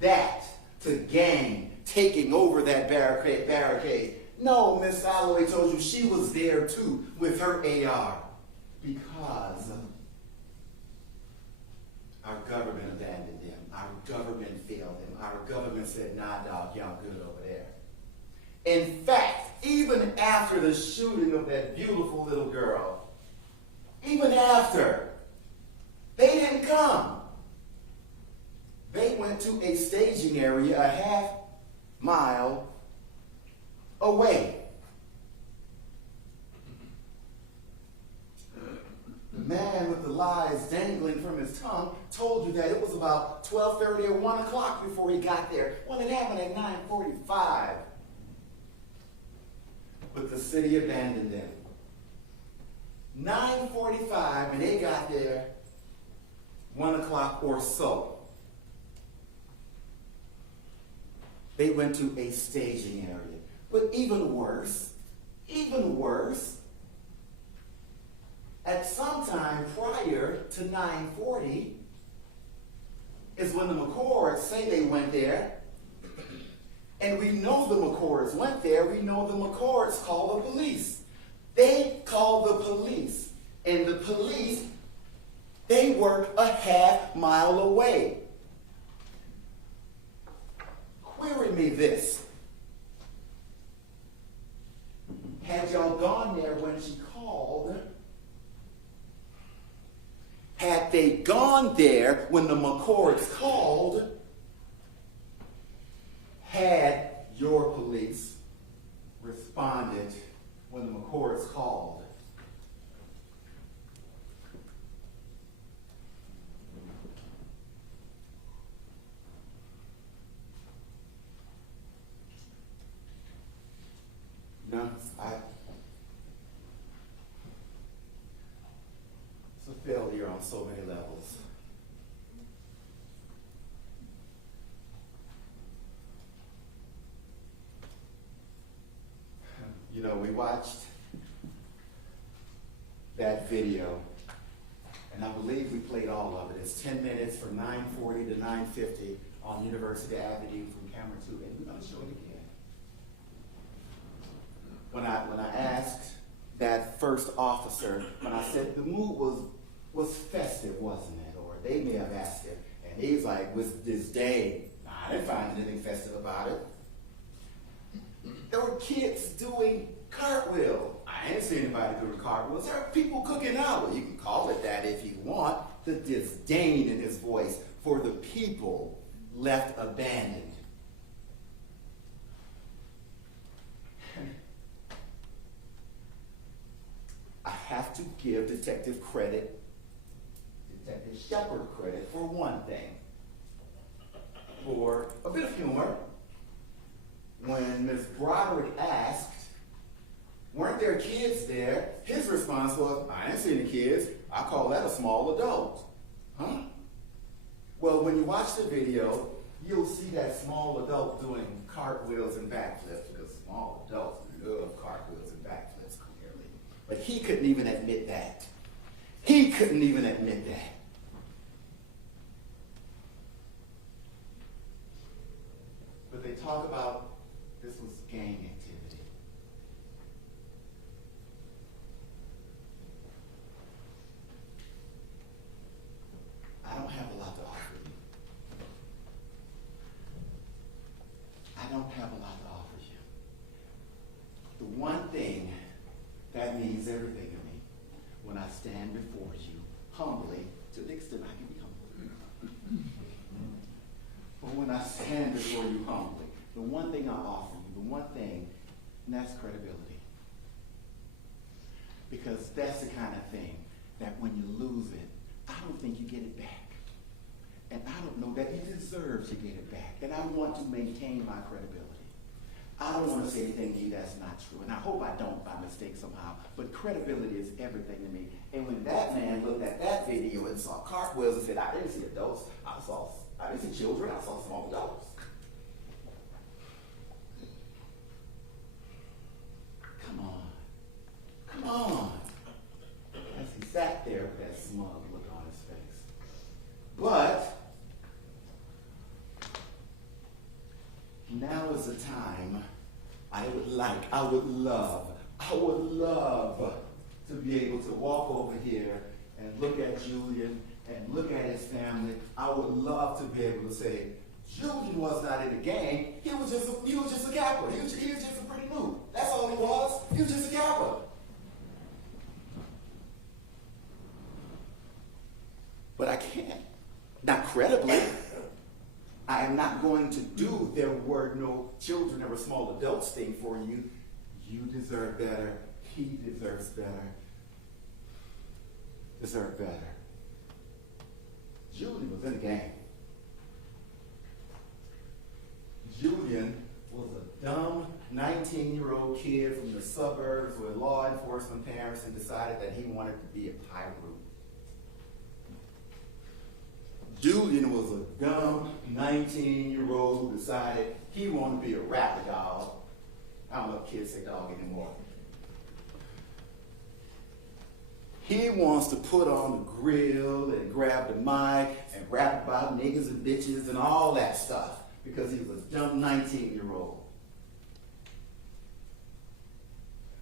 that to gang taking over that barricade. No, Miss Alloway told you she was there too with her AR because our government abandoned them. Our government failed them. Our government said, "Nah, dog, y'all good over there." In fact, even after the shooting of that beautiful little girl, even after, they didn't come. They went to a staging area a half mile away. The man with the lies dangling from his tongue told you that it was about 12:30 or 1 o'clock before he got there. Well, it happened at 9:45. But the city abandoned them. 9:45, and they got there 1 o'clock or so. They went to a staging area. But even worse, at some time prior to 9:40 is when the McCords say they went there. And we know the McCords went there. We know the McCords called the police. They called the police. And the police, they worked a half mile away. Query me this. Had y'all gone there when she called, had there when the McCourts called, had your police responded when the McCourts called? No, it's a failure on so many levels. You know, we watched that video, and I believe we played all of it. It's 10 minutes from 9:40 to 9:50 on University Avenue from camera 2, and we're going to show it again. When I asked that first officer, when I said the mood was festive, wasn't it? Or they may have asked it, and he's like, with disdain, nah, I didn't find anything festive about it. There were kids doing cartwheel. I didn't see anybody doing cartwheels. There are people cooking out. Well, you can call it that if you want. The disdain in his voice for the people left abandoned. I have to give Detective Shepard credit for one thing. For a bit of humor. When Ms. Broderick asked, weren't there kids there? His response was, I didn't see any kids. I call that a small adult. Huh? Well, when you watch the video, you'll see that small adult doing cartwheels and backflips, because small adults love cartwheels and backflips, clearly. But he couldn't even admit that. He couldn't even admit that. But they talk about this was gang activity. I don't have a lot to offer you. I don't have a lot to offer you. The one thing that means everything to me when I stand before you humbly, to the extent I can be humble. But when I stand before you humbly, the one thing I offer you, the one thing, and that's credibility. Because that's the kind of thing that when you lose it, I don't think you get it back. And I don't know that you deserve to get it back. And I want to maintain my credibility. I don't want to say anything to you that's not true. And I hope I don't by mistake somehow. But credibility is everything to me. And when that man looked at that video and saw cartwheels and said, I didn't see adults, I didn't see children, I saw small adults. Come on. As he sat there with that smug look on his face. But now is the time I would love to be able to walk over here and look at Julian and look at his family. I would love to be able to say, Julian was not in the gang. He was just a capper. He was just a pretty noob. That's all he was. He was just a capper. But I can't. Not credibly. I am not going to do there were no children, there were small adults thing for you. You deserve better. He deserves better. Deserve better. Julian was in the gang. Julian was a dumb 19-year-old kid from the suburbs with law enforcement parents and decided that he wanted to be a pirate. Julian was a dumb 19-year-old who decided he wanted to be a rap dog. I don't know if kids say dog anymore. He wants to put on the grill and grab the mic and rap about niggas and bitches and all that stuff because he was a dumb 19-year-old.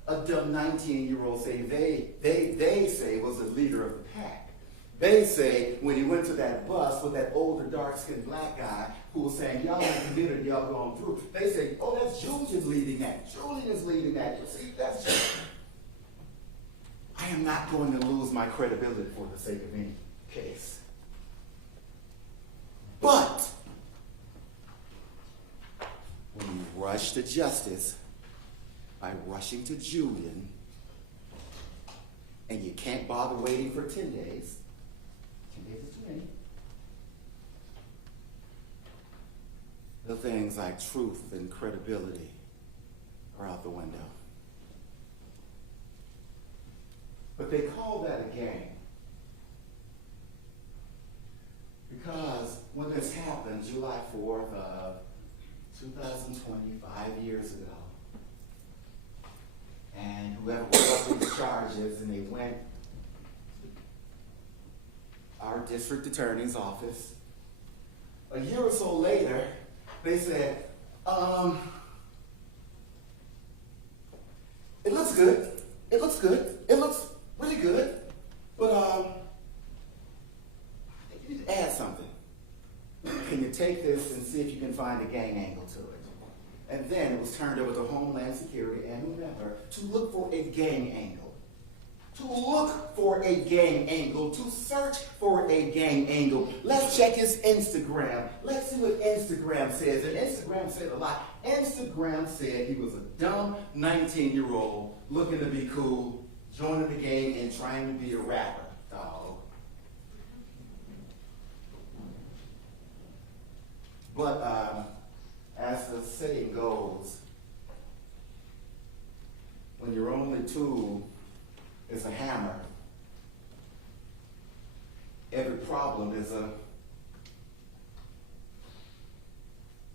A dumb 19-year-old say they say was the leader of the pack. They say when he went to that bus with that older dark-skinned black guy who was saying, y'all in the community, y'all going through. They say, oh, that's Julian's leading that. Julian is leading that. You see, that's Julian. I am not going to lose my credibility for the sake of any case. rush to justice by rushing to Julian, and you can't bother waiting for 10 days. 10 days is too many. The things like truth and credibility are out the window. But they call that a game. Because when this happened, July 4th of 2020, 5 years ago, and whoever wrote up these charges, and they went to our district attorney's office, a year or so later, they said, it looks good. It looks good. It looks really good. But I think you need to add something. Can you take this and see if you can find a gang angle to it? And then it was turned over to Homeland Security and whomever to look for a gang angle. To look for a gang angle, to search for a gang angle. Let's check his Instagram. Let's see what Instagram says. And Instagram said a lot. Instagram said he was a dumb 19-year-old looking to be cool, joining the gang and trying to be a rapper. Dog. But as the saying goes, when your only tool is a hammer, every problem is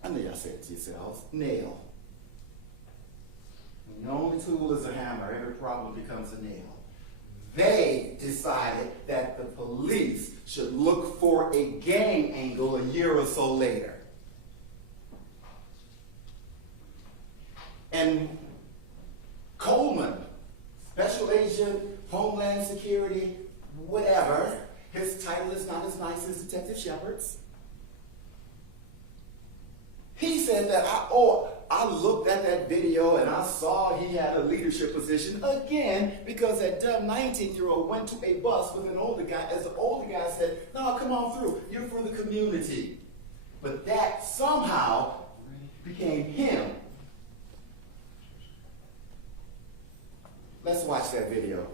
I know y'all said it to yourselves, nail. When your only tool is a hammer, every problem becomes a nail. They decided that the police should look for a gang angle a year or so later. And Coleman, Special Agent, Homeland Security, whatever, his title is not as nice as Detective Shepard's. He said that I looked at that video and I saw he had a leadership position again because that dumb 19-year-old went to a bus with an older guy, as the older guy said, no, come on through, you're for the community. But that somehow became him. Let's watch that video.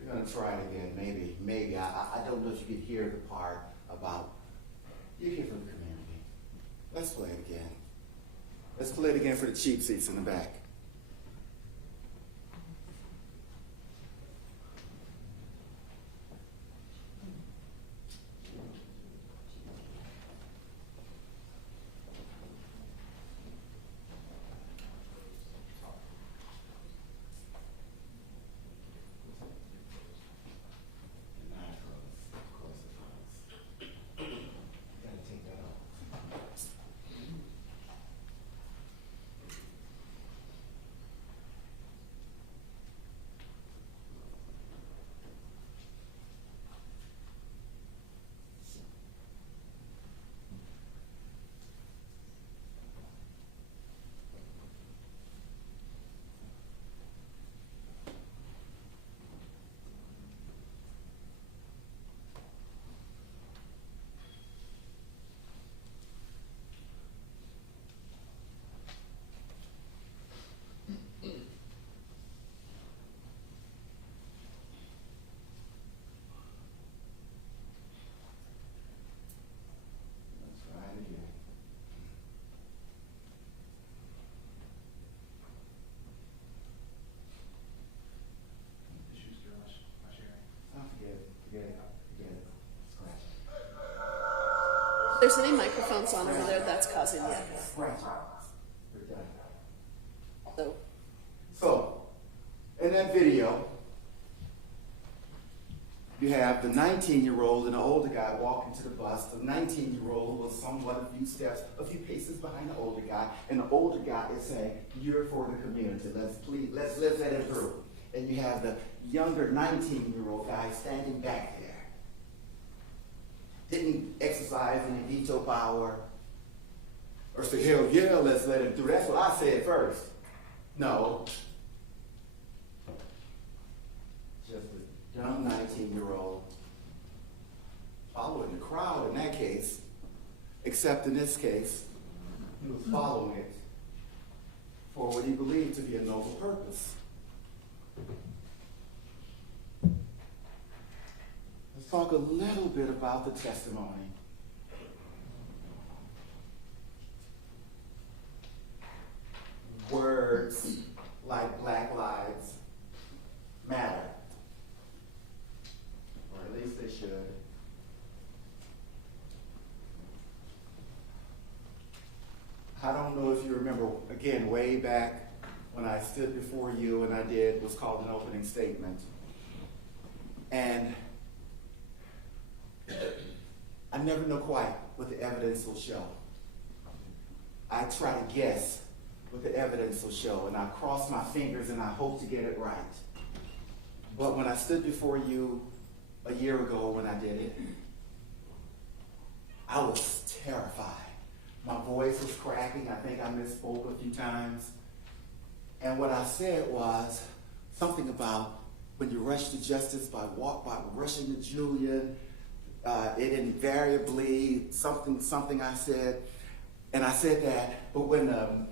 We're going to try it again, maybe. I don't know if you could hear the part about, you hear from the community. Let's play it again. Let's play it again for the cheap seats in the back. If there's any microphones on over there, that's causing the echo. We're done. So, In that video, you have the 19-year-old and the older guy walking to the bus. The 19-year-old was somewhat a few paces behind the older guy, and the older guy is saying, "You're for the community. Let's let it through." And you have the younger 19-year-old guy standing back there. Didn't exercise any veto power or say, "Hell yeah, let's let him through." That's what I said first. No. Just a young 19-year-old following the crowd in that case, except in this case, he was following it for what he believed to be a noble purpose. Let's talk a little bit about the testimony. Words like Black Lives Matter. Or at least they should. I don't know if you remember, again, way back when I stood before you and I did what's called an opening statement. And I never know quite what the evidence will show. I try to guess what the evidence will show, and I cross my fingers and I hope to get it right. But when I stood before you a year ago when I did it, I was terrified. My voice was cracking. I think I misspoke a few times. And what I said was something about when you rush to justice by rushing to Julian, it invariably, something I said. And I said that, but when the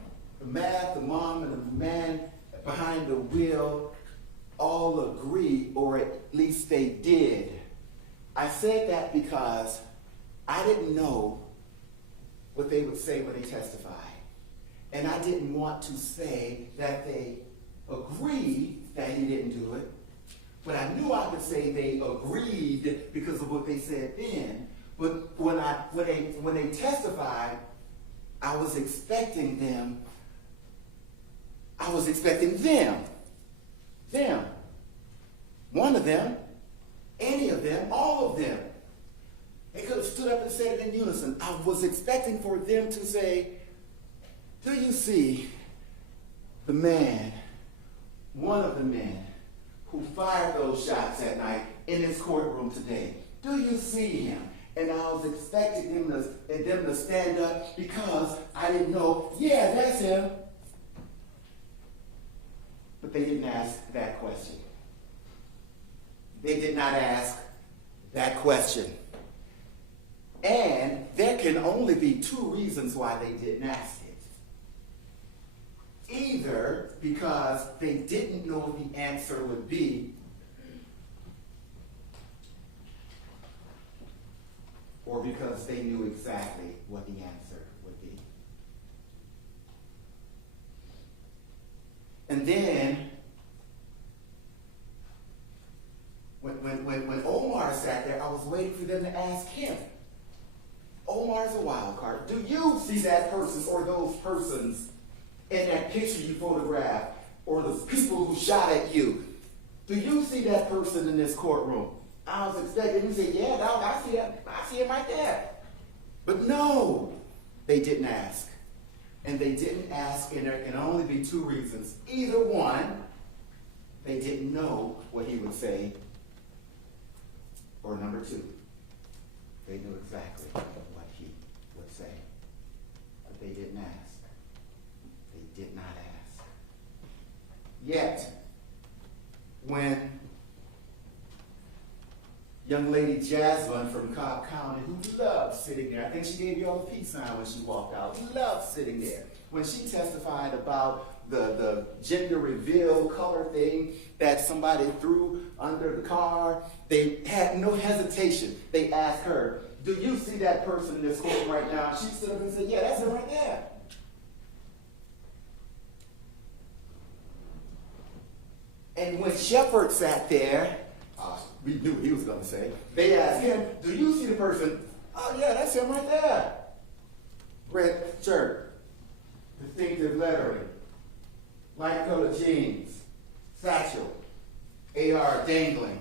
mom and the man behind the wheel all agree, or at least they did. I said that because I didn't know what they would say when they testified. And I didn't want to say that they agreed that he didn't do it, but I knew I could say they agreed because of what they said then. But when they testified, I was expecting them, one of them, any of them, all of them. They could have stood up and said it in unison. I was expecting for them to say, "Do you see the man, one of the men who fired those shots that night in his courtroom today? Do you see him?" And I was expecting them to stand up because I didn't know, yeah, that's him. But they didn't ask that question. They did not ask that question. And there can only be two reasons why they didn't ask it. Either because they didn't know what the answer would be, or because they knew exactly what the answer would be. And then, when Omar sat there, I was waiting for them to ask him. Omar's a wild card. Do you see that person or those persons in that picture you photographed, or the people who shot at you? Do you see that person in this courtroom? I was expecting him to say, "Yeah, dog, I see him. I see him right there." But no, they didn't ask. And they didn't ask, and there can only be two reasons. Either one, they didn't know what he would say, or number two, they knew exactly what he would say. But they didn't ask. They did not ask. Yet, when young lady Jasmine from Cobb County, who loved sitting there, I think she gave you all a peace sign when she walked out, loved sitting there. When she testified about the gender reveal color thing that somebody threw under the car, they had no hesitation. They asked her, "Do you see that person in this court right now?" She stood up and said, "Yeah, that's him right there." And when Shepard sat there, we knew he was going to say, they asked him, "Do you see the person Oh yeah, that's him right there. Red shirt, distinctive lettering, light colored jeans, satchel, AR dangling.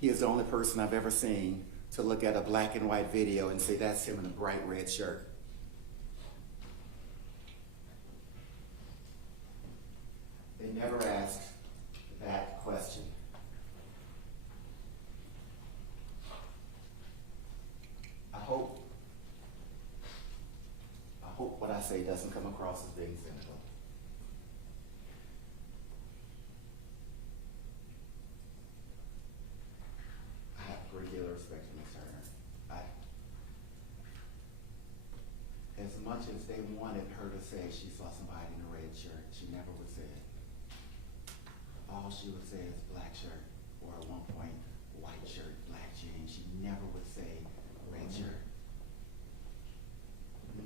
He is the only person I've ever seen to look at a black and white video and say that's him in a bright red shirt. They never asked that question. I hope what I say doesn't come across as being cynical. I have a great deal of respect for Ms. Turner. As much as they wanted her to say she saw somebody in a red shirt, she never would say it. All she would say is black shirt, or at one point, white shirt, black jeans. She never would say red shirt.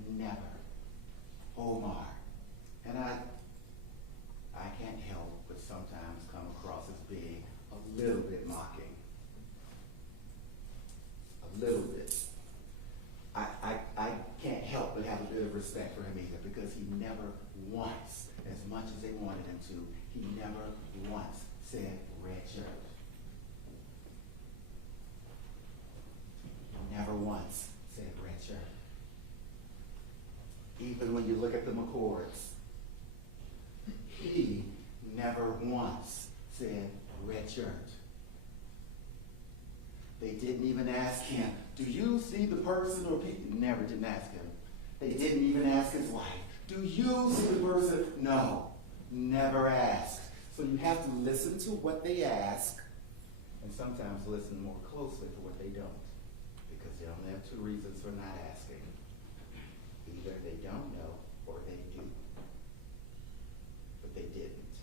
Never. Omar. And I can't help but sometimes come across as being a little bit mocking. A little bit. I can't help but have a bit of respect for him either, because he never once, as much as they wanted him to, he never once said red shirt. Never once said red shirt. Even when you look at the McCords, he never once said red shirt. They didn't even ask him, do you see the person or people? Never didn't ask him. They didn't even ask his wife, do you see the person? No, never asked. So you have to listen to what they ask, and sometimes listen more closely to what they don't, because they only have two reasons for not asking. Either they don't know or they do. But they didn't.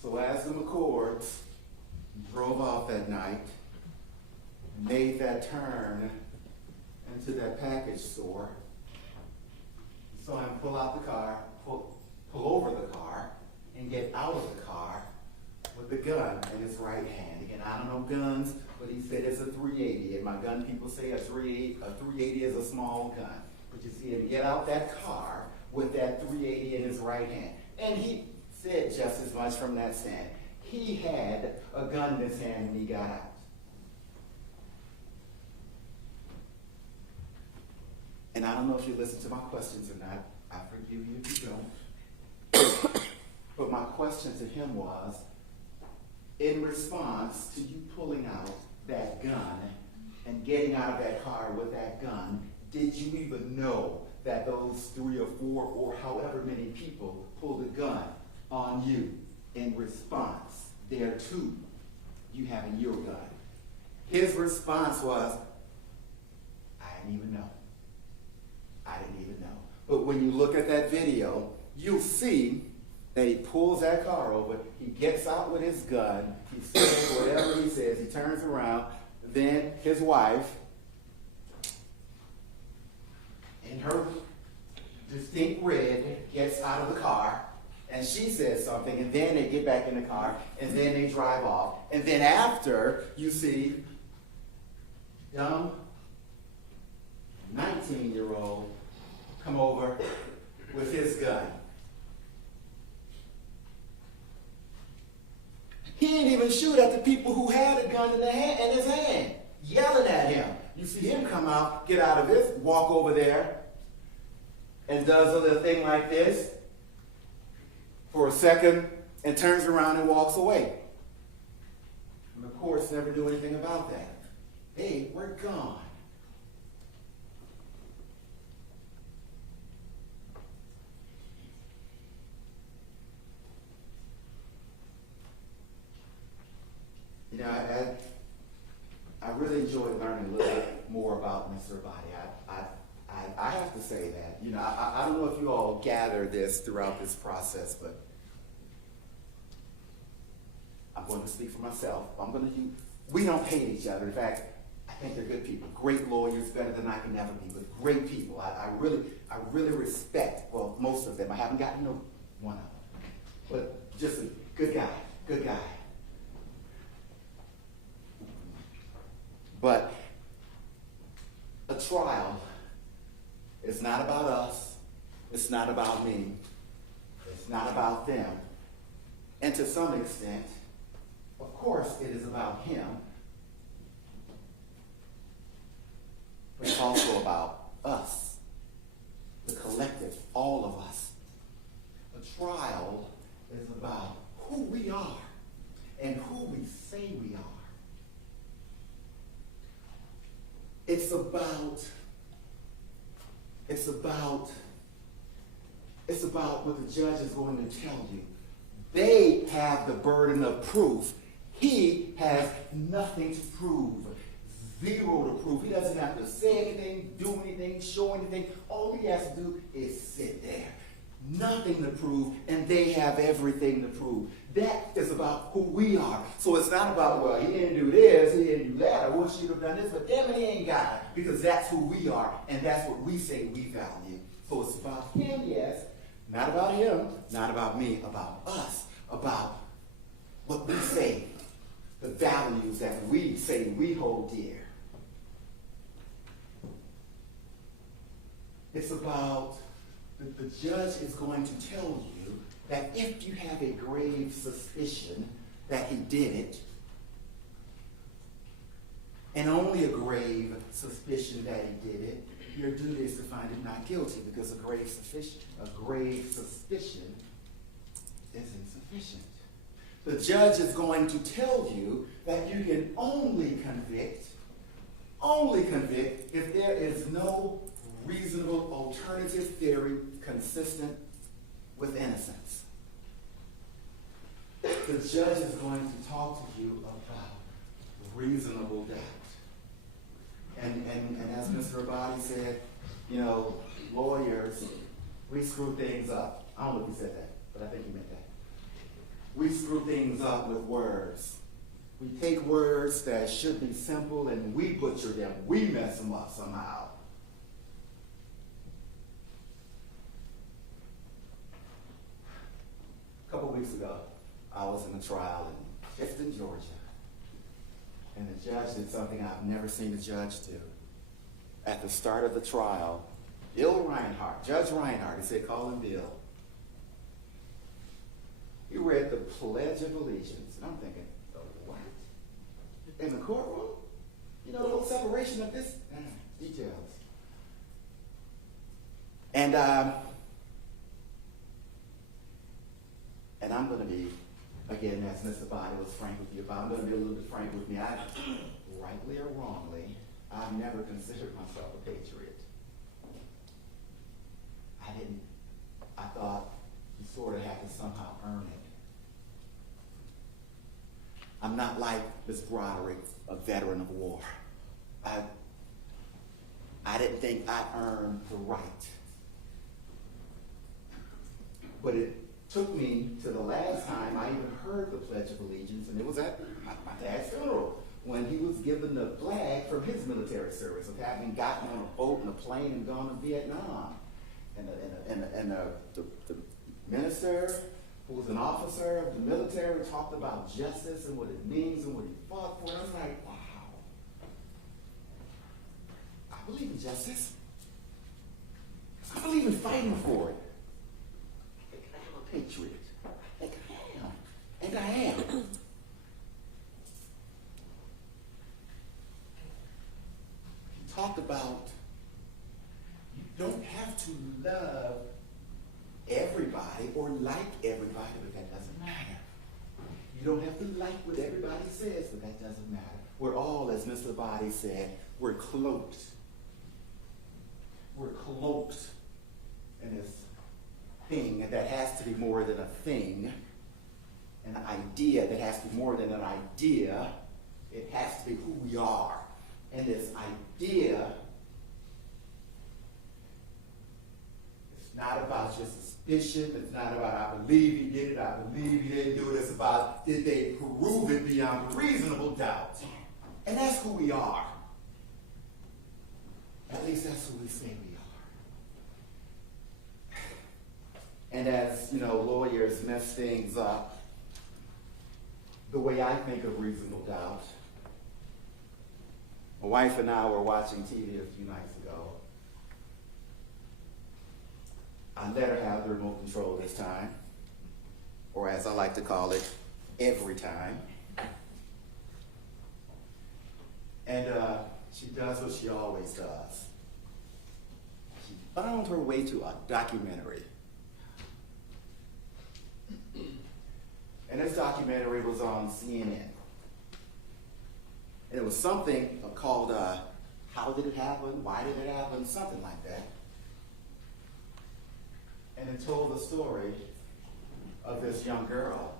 So as the McCords drove off that night, made that turn into that package store, saw him pull out the car, pull over the car, and get out of the car with the gun in his right hand. Again, I don't know guns, but he said it's a .380, and my gun people say a .380 is a small gun. But you see him get out that car with that .380 in his right hand. And he said just as much from that stand. He had a gun in his hand when he got out. And I don't know if you listen to my questions or not. I forgive you if you don't. But my question to him was, in response to you pulling out that gun and getting out of that car with that gun, did you even know that those 3 or 4 or however many people pulled a gun on you in response thereto you having your gun? His response was, I didn't even know. I didn't even know. But when you look at that video, you'll see that he pulls that car over, he gets out with his gun, he says whatever he says, he turns around, then his wife, in her distinct red, gets out of the car, and she says something, and then they get back in the car, and then they drive off. And then after, you see young 19-year-old come over with his gun. He didn't even shoot at the people who had a gun in his hand, yelling at him. You see him come out, get out of this, walk over there, and does a little thing like this for a second, and turns around and walks away. And the courts never do anything about that. Hey, we're gone. You know, I really enjoyed learning a little bit more about Mr. Abadi. I have to say that. You know, I don't know if you all gathered this throughout this process, but I'm going to speak for myself. We don't hate each other. In fact, I think they're good people. Great lawyers, better than I can ever be, but great people. I really respect, well, most of them. I haven't gotten to know one of them. But just Good guy, good guy. But a trial is not about us. It's not about me. It's not about them. And to some extent, of course, it is about him. But it's also about us, the collective, all of us. A trial is about who we are and who we say we are. It's about what the judge is going to tell you. They have the burden of proof. He has nothing to prove. Zero to prove. He doesn't have to say anything, do anything, show anything. All he has to do is sit there. Nothing to prove, and they have everything to prove. That is about who we are. So it's not about, well, he didn't do this, he didn't do that, I wish he'd have done this, but damn it, he ain't got it. Because that's who we are, and that's what we say we value. So it's about him, yes. Not about him, not about me, about us, about what we say, the values that we say we hold dear. It's about, the judge is going to tell you that if you have a grave suspicion that he did it, and only a grave suspicion that he did it, your duty is to find him not guilty, because a grave suspicion is insufficient. The judge is going to tell you that you can only convict if there is no reasonable alternative theory consistent with innocence. The judge is going to talk to you about reasonable doubt. And as Mr. Abadi said, you know, lawyers, we screw things up. I don't know if he said that, but I think he meant that. We screw things up with words. We take words that should be simple and we butcher them. We mess them up somehow. A couple weeks ago, I was in a trial in Clifton, Georgia. And the judge did something I've never seen a judge do. At the start of the trial, Judge Reinhardt, he said, call him Bill. He read the Pledge of Allegiance. And I'm thinking, oh, what? In the courtroom? You know, a little separation of this? Details. And I'm going to be, again, as Mr. Body was frank with you about, I'm going to be a little bit frank with me. I, rightly or wrongly, I've never considered myself a patriot. I thought you sort of had to somehow earn it. I'm not like Ms. Broderick, a veteran of war. I didn't think I earned the right. But it took me to the last time I even heard the Pledge of Allegiance, and it was at my dad's funeral, when he was given the flag from his military service of having gotten on a boat and a plane and gone to Vietnam. And the minister, who was an officer of the military, talked about justice and what it means and what he fought for. And I was like, wow. I believe in justice. I believe in fighting for it. I think I am a patriot. I think I am. And I am. He talked about you don't have to love everybody or like everybody, but that doesn't matter. You don't have to like what everybody says, but that doesn't matter. We're all, as Mr. Body said, we're cloaked. We're cloaked in this thing that has to be more than a thing, an idea that has to be more than an idea. It has to be who we are. And this idea, it's not about your suspicion. It's not about I believe he did it, I believe he didn't do it. It's about did they prove it beyond reasonable doubt. And that's who we are. At least that's who we say we are. And as, you know, lawyers mess things up, the way I think of reasonable doubt. My wife and I were watching TV a few nights ago. I let her have the remote control this time, or as I like to call it, every time. And she does what she always does. She found her way to a documentary. And this documentary was on CNN. And it was something called, How Did It Happen? Why Did It Happen? Something like that. And it told the story of this young girl.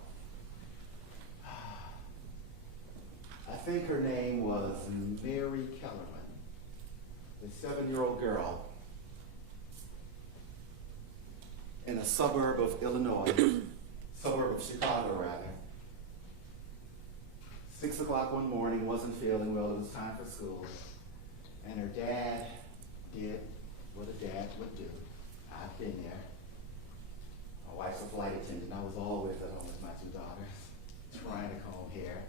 I think her name was Mary Kellerman, a 7-year-old girl in a suburb of Illinois, suburb of Chicago rather. 6 o'clock one morning, wasn't feeling well, it was time for school, and her dad did what a dad would do. I've been there. My wife's a flight attendant. I was always at home with my 2 daughters, trying to comb hair.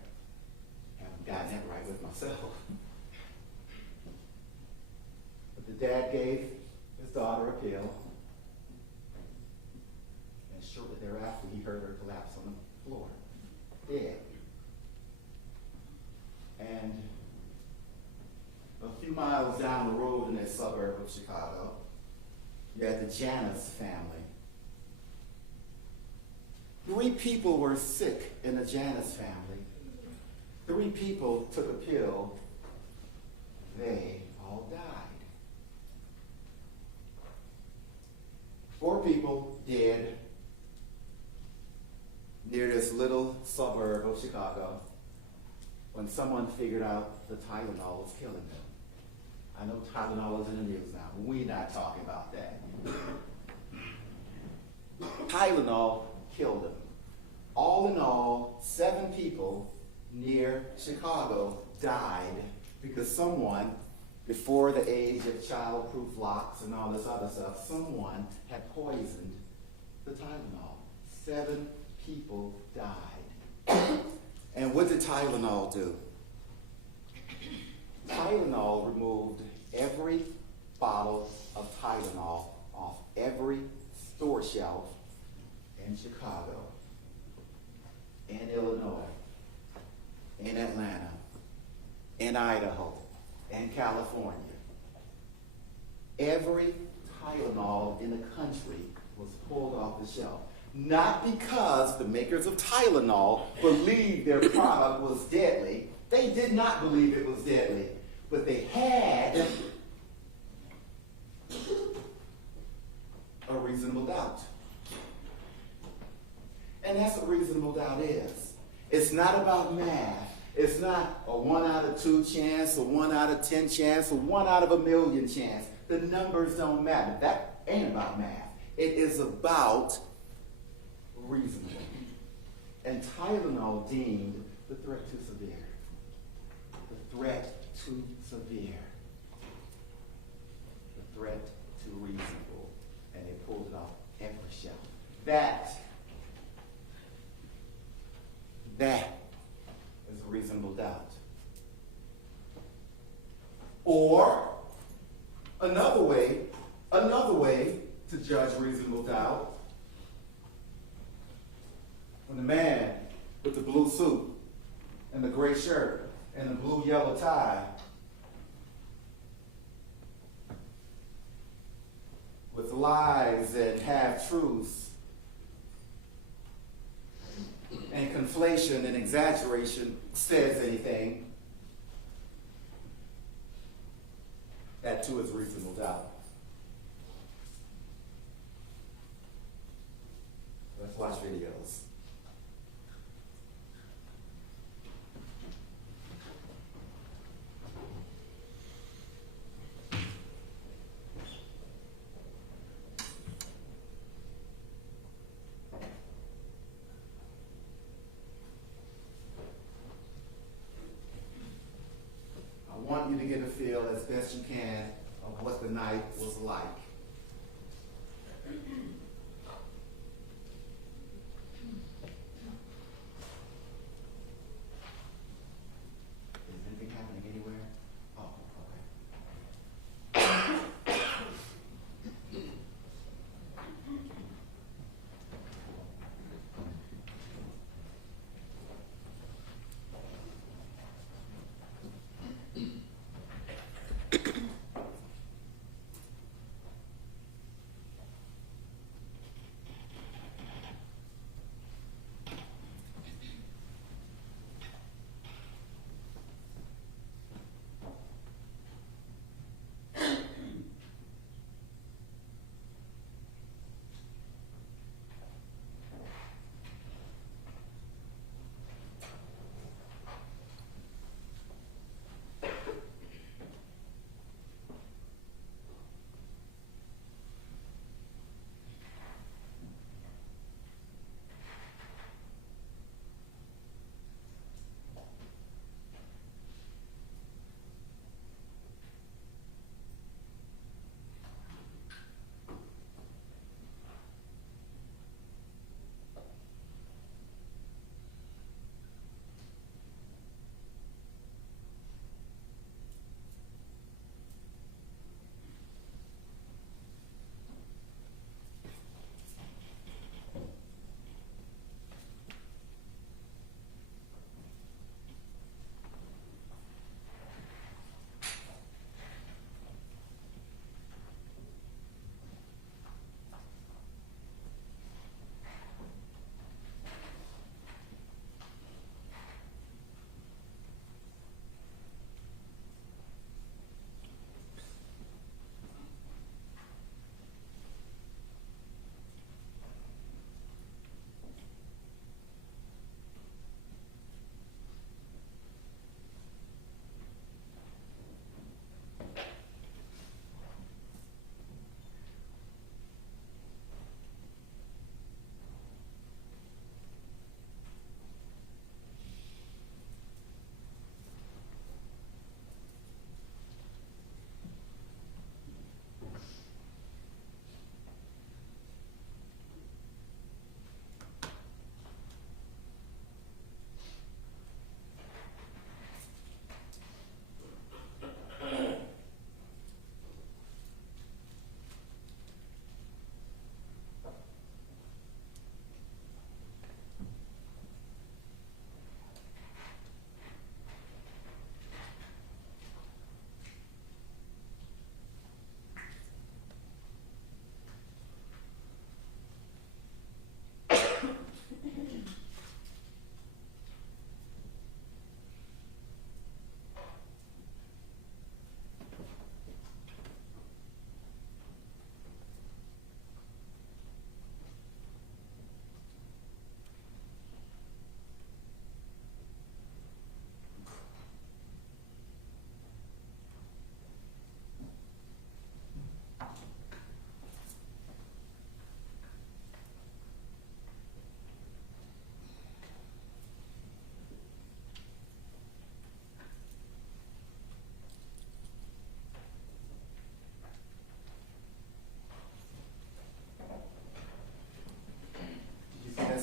Haven't gotten it right with myself. But the dad gave his daughter a pill, and shortly thereafter he heard her collapse on the floor, dead. And a few miles down the road in that suburb of Chicago, you had the Janus family. 3 people were sick in the Janus family. 3 people took a pill. They all died. 4 people dead near this little suburb of Chicago when someone figured out the Tylenol was killing them. I know Tylenol is in the news now, but we're not talking about that. Tylenol killed them. All in all, 7 people near Chicago died because someone, before the age of childproof locks and all this other stuff, someone had poisoned the Tylenol. 7 people died. And what did Tylenol do? Tylenol removed every bottle of Tylenol off every store shelf in Chicago, in Illinois, in Atlanta, in Idaho, in California. Every Tylenol in the country was pulled off the shelf. Not because the makers of Tylenol believed their product was deadly. They did not believe it was deadly, but they had a reasonable doubt. And that's what reasonable doubt is. It's not about math. It's not a 1 out of 2 chance, a 1 out of 10 chance, a 1 out of a million chance. The numbers don't matter. That ain't about math. It is about reasonable. And Tylenol deemed the threat too severe. The threat too severe. The threat too reasonable. And they pulled it off every shelf. That is a reasonable doubt. Or another way to judge reasonable doubt. When the man with the blue suit and the gray shirt and the blue yellow tie with lies and half-truths and conflation and exaggeration says anything, that too is reasonable doubt. Let's watch videos. I want you to get a feel as best you can of what the night was like.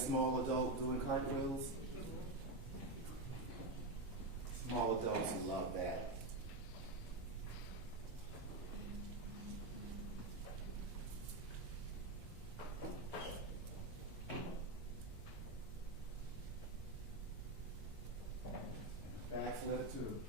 small adult doing cartwheels? Small adults love that. Backflip too.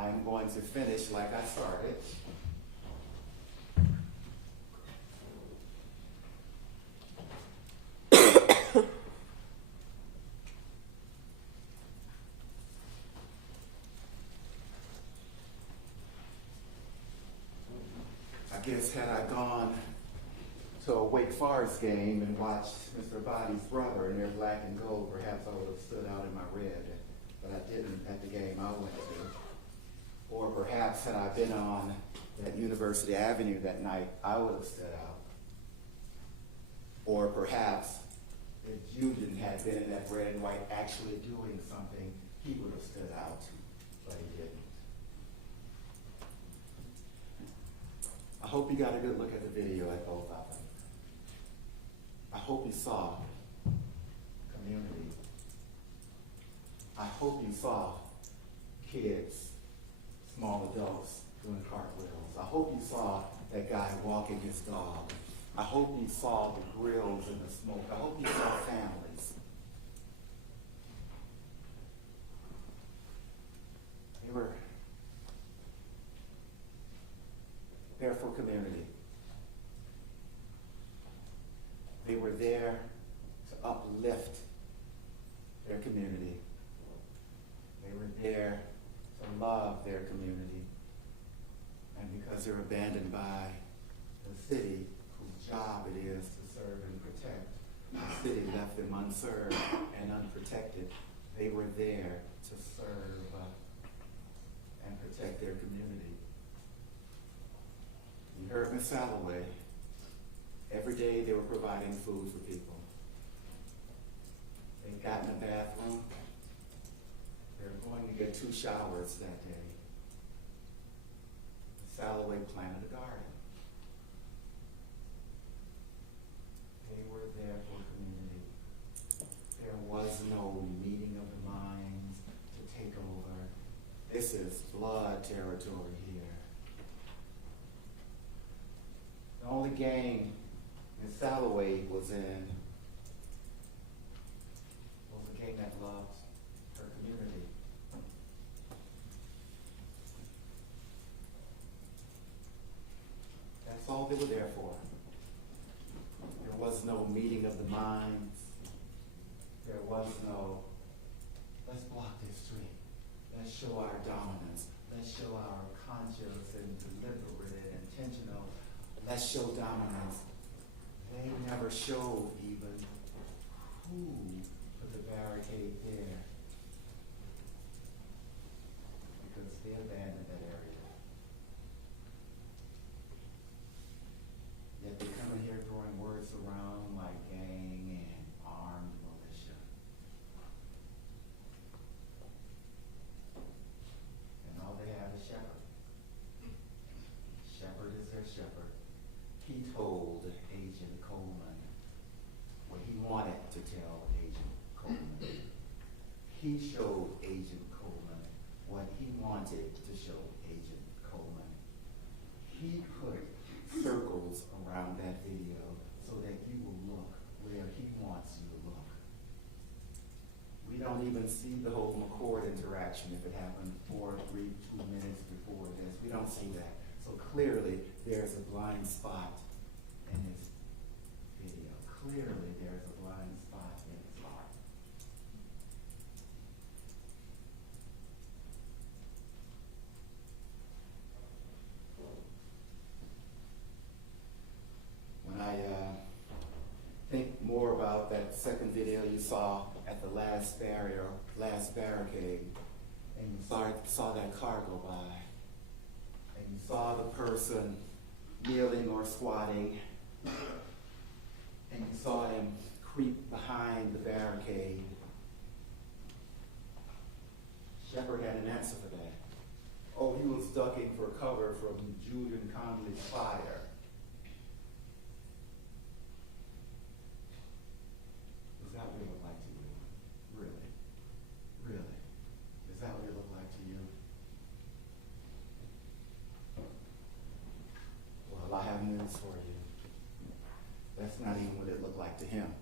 I'm going to finish like I started. I guess had I gone to a Wake Forest game and watched Mr. Body's brother in their black and gold, perhaps I would have stood out in my red, but I didn't at the game I went to. Or perhaps had I been on that University Avenue that night, I would have stood out. Or perhaps if Julian had been in that red and white actually doing something, he would have stood out, but he didn't. I hope you got a good look at the video at both of them. I hope you saw community. I hope you saw kids, small adults doing cartwheels. I hope you saw that guy walking his dog. I hope you saw the grills and the smoke. I hope you saw families. They were there for community. They were there to uplift their community. They were there to love their community. And because they're abandoned by the city, whose job it is to serve and protect, the city left them unserved and unprotected. They were there to serve and protect their community. You heard Ms. Salloway. Every day they were providing food for people. They got in the bathroom. They were going to get 2 showers that day. Salloway planted a garden. They were there for community. There was no meeting of the minds to take over. This is blood territory here. The only gang Ms. Salloway was in was a gang that loved her community. That's all they were there for. There was no meeting of the minds. There was no, let's block this street. Let's show our dominance. Let's show our conscious and deliberate and intentional. Let's show dominance. They never showed even who put the barricade there, because they abandoned that area. Yet they come in here throwing words around like gang and armed militia. And all they have is shepherd. Shepherd is their shepherd. He told Agent Coleman what he wanted to tell Agent Coleman. He showed Agent Coleman what he wanted to show Agent Coleman. He put circles around that video so that you will look where he wants you to look. We don't even see the whole McCord interaction if it happened 2 minutes before this. We don't see that. So clearly there's a blind spot in his video. Clearly there's a blind spot in his heart. When I think more about that second video you saw at the last barricade, and you saw that car go by, and you saw the person kneeling or squatting, and you saw him creep behind the barricade. Shepard had an answer for that. Oh, he was ducking for cover from Julian Conley's fire. Does that what it look like to you? Really? Really? Is that what it looked like to you? Well, I have news for you. That's not even what it looked like to him.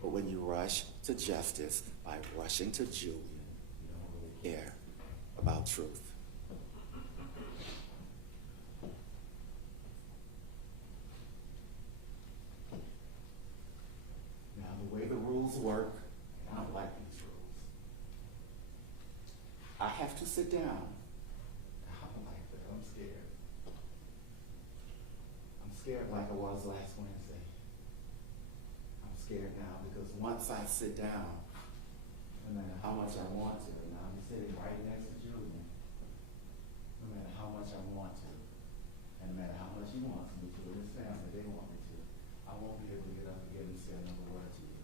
But when you rush to justice by rushing to Julian, you don't really care about truth. Now, the way the rules work, I don't like these rules. I have to sit down. I don't like that. I'm scared. I'm scared like I was last Wednesday. I'm scared now because once I sit down, no matter how much I want to, and I'm sitting right next to Julian, no matter how much I want to, and no matter how much he wants me to, and his family, they want me to, I won't be able to get up again and say another word to you.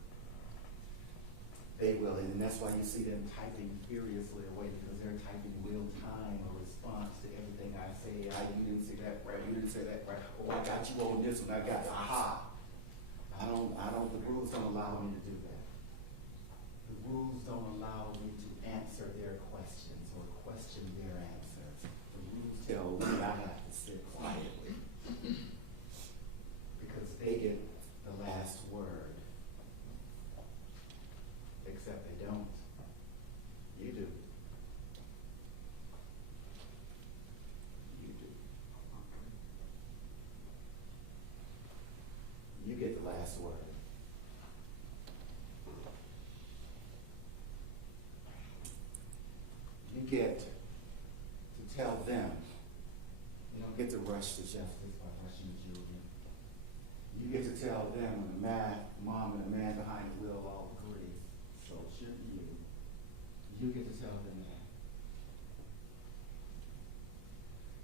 They will, and that's why you see them typing furiously away, because they're typing real time a response to everything I say. You didn't say that right, you didn't say that right. Oh, I got you on this one, I got you. Aha. The rules don't allow me to do that. The rules don't allow me to answer their questions or question their answers. The rules tell me I have to sit quietly because they get the last word. Except they don't. You do. You do. You get the last word. You get to tell them. You don't get to rush to justice by rushing to Julian. You get to tell them when the mom and the man behind the wheel all agree. So should you. You get to tell them that.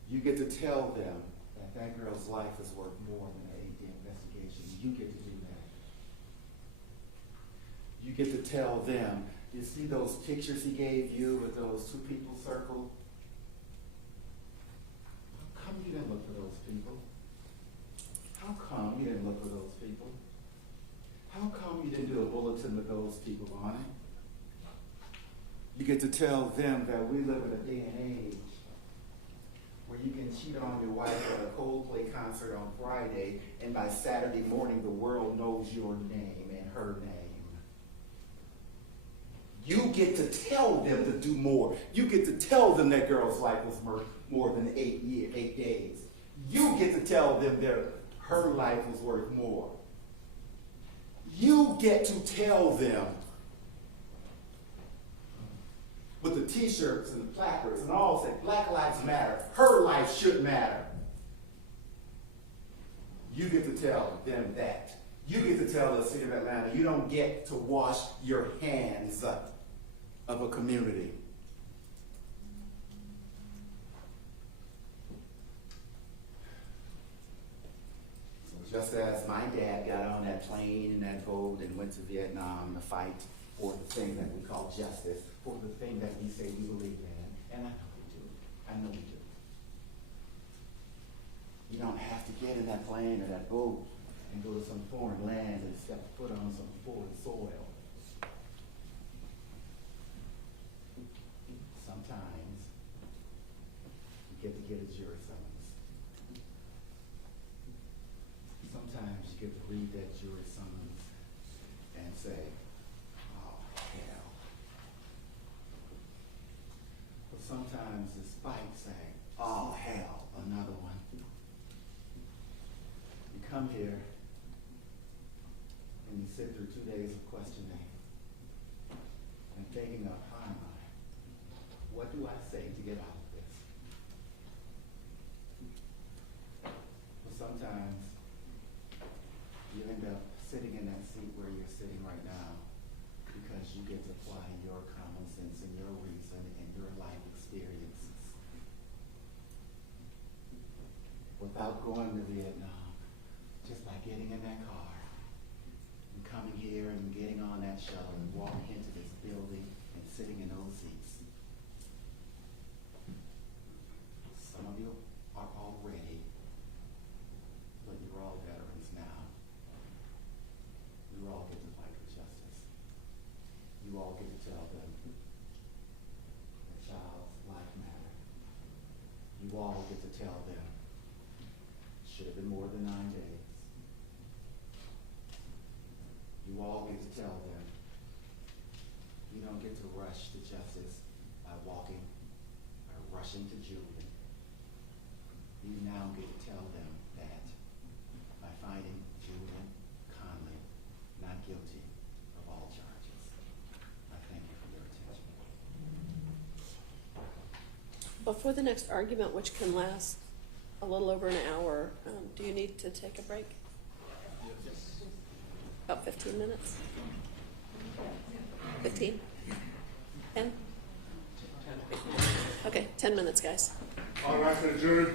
You get to tell them that that girl's life is worth more than an 8-day investigation. You get to do that. You get to tell them, you see those pictures he gave you with those two people circled? How come you didn't look for those people? How come you didn't look for those people? How come you didn't do a bulletin with those people on it? You get to tell them that we live in a day and age where you can cheat on your wife at a Coldplay concert on Friday, and by Saturday morning the world knows your name and her name. You get to tell them to do more. You get to tell them that girl's life was more than 8 days. You get to tell them that her life was worth more. You get to tell them with the t-shirts and the placards and all say, Black Lives Matter, her life should matter. You get to tell them that. You get to tell the city of Atlanta, you don't get to wash your hands of a community. So just as my dad got on that plane and that boat and went to Vietnam to fight for the thing that we call justice, for the thing that we say we believe in, and I know we do. I know we do. You don't have to get in that plane or that boat and go to some foreign land and step foot on some foreign soil. Sometimes you get to get a jury summons. Sometimes you get to read that jury summons and say, oh, hell. But sometimes despite saying, oh, hell, another one, you come here and you sit through 2 days of questioning and thinking of, what do I say to get out of this? But sometimes you end up sitting in that seat where you're sitting right now because you get to apply your common sense and your reason and your life experiences. Without going to Vietnam, just by getting in that car and coming here and getting on that shuttle and walking into this building and sitting in those seats. Some of you are already, but you're all veterans now. You all get to fight for justice. You all get to tell them that child's life mattered. You all get to tell them it should have been more than 9 days. You all get to tell them you don't get to rush to justice by walking. rushing to Julian. You now get to tell them that by finding Julian Conley not guilty of all charges. I thank you for your attention. Before the next argument, which can last a little over an hour, do you need to take a break? About 15 minutes? 15? 10? Okay, 10 minutes, guys. All right, to the jury.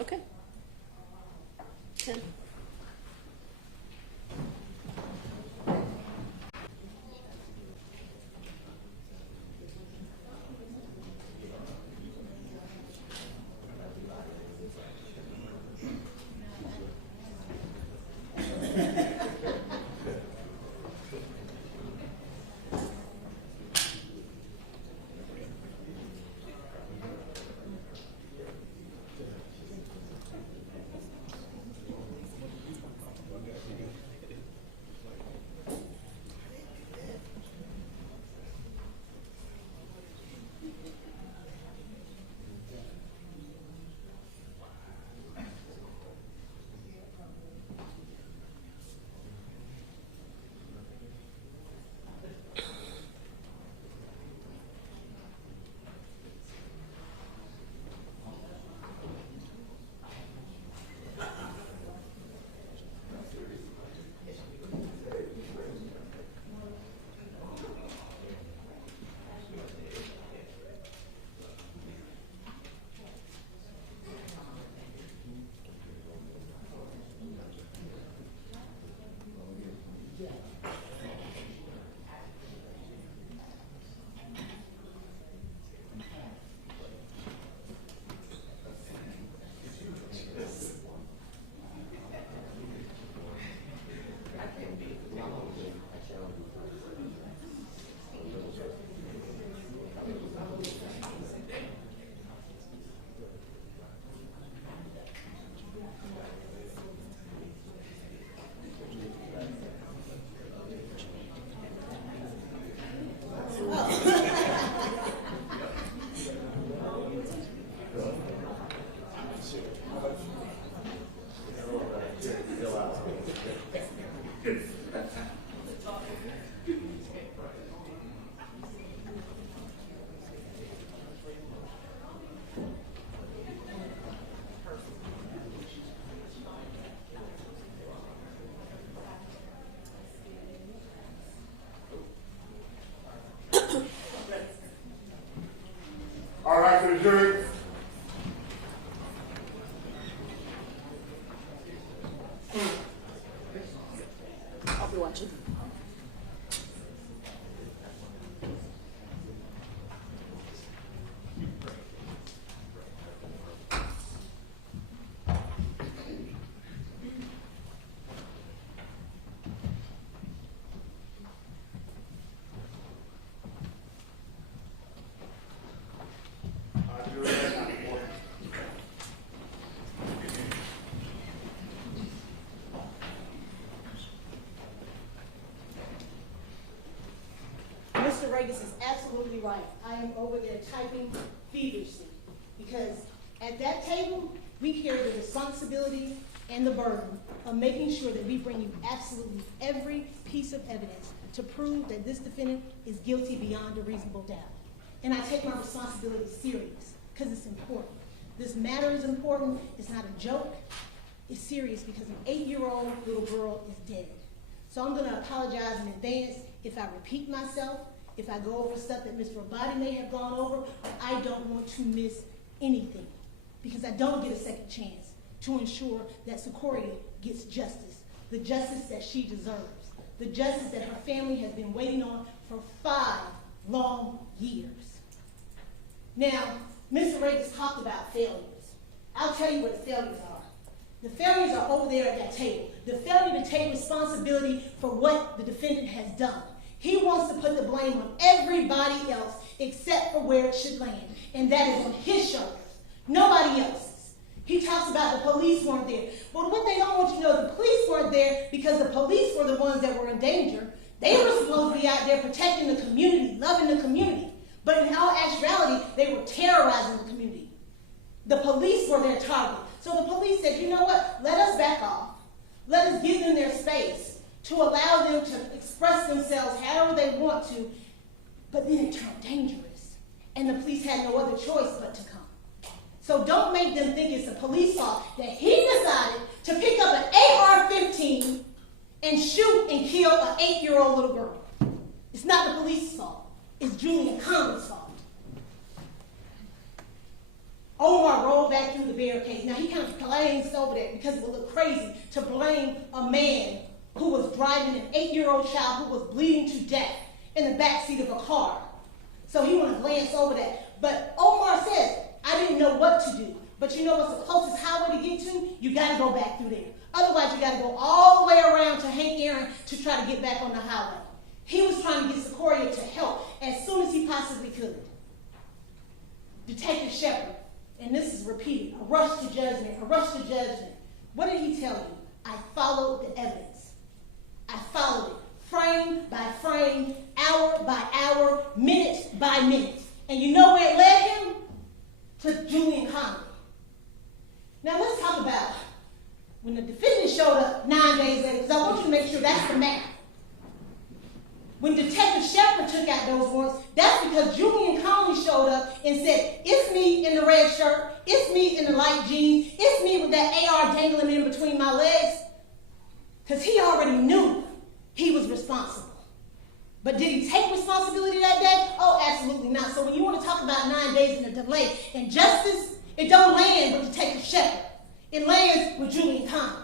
Okay. 10. All right, to the jury. I'll be watching. Mr. Regis is absolutely right. I am over there typing feverishly because at that table, we carry the responsibility and the burden of making sure that we bring you absolutely every piece of evidence to prove that this defendant is guilty beyond a reasonable doubt. And I take my responsibility serious because it's important. This matter is important. It's not a joke. It's serious because an 8-year-old little girl is dead. So I'm going to apologize in advance if I repeat myself, if I go over stuff that Ms. Robati may have gone over. I don't want to miss anything because I don't get a second chance to ensure that Secoriea gets justice, the justice that she deserves, the justice that her family has been waiting on for long years. Now, Mr. Reagan talked about failures. I'll tell you what the failures are. The failures are over there at that table. The failure to take responsibility for what the defendant has done. He wants to put the blame on everybody else except for where it should land, and that is on his shoulders, nobody else's. He talks about the police weren't there. But what they don't want you to know, the police weren't there because the police were the ones that were in danger. They were supposed to be out there protecting the community, loving the community. But in all actuality, they were terrorizing the community. The police were their target. So the police said, you know what, let us back off. Let us give them their space to allow them to express themselves however they want to. But then it turned dangerous. And the police had no other choice but to come. So don't make them think it's a police fault that he decided to pick up an AR-15 and shoot and kill an 8-year-old little girl. It's not the police's fault. It's Julian Conley's fault. Omar rolled back through the barricades. Now he kind of glanced over there because it would look crazy to blame a man who was driving an 8-year-old child who was bleeding to death in the backseat of a car. So he wanted to glance over that. But Omar said, I didn't know what to do. But you know what's the closest highway to get to? You got to go back through there. Otherwise, you got to go all the way around to Hank Aaron to try to get back on the highway. He was trying to get Secoriea to help as soon as he possibly could. Detective Shepard, and this is repeated, a rush to judgment, a rush to judgment. What did he tell you? I followed the evidence. I followed it, frame by frame, hour by hour, minute by minute. And you know where it led him? To Julian Conley. Now let's talk about when the defendant showed up 9 days later, because I want you to make sure that's the map. When Detective Shepard took out those warrants, that's because Julian Conley showed up and said, it's me in the red shirt, it's me in the light jeans, it's me with that AR dangling in between my legs. Because he already knew he was responsible. But did he take responsibility that day? Oh, absolutely not. So when you want to talk about 9 days and a delay and justice, it don't land with Detective Shepard. It lands with Julian Conley.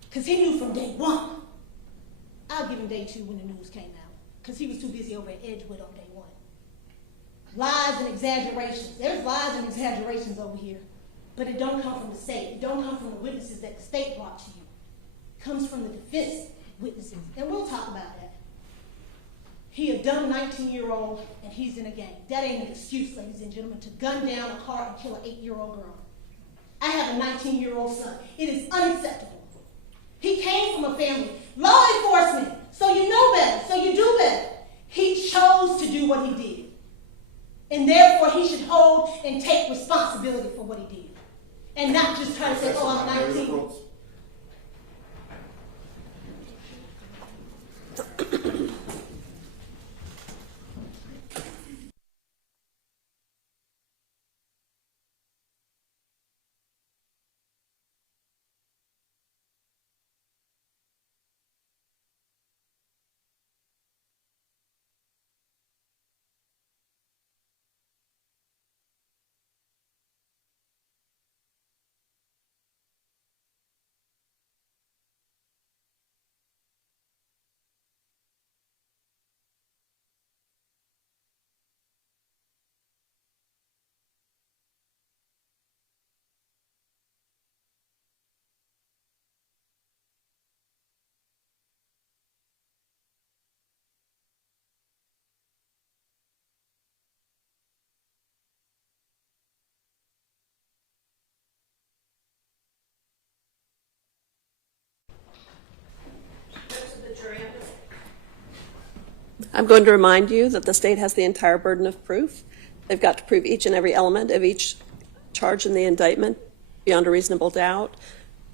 Because he knew from day one. I'll give him day 2 when the news came out. Because he was too busy over at Edgewood on day 1. Lies and exaggerations. There's lies and exaggerations over here. But it don't come from the state. It don't come from the witnesses that the state brought to you. It comes from the defense witnesses. And we'll talk about that. He a dumb 19-year-old and he's in a gang. That ain't an excuse, ladies and gentlemen, to gun down a car and kill an 8-year-old girl. I have a 19-year-old son. It is unacceptable. He came from a family. Law enforcement, so you know better, so you do better. He chose to do what he did. And therefore he should hold and take responsibility for what he did. And not just try to say, oh, I'm 19. I'm going to remind you that the state has the entire burden of proof. They've got to prove each and every element of each charge in the indictment beyond a reasonable doubt.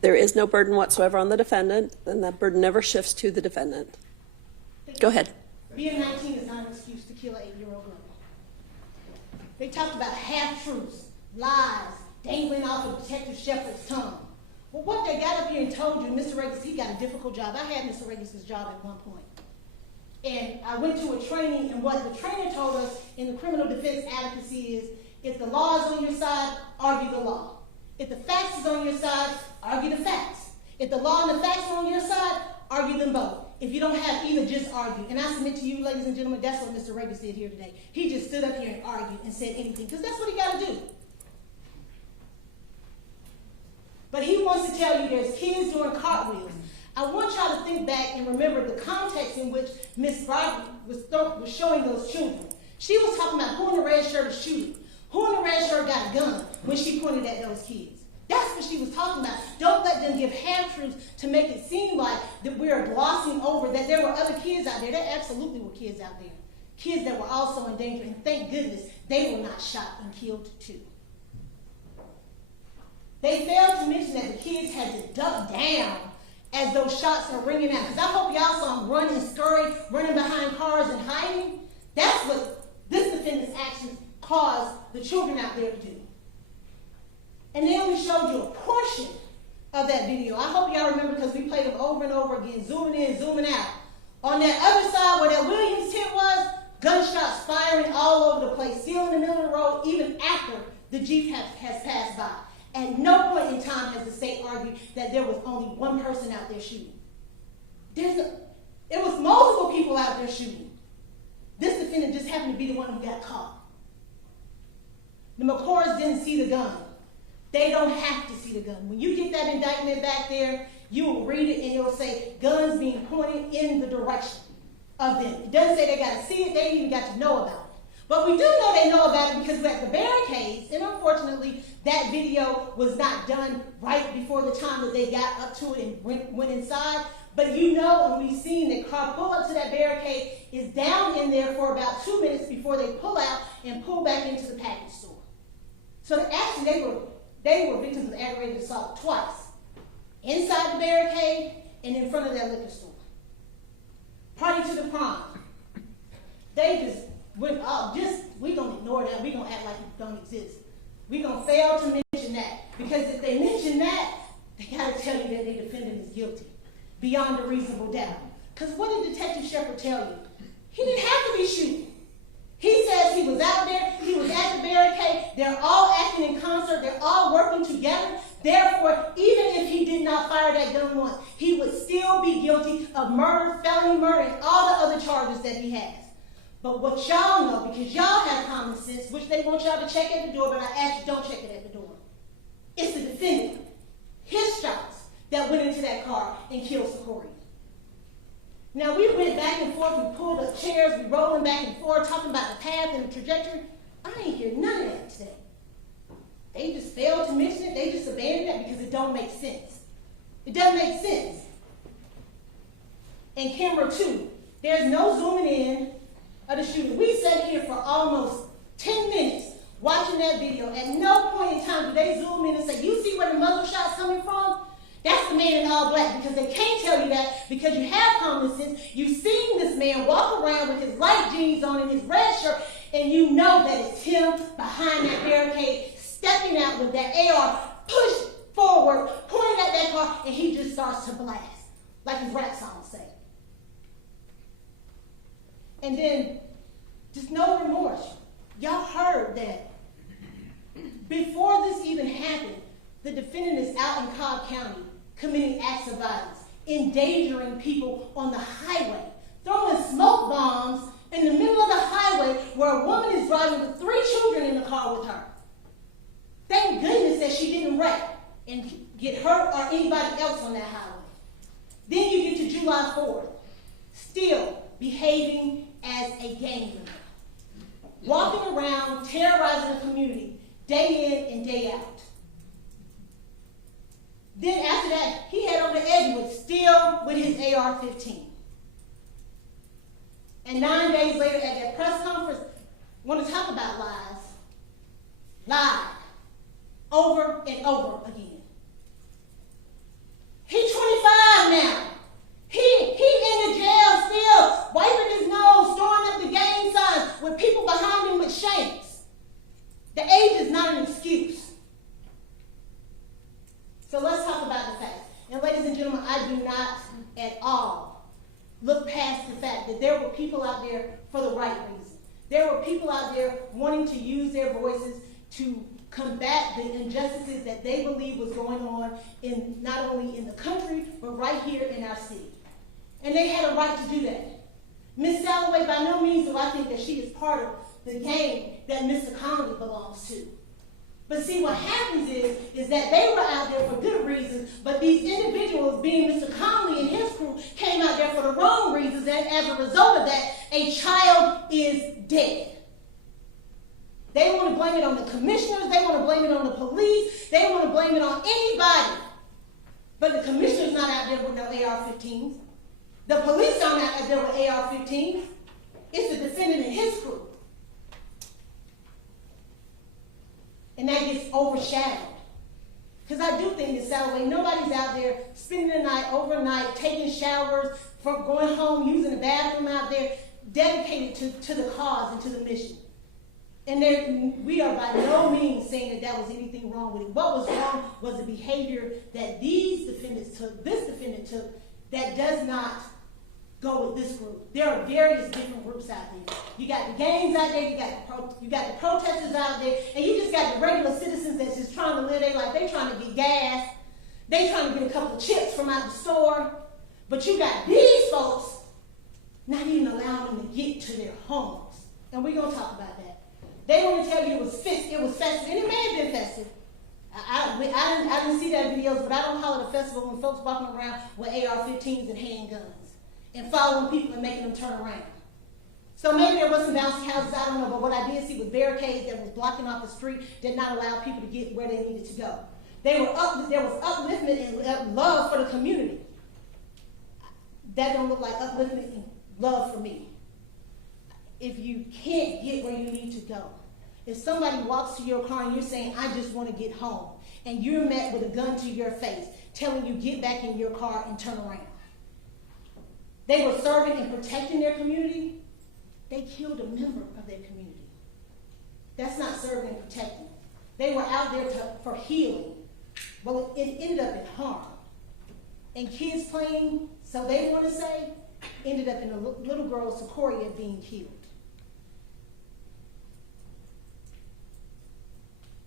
There is no burden whatsoever on the defendant, and that burden never shifts to the defendant. Go ahead. Being 19 is not an excuse to kill an 8-year-old girl. They talked about half-truths, lies, dangling off of Detective Shepard's tongue. Well, what they got up here and told you, Mr. Reagan, he got a difficult job. I had Mr. Reagan's job at one point. And I went to a training, and what the trainer told us in the criminal defense advocacy is, if the law is on your side, argue the law. If the facts is on your side, argue the facts. If the law and the facts are on your side, argue them both. if you don't have either, just argue. And I submit to you, ladies and gentlemen, that's what Mr. Reagan did here today. He just stood up here and argued and said anything, because that's what he got to do. But he wants to tell you there's kids doing cartwheels. I want y'all to think back and remember the context in which Miss Barbara was showing those children. She was talking about who in the red shirt is shooting. Who in the red shirt got a gun when she pointed at those kids. That's what she was talking about. Don't let them give half-truths to make it seem like that we're glossing over that there were other kids out there. There absolutely were kids out there. Kids that were also in danger, and thank goodness they were not shot and killed too. They failed to mention that the kids had to duck down as those shots are ringing out. Because I hope y'all saw them running, scurrying, running behind cars and hiding. That's what this defendant's actions caused the children out there to do. And then we showed you a portion of that video. I hope y'all remember, because we played them over and over again, zooming in, zooming out. On that other side where that Williams tent was, gunshots firing all over the place, still in the middle of the road, even after the Jeep has passed by. At no point in time has the state argued that there was only one person out there shooting. It was multiple people out there shooting. This defendant just happened to be the one who got caught. The McCoys didn't see the gun. They don't have to see the gun. When you get that indictment back there, you will read it and it will say guns being pointed in the direction of them. It doesn't say they got to see it, they even got to know about it. But we do know they know about it because we're at the barricades, and unfortunately, that video was not done right before the time that they got up to it and went inside. But you know, and we've seen that car pull up to that barricade, is down in there for about 2 minutes before they pull out and pull back into the package store. So actually, they were victims of aggravated assault twice. Inside the barricade and in front of that liquor store. Party to the prom. They just went off. We're going to ignore that. We're going to act like it don't exist. We're going to fail to mention that. Because if they mention that, they got to tell you that the defendant is guilty. Beyond a reasonable doubt. Because what did Detective Shepard tell you? He didn't have to be shooting. He says he was out there, he was at the barricade, they're all acting in concert, they're all working together. Therefore, even if he did not fire that gun once, he would still be guilty of murder, felony murder, and all the other charges that he has. But what y'all know, because y'all have common sense, which they want y'all to check at the door, but I ask you, don't check it at the door. It's the defendant, his shots, that went into that car and killed Secoriea. Now, we went back and forth, we pulled up chairs, we rolling back and forth, talking about the path and the trajectory. I ain't hear none of that today. They just failed to mention it, they just abandoned that because it don't make sense. It doesn't make sense. And camera 2, there's no zooming in of the shooting. We sat here for almost 10 minutes watching that video. At no point in time do they zoom in and say, you see where the muzzle shot's coming from? That's the man in all black, because they can't tell you that because you have common sense. You've seen this man walk around with his light jeans on and his red shirt, and you know that it's him behind that barricade, stepping out with that AR, pushed forward, pointing at that car, and he just starts to blast, like his rap songs say. And then, just no remorse. Y'all heard that before this even happened, the defendant is out in Cobb County committing acts of violence, endangering people on the highway, throwing smoke bombs in the middle of the highway where a woman is driving with 3 children in the car with her. Thank goodness that she didn't wreck and get hurt or anybody else on that highway. Then you get to July 4th, still behaving as a gang member, walking around, terrorizing the community, day in and day out. Then after that, he had over to Edgewood, still with his AR-15. And 9 days later at that press conference, want to talk about lies. Lied. Over and over again. He's 25 now. He in the jail still, wiping his nose, throwing up the gang signs with people behind him with shanks. The age is not an excuse. So let's talk about the facts. And ladies and gentlemen, I do not at all look past the fact that there were people out there for the right reason. There were people out there wanting to use their voices to combat the injustices that they believe was going on in not only in the country, but right here in our city. And they had a right to do that. Miss Salloway, by no means do I think that she is part of the gang that Mr. Conley belongs to. But see, what happens is that they were out there for good reasons, but these individuals, being Mr. Conley and his crew, came out there for the wrong reasons, and as a result of that, a child is dead. They want to blame it on the commissioners, they want to blame it on the police, they want to blame it on anybody. But the commissioner's not out there with no AR-15s. The police aren't out there with AR-15s. It's the defendant and his crew. And that gets overshadowed. Because I do think that Salloway, nobody's out there spending the night, overnight, taking showers, from going home, using the bathroom out there, dedicated to the cause and to the mission. And we are by no means saying that was anything wrong with it. What was wrong was the behavior that these defendants took, this defendant took, that does not go with this group. There are various different groups out there. You got the gangs out there, you got the protesters out there, and you just got the regular citizens that's just trying to live their life. They trying to get gas, they trying to get a couple of chips from out the store, but you got these folks not even allowing them to get to their homes. And we're gonna talk about that. They want to tell you it was festive, and it may have been festive. I didn't see that videos, but I don't call it a festival when folks walking around with AR-15s and handguns and following people and making them turn around. So maybe there was some bouncy houses, I don't know, but what I did see was barricades that was blocking off the street, did not allow people to get where they needed to go. There was upliftment and love for the community. That don't look like upliftment and love for me. If you can't get where you need to go, if somebody walks to your car and you're saying, I just want to get home, and you're met with a gun to your face, telling you get back in your car and turn around. They were serving and protecting their community. They killed a member of their community. That's not serving and protecting. They were out there for healing. Well, it ended up in harm. And kids playing, so they want to say, ended up in a little girl, Secoriea, being killed.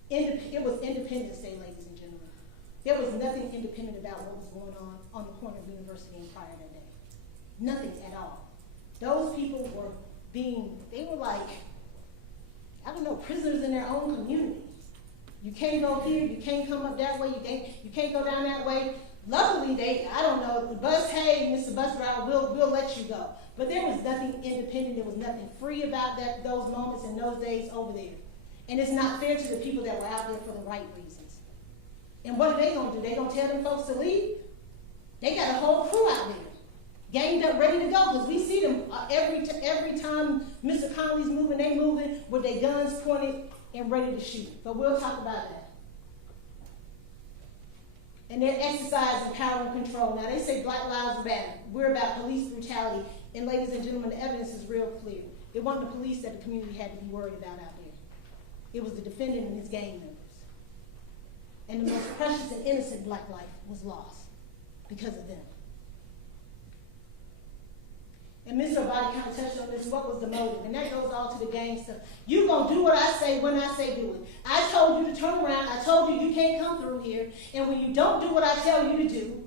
It was Independence Day, ladies and gentlemen. There was nothing independent about what was going on the corner of University and Pryor that day. Nothing at all. Those people were they were like, I don't know, prisoners in their own community. You can't go here, you can't come up that way, you can't go down that way. Luckily, I don't know, the bus, hey, Mr. Bus Driver, we'll let you go. But there was nothing independent, there was nothing free about those moments in those days over there. And it's not fair to the people that were out there for the right reasons. And what are they going to do? They going to tell them folks to leave? They got a whole crew out there, ganged up, ready to go, because we see them every time Mr. Conley's moving, they moving with their guns pointed and ready to shoot. But we'll talk about that. And they're exercising power and control. Now, they say Black Lives Matter. We're about police brutality. And ladies and gentlemen, the evidence is real clear. It wasn't the police that the community had to be worried about out there. It was the defendant and his gang members. And the most precious and innocent black life was lost because of them. And Mr. Abadi kind of touched on this, what was the motive? And that goes all to the gang stuff. You're going to do what I say when I say do it. I told you to turn around. I told you you can't come through here. And when you don't do what I tell you to do,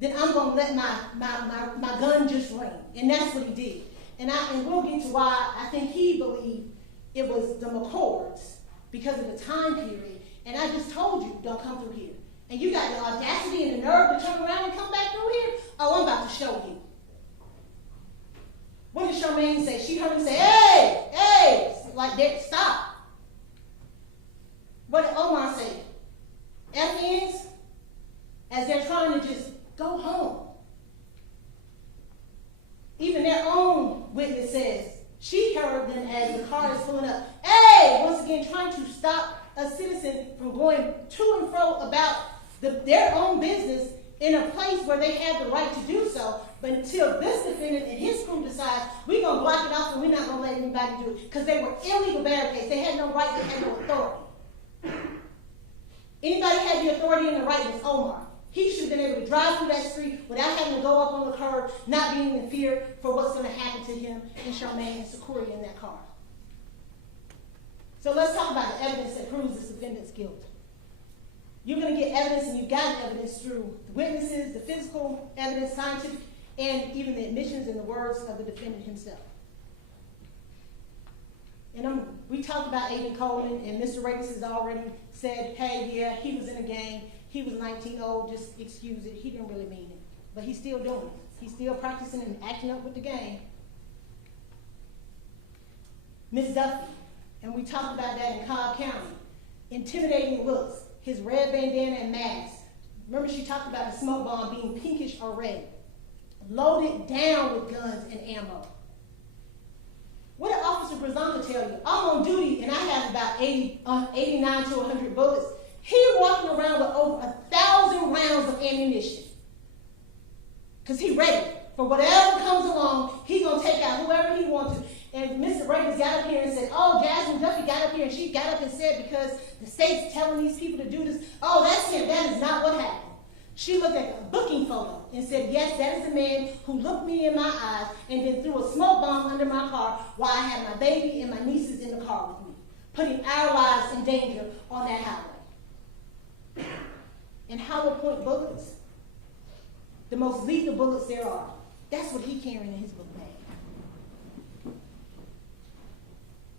then I'm going to let my gun just ring. And that's what he did. And we'll get to why I think he believed it was the McCords because of the time period. And I just told you, don't come through here. And you got the audacity and the nerve to turn around and come back through here? Oh, I'm about to show you. What did Charmaine say? She heard him say, hey, like that, stop. What did Omar say? F-ins, as they're trying to just go home. Even their own witness says, she heard them as the car is pulling up. Hey, once again, trying to stop a citizen from going to and fro about their own business in a place where they have the right to do so. But until this defendant and his crew decides we're going to block it off and we're not going to let anybody do it, because they were illegal barricades. They had no right, they had no authority. Anybody had the authority and the right was Omar. He should have been able to drive through that street without having to go up on the curb, not being in fear for what's going to happen to him and Charmaine and Secoriea in that car. So let's talk about the evidence that proves this defendant's guilt. You're going to get evidence, and you've gotten evidence through the witnesses, the physical evidence, scientific and even the admissions and the words of the defendant himself. And we talked about Aiden Coleman, and Mr. Regis has already said, hey, yeah, he was in a gang. He was 19, just excuse it. He didn't really mean it. But he's still doing it. He's still practicing and acting up with the gang. Ms. Duffy, and we talked about that in Cobb County. Intimidating looks, his red bandana and mask. Remember she talked about the smoke bomb being pinkish or red. Loaded down with guns and ammo. What did Officer Brazanga tell you? I'm on duty and I have about 89 to 100 bullets. He walking around with over 1,000 rounds of ammunition. Because he ready. For whatever comes along, he going to take out whoever he wants to. And Mr. Reagan got up here and said, oh, Jasmine Duffy got up here and she got up and said because the state's telling these people to do this. Oh, that's him. That is not what happened. She looked at a booking photo and said, yes, that is the man who looked me in my eyes and then threw a smoke bomb under my car while I had my baby and my nieces in the car with me, putting our lives in danger on that highway. And hollow point bullets, the most lethal bullets there are. That's what he carrying in his book bag.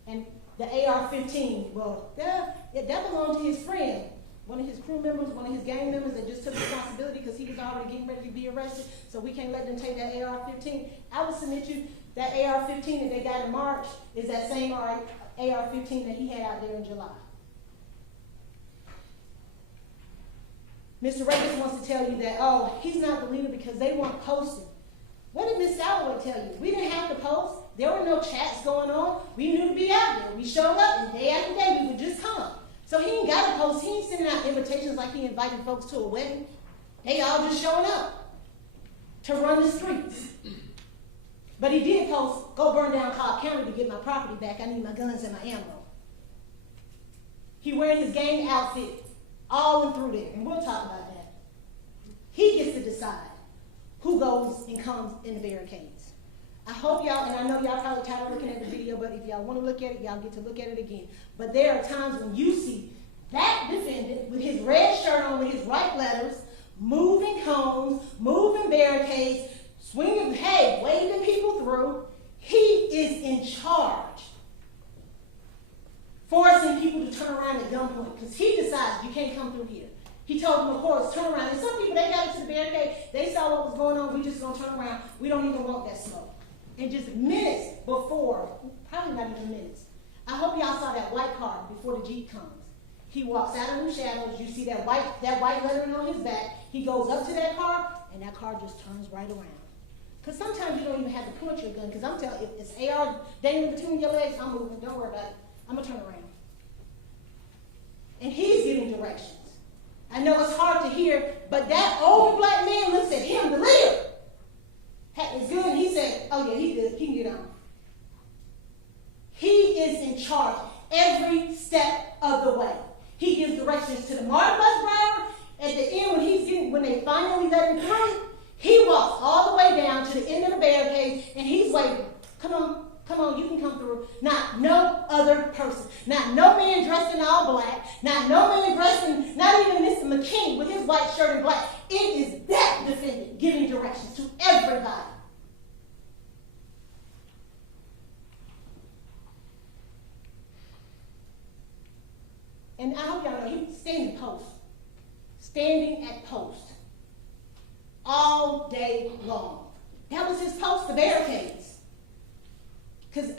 And the AR-15, well, that belonged to his friend, one of his crew members, one of his gang members that just took responsibility because he was already getting ready to be arrested, so we can't let them take that AR-15. I would submit you that AR-15 that they got in March is that same AR-15 that he had out there in July. Mr. Regis wants to tell you that, oh, he's not the leader because they weren't posting. What did Ms. Salloway tell you? We didn't have to post. There were no chats going on. We knew to be out there. We showed up, and day after day, we would just come. So he ain't got to post. He ain't sending out invitations like he invited folks to a wedding. They all just showing up to run the streets. But he did post, go burn down Cobb County to get my property back. I need my guns and my ammo. He wearing his gang outfit all and through there, and we'll talk about that. He gets to decide who goes and comes in the barricades. I hope y'all, and I know y'all probably tired of looking at the video, but if y'all want to look at it, y'all get to look at it again. But there are times when you see that defendant with his red shirt on with his white letters, moving cones, moving barricades, swinging, hey, waving people through. He is in charge. Forcing people to turn around at gunpoint because he decides you can't come through here. He told them, of course, turn around. And some people, they got into the barricade. They saw what was going on. We just going to turn around. We don't even want that smoke. And just minutes before, probably not even minutes, I hope y'all saw that white car before the Jeep comes. He walks out of the shadows. You see that white lettering on his back. He goes up to that car, and that car just turns right around. Because sometimes you don't even have to point your gun. Because I'm telling you, if it's AR dangling between your legs, I'm moving. Don't worry about it. I'm going to turn around. And he's giving directions. I know it's hard to hear, but that older black man looks at him, the leader. It's good, and he said, oh yeah, he good. He can get on. He is in charge every step of the way. He gives directions to the MARTA bus driver. At the end, when they finally let him through, he walks all the way down to the end of the barricade, and he's waving. Come on, you can come through. Not no other person. Not no man dressed in all black. Not no man dressed in, not even Mr. McKinney with his white shirt and black. It is that defendant giving directions to everybody. And I hope y'all know, he was standing at post all day long. That was his post, the barricades. Because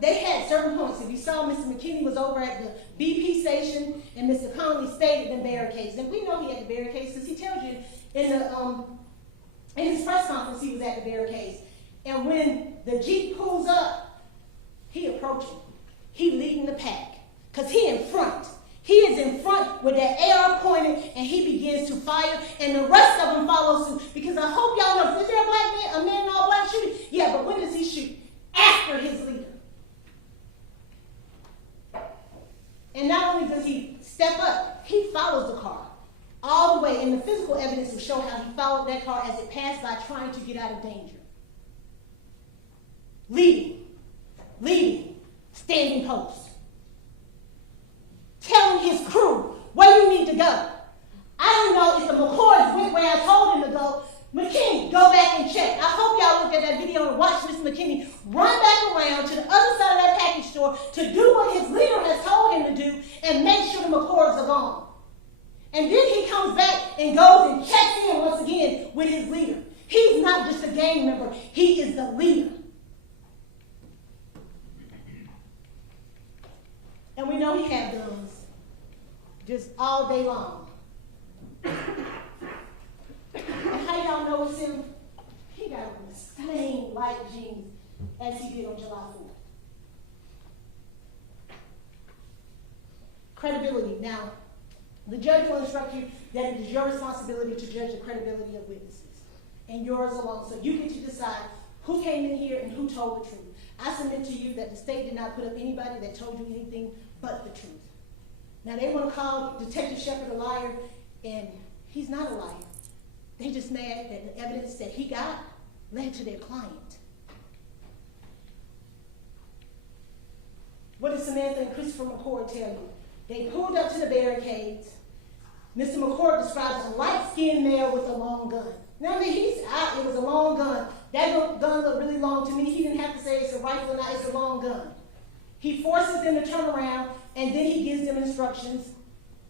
they had certain points. If you saw, Mr. McKinney was over at the BP station, and Mr. Conley stayed at the barricades. And we know he had the barricades because he tells you in his press conference he was at the barricades. And when the Jeep pulls up, he approaching. He leading the pack because he in front. He is in front with that AR pointed, and he begins to fire, and the rest of them follow suit. Because I hope y'all know, is there a man in all black shooting? Yeah, but when does he shoot? After his leader. And not only does he step up, he follows the car all the way, and the physical evidence will show how he followed that car as it passed by trying to get out of danger. Leading, standing post. Telling his crew where you need to go. I don't know if the McCoys went where I told him to go. McKinney, go back and check. I hope y'all looked at that video and watched Mr. McKinney run back around to the other side of that package store to do what his leader has told him to do and make sure the McCords are gone. And then he comes back and goes and checks in once again with his leader. He's not just a gang member, he is the leader. And we know he had guns just all day long. And how y'all know it's him? He got on the same light jeans as he did on July 4th. Credibility. Now, the judge will instruct you that it is your responsibility to judge the credibility of witnesses, and yours alone. So you get to decide who came in here and who told the truth. I submit to you that the state did not put up anybody that told you anything but the truth. Now, they want to call Detective Shepard a liar, and he's not a liar. They just mad that the evidence that he got led to their client. What did Samantha and Christopher McCord tell you? They pulled up to the barricades. Mr. McCord describes a light-skinned male with a long gun. Now, I mean, it was a long gun. That gun looked really long to me. He didn't have to say it's a rifle or not, it's a long gun. He forces them to turn around, and then he gives them instructions.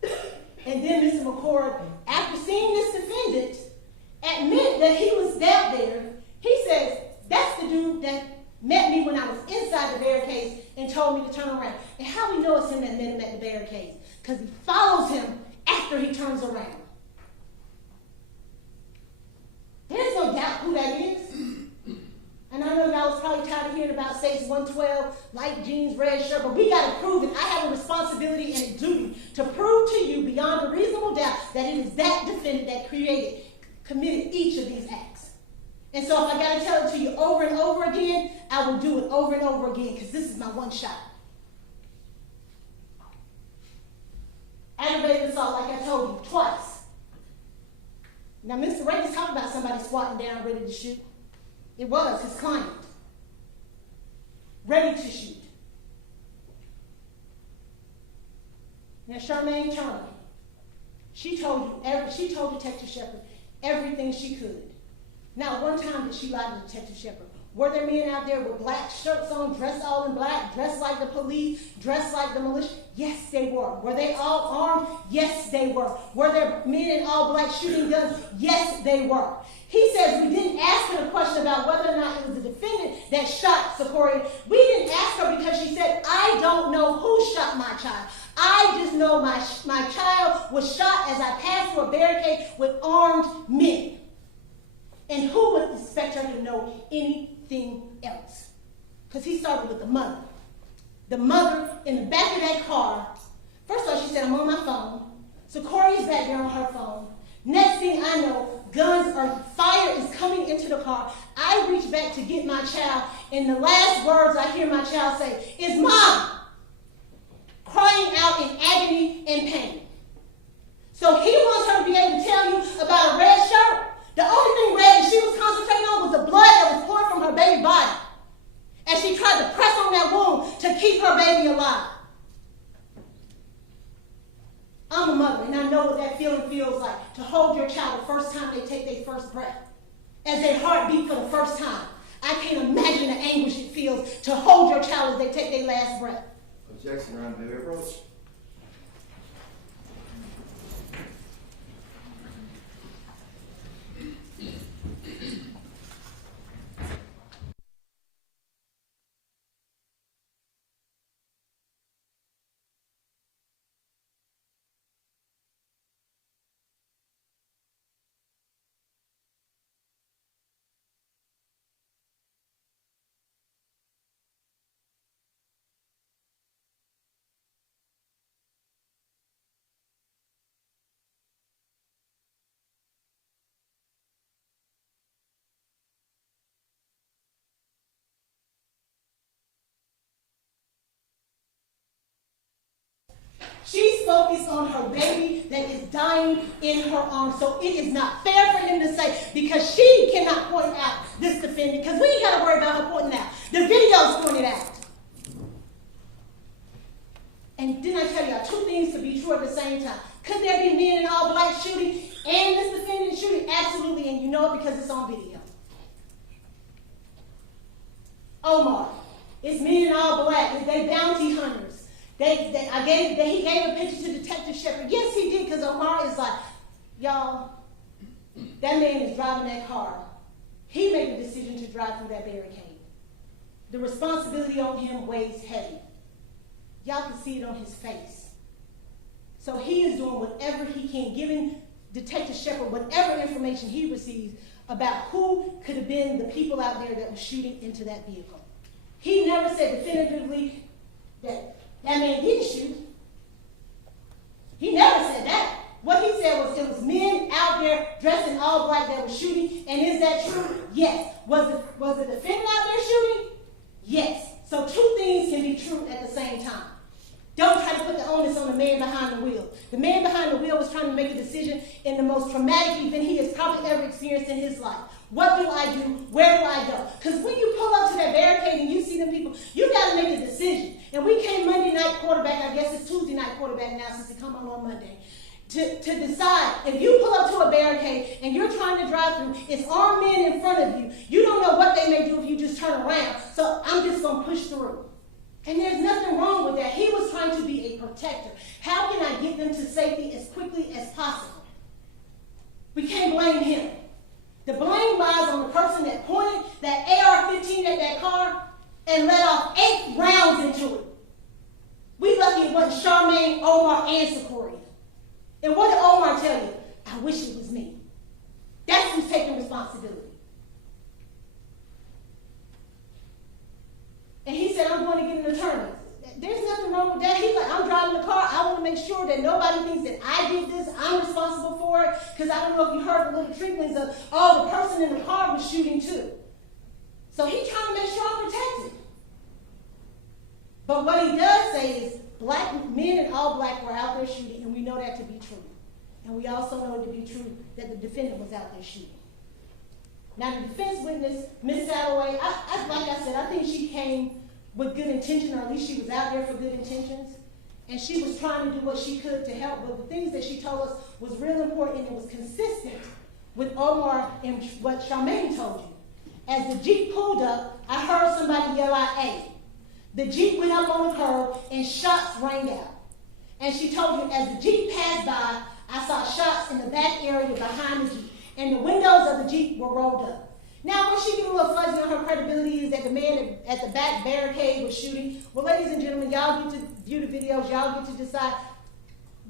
And then Mr. McCord, after seeing this defendant admit that he was out there, he says, that's the dude that met me when I was inside the barricades and told me to turn around. And how we know it's him that met him at the barricades? Because he follows him after he turns around. There's no doubt who that is. And I know y'all was probably tired of hearing about States 112, light jeans, red shirt, but we got to prove it. I have a responsibility and a duty to prove to you beyond a reasonable doubt that it is that defendant that committed each of these acts. And so if I got to tell it to you over and over again, I will do it over and over again because this is my one shot. Aggravated assault, like I told you, twice. Now, Mr. Ray is talking about somebody squatting down ready to shoot. It was his client. Ready to shoot. Now, Charmaine Turner, she told Detective Shepard everything she could. Not one time did she lie to Detective Shepard. Were there men out there with black shirts on, dressed all in black, dressed like the police, dressed like the militia? Yes, they were. Were they all armed? Yes, they were. Were there men in all black shooting guns? Yes, they were. He says we didn't ask her the question about whether or not it was the defendant that shot Secoriea. We didn't ask her because she said, I don't know who shot my child. I just know my child was shot as I passed through a barricade with armed men. And who would expect her to know anything else? Because he started with the mother. The mother in the back of that car. First of all, she said, I'm on my phone. Secoria's back there on her phone. Next thing I know, fire is coming into the car. I reach back to get my child, and the last words I hear my child say is, Mom! Crying out in agony and pain. So he wants her to be able to tell you about a red shirt. The only thing red that she was concentrating on was the blood that was pouring from her baby body as she tried to press on that wound to keep her baby alive. I'm a mother, and I know what that feeling feels like, to hold your child the first time they take their first breath, as their heart beat for the first time. I can't imagine the anguish it feels to hold your child as they take their last breath. Objection, Your Honor. May we approach? She's focused on her baby that is dying in her arms. So it is not fair for him to say, because she cannot point out this defendant, because we ain't got to worry about her pointing out. The video's pointed out. And didn't I tell y'all two things to be true at the same time? Could there be men in all black shooting? and this defendant shooting? Absolutely, and you know it because it's on video. Omar, it's men in all black. They bounty hunters. He gave a picture to Detective Shepard. Yes, he did, because Omar is like, y'all, that man is driving that car. He made the decision to drive through that barricade. The responsibility on him weighs heavy. Y'all can see it on his face. So he is doing whatever he can, giving Detective Shepard whatever information he receives about who could have been the people out there that were shooting into that vehicle. He never said definitively that that man didn't shoot. He never said that. What he said was it was men out there dressed in all black that were shooting. And is that true? Yes. Was the defendant out there shooting? Yes. So two things can be true at the same time. Don't try to put the onus on the man behind the wheel. The man behind the wheel was trying to make a decision in the most traumatic event he has probably ever experienced in his life. What do I do? Where do I go? Because when you pull up to that barricade and you see them people, you got to make a decision. And we came Monday night quarterback, I guess it's Tuesday night quarterback now since it come on Monday, to decide if you pull up to a barricade and you're trying to drive through, it's armed men in front of you. You don't know what they may do if you just turn around. So I'm just going to push through. And there's nothing wrong with that. He was trying to be a protector. How can I get them to safety as quickly as possible? We can't blame him. The blame lies on the person that pointed that AR-15 at that car and let off 8 rounds into it. We lucky it wasn't Charmaine, Omar, and Secoriea. And what did Omar tell you? I wish it was me. That's who's taking responsibility. And he said, I'm going to get an attorney. There's nothing wrong with that. He's like, I'm driving the car. I want to make sure that nobody thinks that I did this. I'm responsible for it. Because I don't know if you heard the little tricklings of, oh, the person in the car was shooting too. So he's trying to make sure I'm protected. But what he does say is black men and all black were out there shooting, and we know that to be true. And we also know it to be true that the defendant was out there shooting. Now, the defense witness, Ms. Salloway, like I said, I think she came with good intention, or at least she was out there for good intentions. And she was trying to do what she could to help. But the things that she told us was real important, and it was consistent with Omar and what Charmaine told you. As the Jeep pulled up, I heard somebody yell out, "A." The Jeep went up on the curb, and shots rang out. And she told you, as the Jeep passed by, I saw shots in the back area behind the Jeep. And the windows of the Jeep were rolled up. Now, when she get a little fuzzy on her credibility is that the man at the back barricade was shooting. Well, ladies and gentlemen, y'all get to view the videos. Y'all get to decide.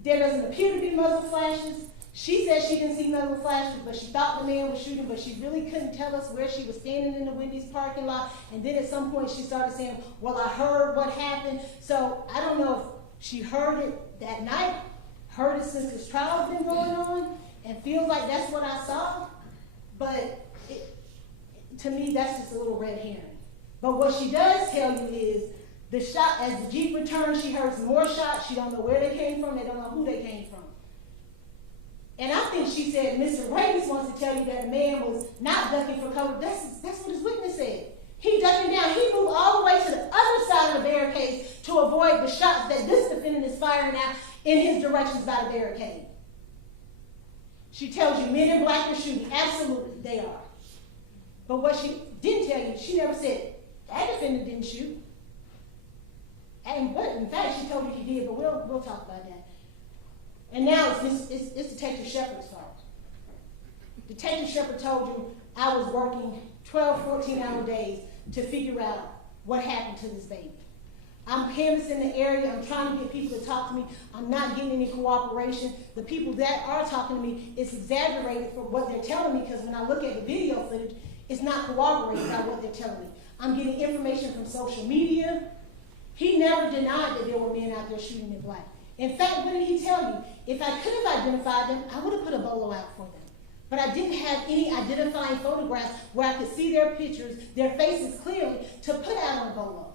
There doesn't appear to be muzzle flashes. She said she didn't see muzzle flashes, but she thought the man was shooting, but she really couldn't tell us where she was standing in the Wendy's parking lot. And then at some point she started saying, well, I heard what happened. So I don't know if she heard it that night, heard it since this trial's been going on, and feels like that's what I saw, but to me, that's just a little red herring. But what she does tell you is the shot, as the Jeep returned, she heard some more shots. She don't know where they came from. They don't know who they came from. And I think she said, Mr. Ravis wants to tell you that the man was not ducking for cover. That's what his witness said. He ducking down. He moved all the way to the other side of the barricade to avoid the shots that this defendant is firing out in his directions by the barricade. She tells you men in black are shooting. Absolutely, they are. But what she didn't tell you, she never said, that defendant didn't shoot. And in fact, she told you he did, but we'll talk about that. And now it's Detective Shepard's fault. Detective Shepard told you I was working 12, 14-hour days to figure out what happened to this baby. I'm canvassing the area. I'm trying to get people to talk to me. I'm not getting any cooperation. The people that are talking to me, it's exaggerated for what they're telling me, because when I look at the video footage, it's not corroborated by what they're telling me. I'm getting information from social media. He never denied that there were men out there shooting in black. In fact, what did he tell you? If I could have identified them, I would have put a bolo out for them. But I didn't have any identifying photographs where I could see their pictures, their faces clearly, to put out on bolo.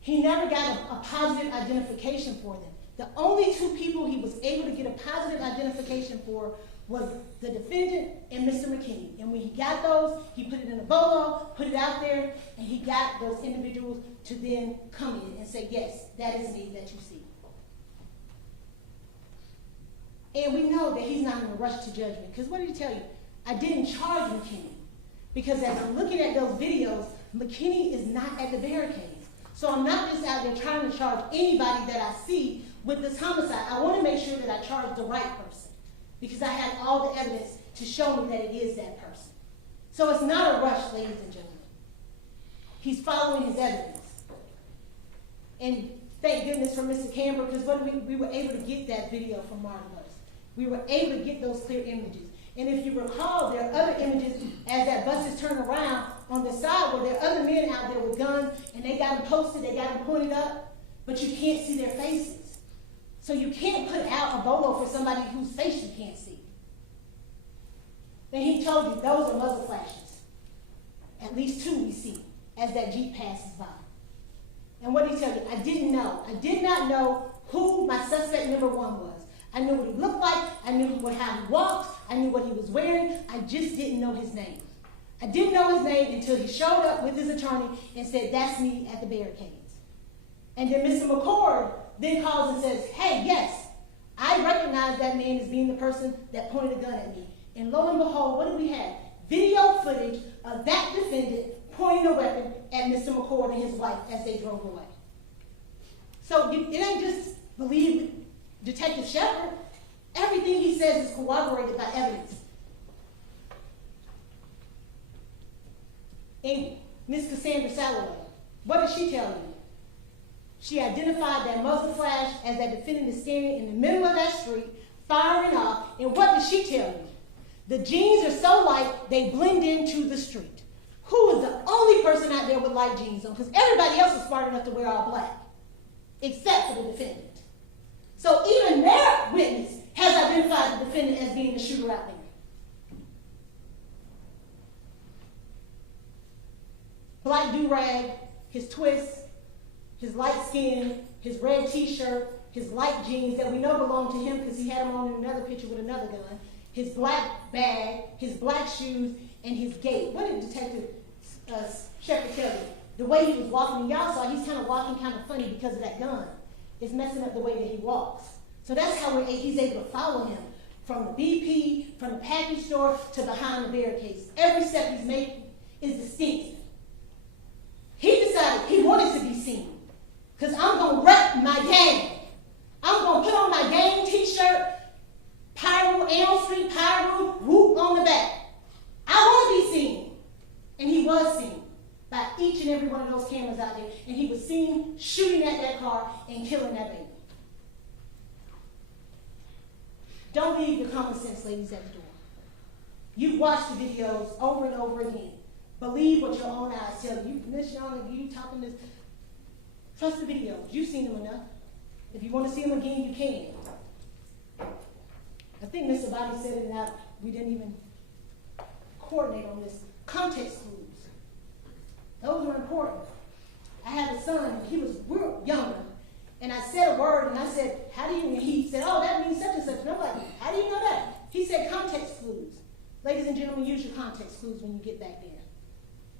He never got a positive identification for them. The only two people he was able to get a positive identification for was the defendant and Mr. McKinney. And when he got those, he put it in a bolo, put it out there, and he got those individuals to then come in and say, yes, that is me that you see. And we know that he's not in a rush to judgment. Because what did he tell you? I didn't charge McKinney. Because as I'm looking at those videos, McKinney is not at the barricades. So I'm not just out there trying to charge anybody that I see with this homicide. I want to make sure that I charge the right person. Because I have all the evidence to show me that it is that person. So it's not a rush, ladies and gentlemen. He's following his evidence. And thank goodness for Mr. Camber, because we were able to get that video from Martin Lewis. We were able to get those clear images. And if you recall, there are other images as that bus is turned around on the side where there are other men out there with guns, and they got them posted, they got them pointed up, but you can't see their faces. So you can't put out a bolo for somebody whose face you can't see. Then he told you those are muzzle flashes. At least 2 we see as that Jeep passes by. And what did he tell you? I didn't know. I did not know who my suspect number 1 was. I knew what he looked like. I knew how he walked. I knew what he was wearing. I just didn't know his name. I didn't know his name until he showed up with his attorney and said, that's me at the barricades. And then Mr. McCord then calls and says, hey, yes, I recognize that man as being the person that pointed a gun at me. And lo and behold, what do we have? Video footage of that defendant pointing a weapon at Mr. McCord and his wife as they drove away. So it ain't just believe Detective Shepard. Everything he says is corroborated by evidence. And Ms. Cassandra Salloway, what did she tell you? She identified that muzzle flash as that defendant is standing in the middle of that street, firing off. And what did she tell you? The jeans are so light, they blend into the street. Who is the only person out there with light jeans on? Because everybody else is smart enough to wear all black, except for the defendant. So even their witness has identified the defendant as being the shooter out there. Black do-rag, his twist, his light skin, his red t-shirt, his light jeans that we know belong to him because he had them on in another picture with another gun, his black bag, his black shoes, and his gait. What did Detective Shepard tell you? The way he was walking, and y'all saw he's kind of walking kind of funny because of that gun. It's messing up the way that he walks. So that's how he's able to follow him from the BP, from the package store to behind the barricades. Every step he's making is distinct. He decided he wanted to be seen because I'm going to rep my gang. I'm going to put on my gang t-shirt, Pyro, Elm Street, Pyro, whoop on the back. I want to be seen. And he was seen by each and every one of those cameras out there. And he was seen shooting at that car and killing that baby. Don't leave your common sense, ladies, at the door. You've watched the videos over and over again. Believe what your own eyes tell you. Miss Young, you talking this. Trust the videos. You've seen them enough. If you want to see them again, you can. I think Mr. Bobby said it now. We didn't even coordinate on this. Context clues. Those are important. I have a son, he was real younger, and I said a word, and I said, how do you, and he said, oh, that means such and such. And I'm like, how do you know that? He said context clues. Ladies and gentlemen, use your context clues when you get back there.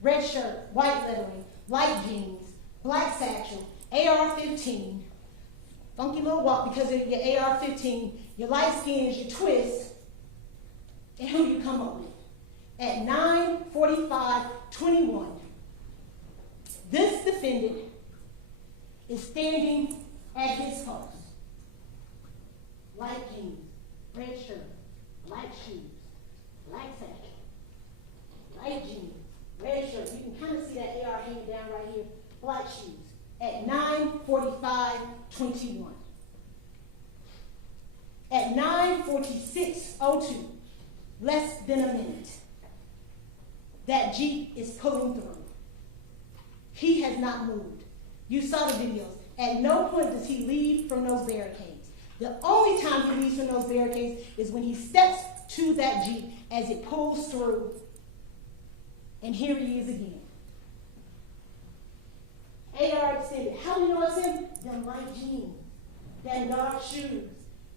Red shirt, white lettering, light jeans, black satchel, AR-15, funky little walk because of your AR-15, your light skins, your twist, and who you come up with. At 9:45:21, this defendant is standing at his post. Light jeans, red shirt, black shoes, black satchel, light jeans, red shirt. You can kind of see that AR hanging down right here. Black shoes. At 9:45:21. At 9:46:02, less than a minute, that Jeep is pulling through. He has not moved. You saw the videos. At no point does he leave from those barricades. The only time he leaves from those barricades is when he steps to that Jeep as it pulls through. And here he is again. AR extended. How do you know it's him? Them light jeans, that dark shoes.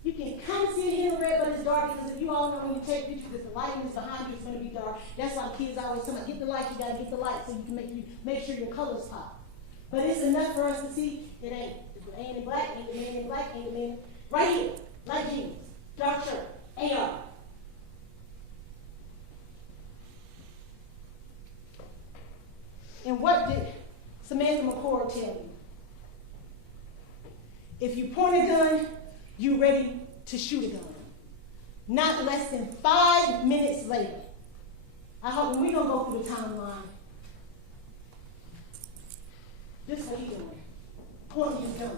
You can kind of see it here in the red, but it's dark because if you all know when you take pictures, if the lighting is behind you, it's going to be dark. That's why kids always tell me, get the light, you got to get the light so you can make sure your colors pop. But it's enough for us to see it ain't. It ain't in black, ain't the man in black, ain't the man. Right here, light jeans, dark shirt, AR. And what did Samantha McCord tell you? If you point a gun, you ready to shoot a gun. Not less than 5 minutes later. I hope when we don't go through the timeline, this is what he's doing, pointing his gun.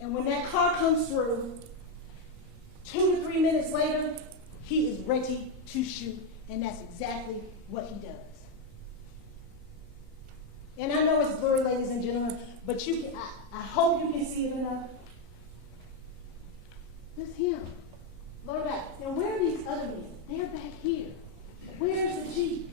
And when that car comes through, 2 to 3 minutes later, he is ready to shoot, and that's exactly what he does. And I know it's blurry, ladies and gentlemen, but I hope you can see it enough. It's him. Look back. Now, where are these other men? They're back here. Where's the Jeep?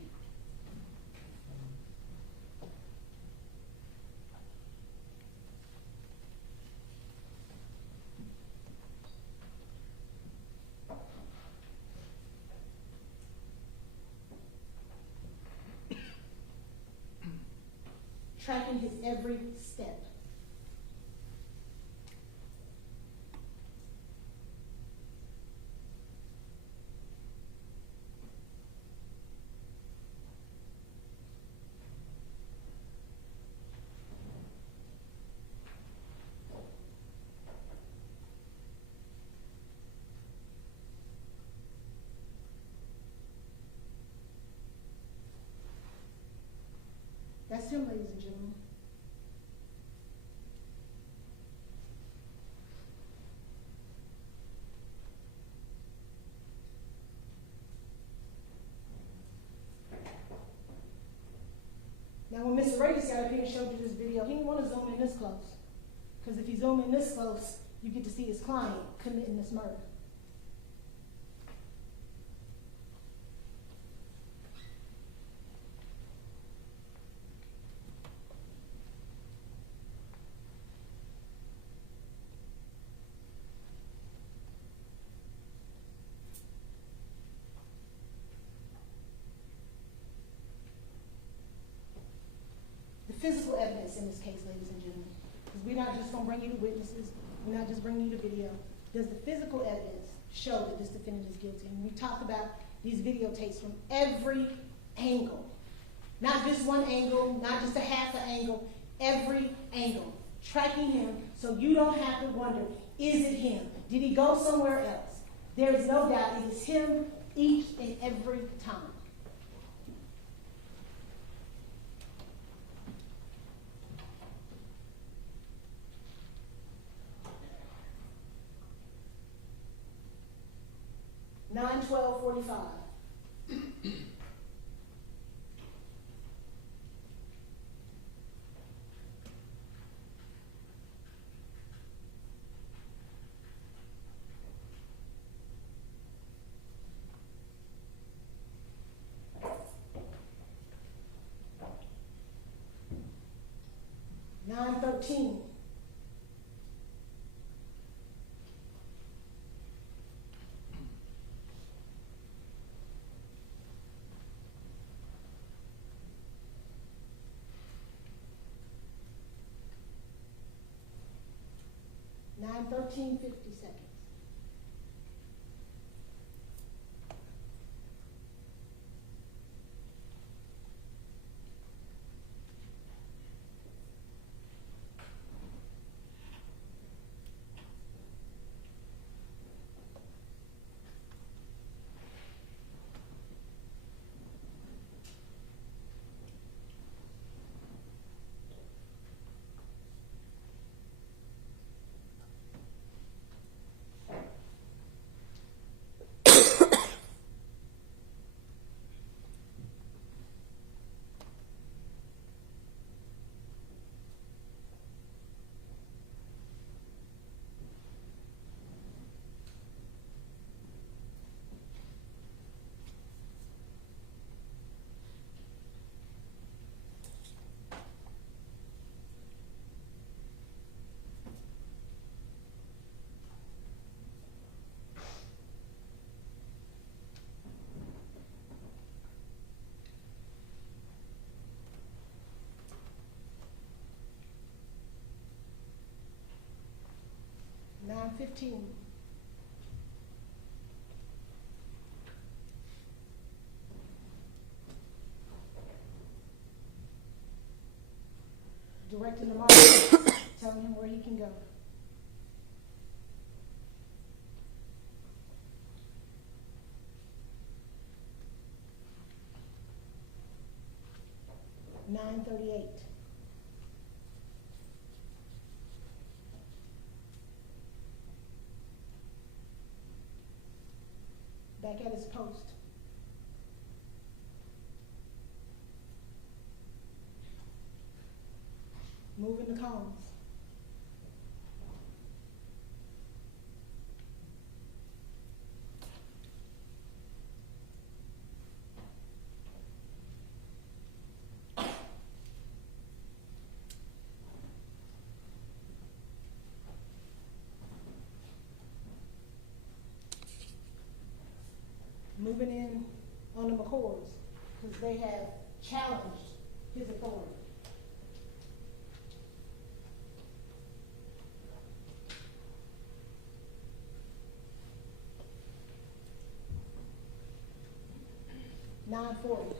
Tracking his every step. That's him, ladies and gentlemen. Now, when Mr. Rayshard got up here and showed you this video, he didn't want to zoom in this close. Because if you zoom in this close, you get to see his client committing this murder. Physical evidence in this case, ladies and gentlemen, because we're not just going to bring you the witnesses, we're not just bringing you the video. Does the physical evidence show that this defendant is guilty? And we talked about these videotapes from every angle, not just one angle, not just a half an angle, every angle, tracking him so you don't have to wonder, is it him? Did he go somewhere else? There is no doubt it is him each and every time. Nine 12:45. Nine 13. 9:13, 50 seconds. Nine 15. directing the marshal, telling him where he can go. (9:38). Back at his post. Moving the cones. Moving in on the McCords, because they have challenged his authority. (9:40).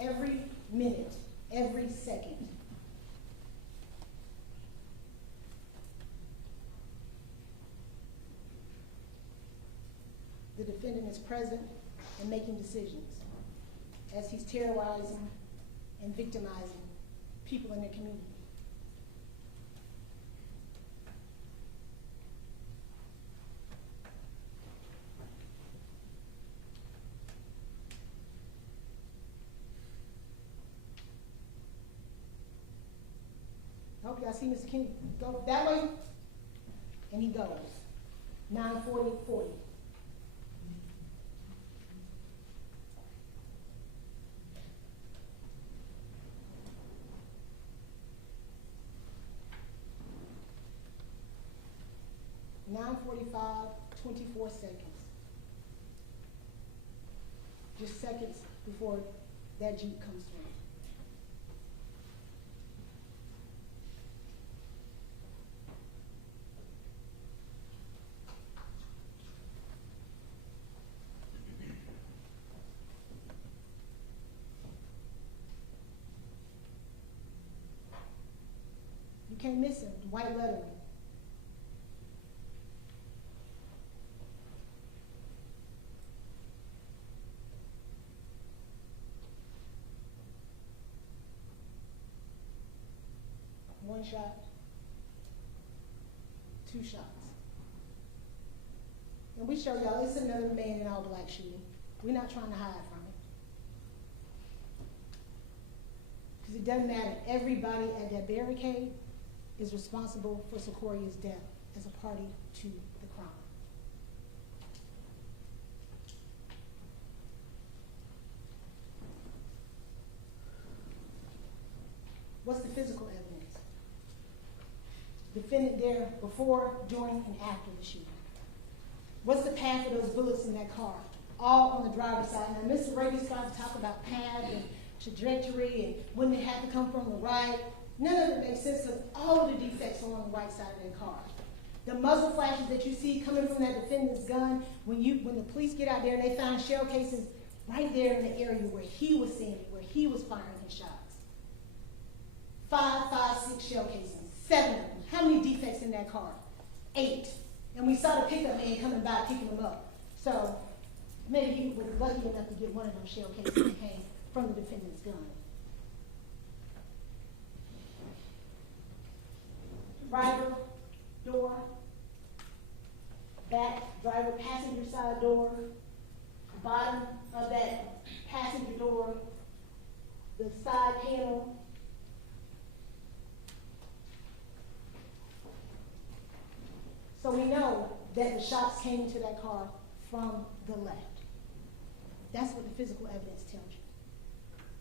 Every minute, every second. The defendant is present and making decisions as he's terrorizing and victimizing people in their community. I hope y'all see Mr. King go that way, and he goes. 9:40. (9:45), 24 seconds. Just seconds before that Jeep comes through. You can't miss him, white lettering. One shot, two shots. And we show y'all, it's another man in all black shooting. We're not trying to hide from it. Because it doesn't matter, everybody at that barricade is responsible for Secorea's death as a party to the crime. What's the physical evidence? Defendant there before, during, and after the shooting. What's the path of those bullets in that car? All on the driver's side. Now, Mr. Raby's trying to talk about path and trajectory and when they have to come from the right. None of it makes sense because all of the defects are on the right side of their car. The muzzle flashes that you see coming from that defendant's gun, when the police get out there and they find shell casings right there in the area where he was standing, where he was firing his shots. 6 shell casings, 7 of them. How many defects in that car? 8. And we saw the pickup man coming by picking them up. So maybe he was lucky enough to get one of those shell casings that came from the defendant's gun. Driver door, back driver passenger side door, bottom of that passenger door, the side panel. So we know that the shots came into that car from the left. That's what the physical evidence tells you.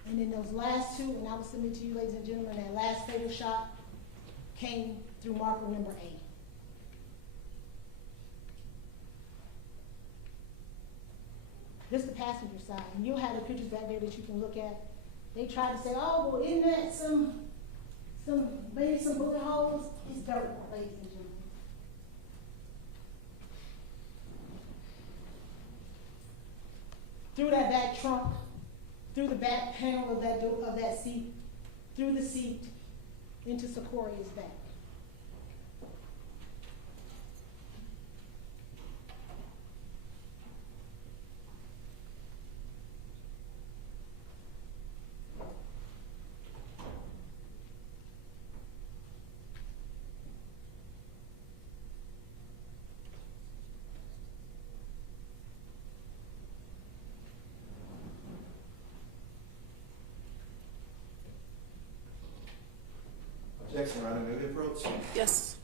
And then those last two, and I will submit to you, ladies and gentlemen, that last fatal shot came through marker number 8. This is the passenger side, and you'll have the pictures back there that you can look at. They tried to say, oh, well, isn't that maybe some bullet holes? It's dirt, ladies and gentlemen. Through that back trunk, through the back panel of that seat, through the seat, into Secoria's back. Objection, Your Honor, may we approach? Yes.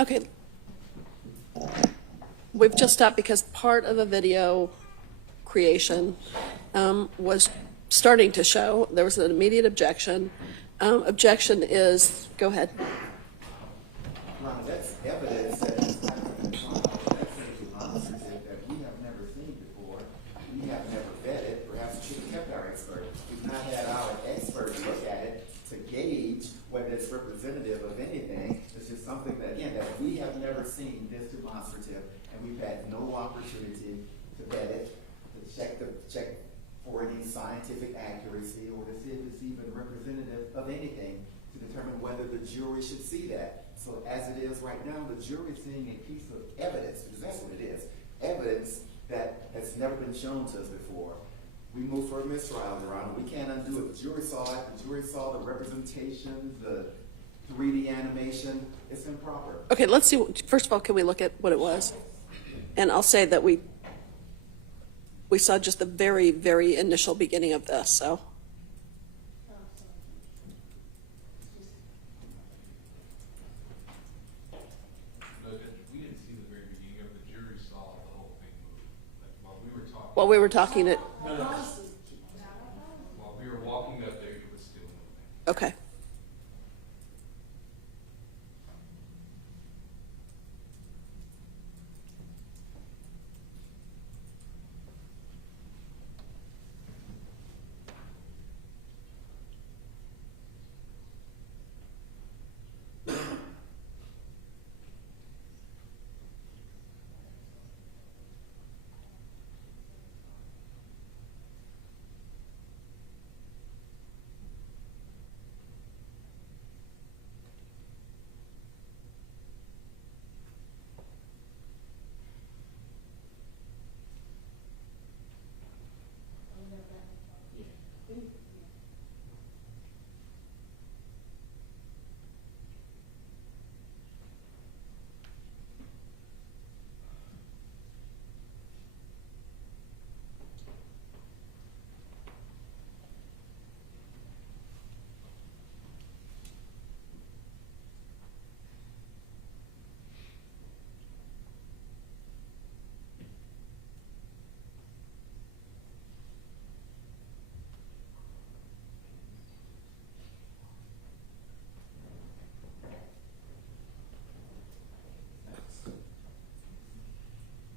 Okay. We've just stopped because part of the video creation was starting to show. There was an immediate objection. Objection is, go ahead. Ron, that's evidence that is not in the trial. That's a demonstrative that we have never seen before. We have never vetted. Perhaps we should have kept our expert. We've not had our expert look at it to gauge whether it's representative of anything. It's just something that, again, that we have never seen this demonstrative, and we've had no opportunity to vet it, to check for any scientific accuracy, or to see if it's even representative of anything, to determine whether the jury should see that. So as it is right now, the jury is seeing a piece of evidence, because that's what it is, evidence that has never been shown to us before. We move for a mistrial, Your Honor. We can't undo it. The jury saw it. The jury saw the representation, the 3D animation. It's improper. Okay, let's see. First of all, can we look at what it was? And I'll say that we saw just the very, very initial beginning of this, so. No, Judge, we didn't see the very beginning of it. The jury saw the whole thing move. Like, while we were talking. While we were talking it, While we were walking up there, it was still moving. okay.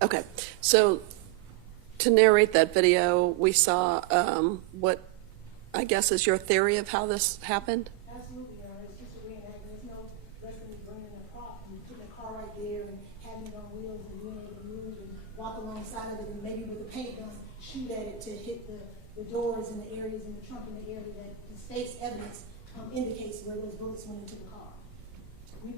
Okay, so to narrate that video, we saw what I guess is your theory of how this happened? Absolutely, Your Honor. It's just a reenactment. There's no less than bringing a car and putting a car right there and having it on wheels and being able to move and walk alongside of it and maybe with a paint gun shoot at it to hit the doors and the areas in the trunk and the area that the state's evidence indicates where those bullets went into the car.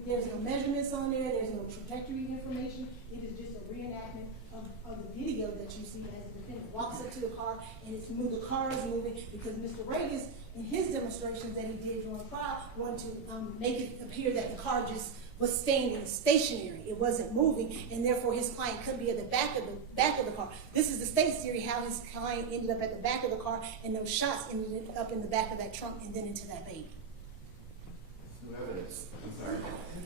There's no measurements on there. There's no trajectory information. It is just a reenactment of the video that you see as the defendant walks up to the car and it's moved. The car is moving because Mr. Regis, in his demonstrations that he did during trial, wanted to make it appear that the car just was staying stationary. It wasn't moving, and therefore his client could be at the back of the car. This is the state's theory how his client ended up at the back of the car, and those shots ended up in the back of that trunk and then into that baby. New evidence. I'm sorry.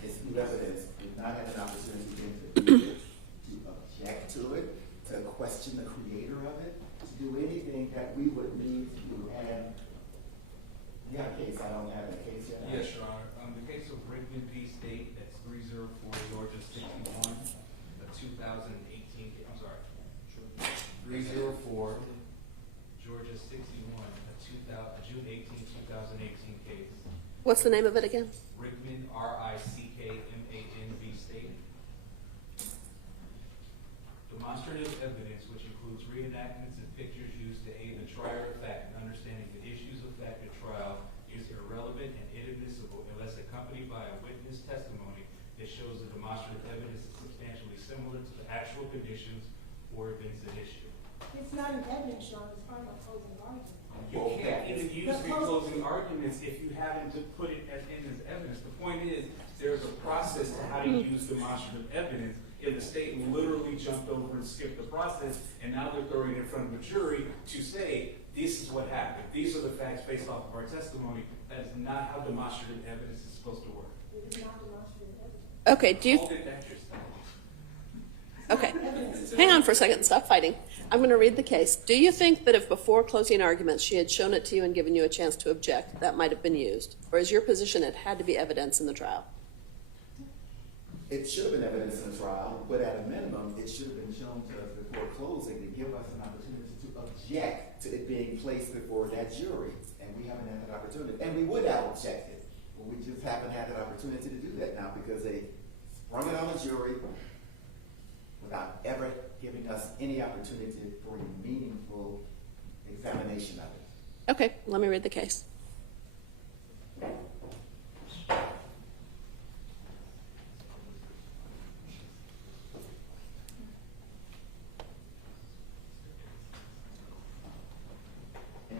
It's new evidence. We've not had an opportunity to object to it, to question the creator of it, to do anything that we would need to do. And you have a case. I don't have a case yet. Yes, Your Honor. The case of Rickman v. State, that's 304 Georgia 61, a 2018, I'm sorry, 304 Georgia 61, a June 18, 2018 case. What's the name of it again? Rickman, R-I-C-K-M-A-N v. State. Demonstrative evidence, which includes reenactments and pictures used to aid the trier of fact in understanding the issues of fact at trial, is irrelevant and inadmissible unless accompanied by a witness testimony that shows the demonstrative evidence is substantially similar to the actual conditions or events at issue. It's not an evidence, Sean. It's part of a closing argument. You can't even use the closing arguments if you happen to put it as evidence. The point is, there's a process to how to use demonstrative evidence. If the state literally jumped over and skipped the process, and now they're throwing it in front of a jury to say, this is what happened. These are the facts based off of our testimony. That is not how demonstrative evidence is supposed to work. It is not demonstrative evidence. Okay, do you, Hold it back yourself. okay, hang on for a second, stop fighting. I'm going to read the case. Do you think that if before closing arguments she had shown it to you and given you a chance to object, that might have been used? Or is your position it had to be evidence in the trial? It should have been evidence in the trial, but at a minimum, it should have been shown to us before closing to give us an opportunity to object to it being placed before that jury. And we haven't had that opportunity. And we would have objected, but we just haven't had that opportunity to do that now because they sprung it on the jury without ever giving us any opportunity for a meaningful examination of it. Okay, let me read the case. And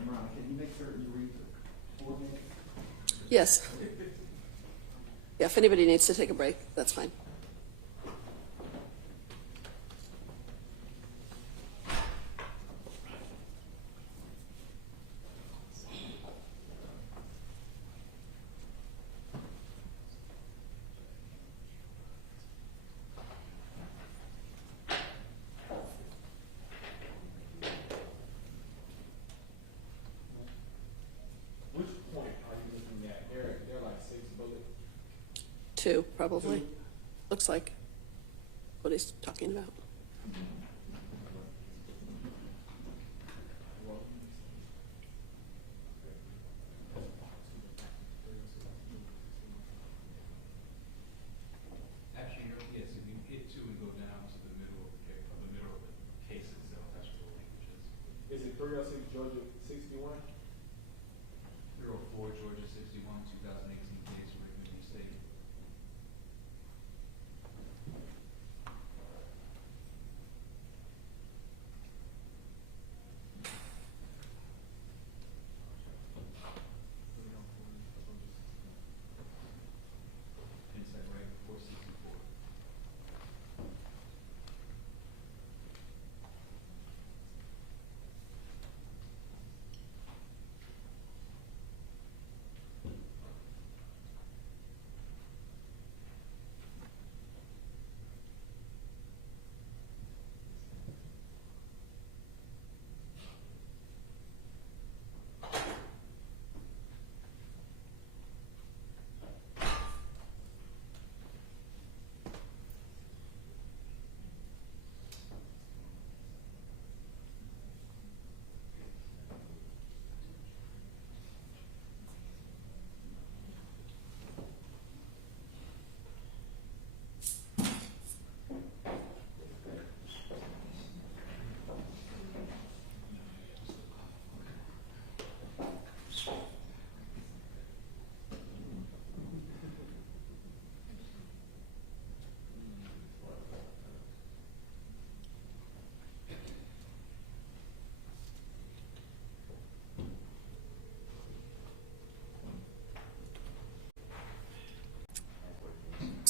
Ron, can you make certain you read the coordinates? Yes. Yeah, if anybody needs to take a break, that's fine. Which point are you looking at? They're like 6 bullets. 2, probably. 2. Looks like what he's talking about. Actually, yes, if you hit 2 and go down to the middle of the case itself, that's what the language is. Is it 306 Georgia 61? 304 Georgia 61, 2018 case, Rickman v. State. Inside right, 464.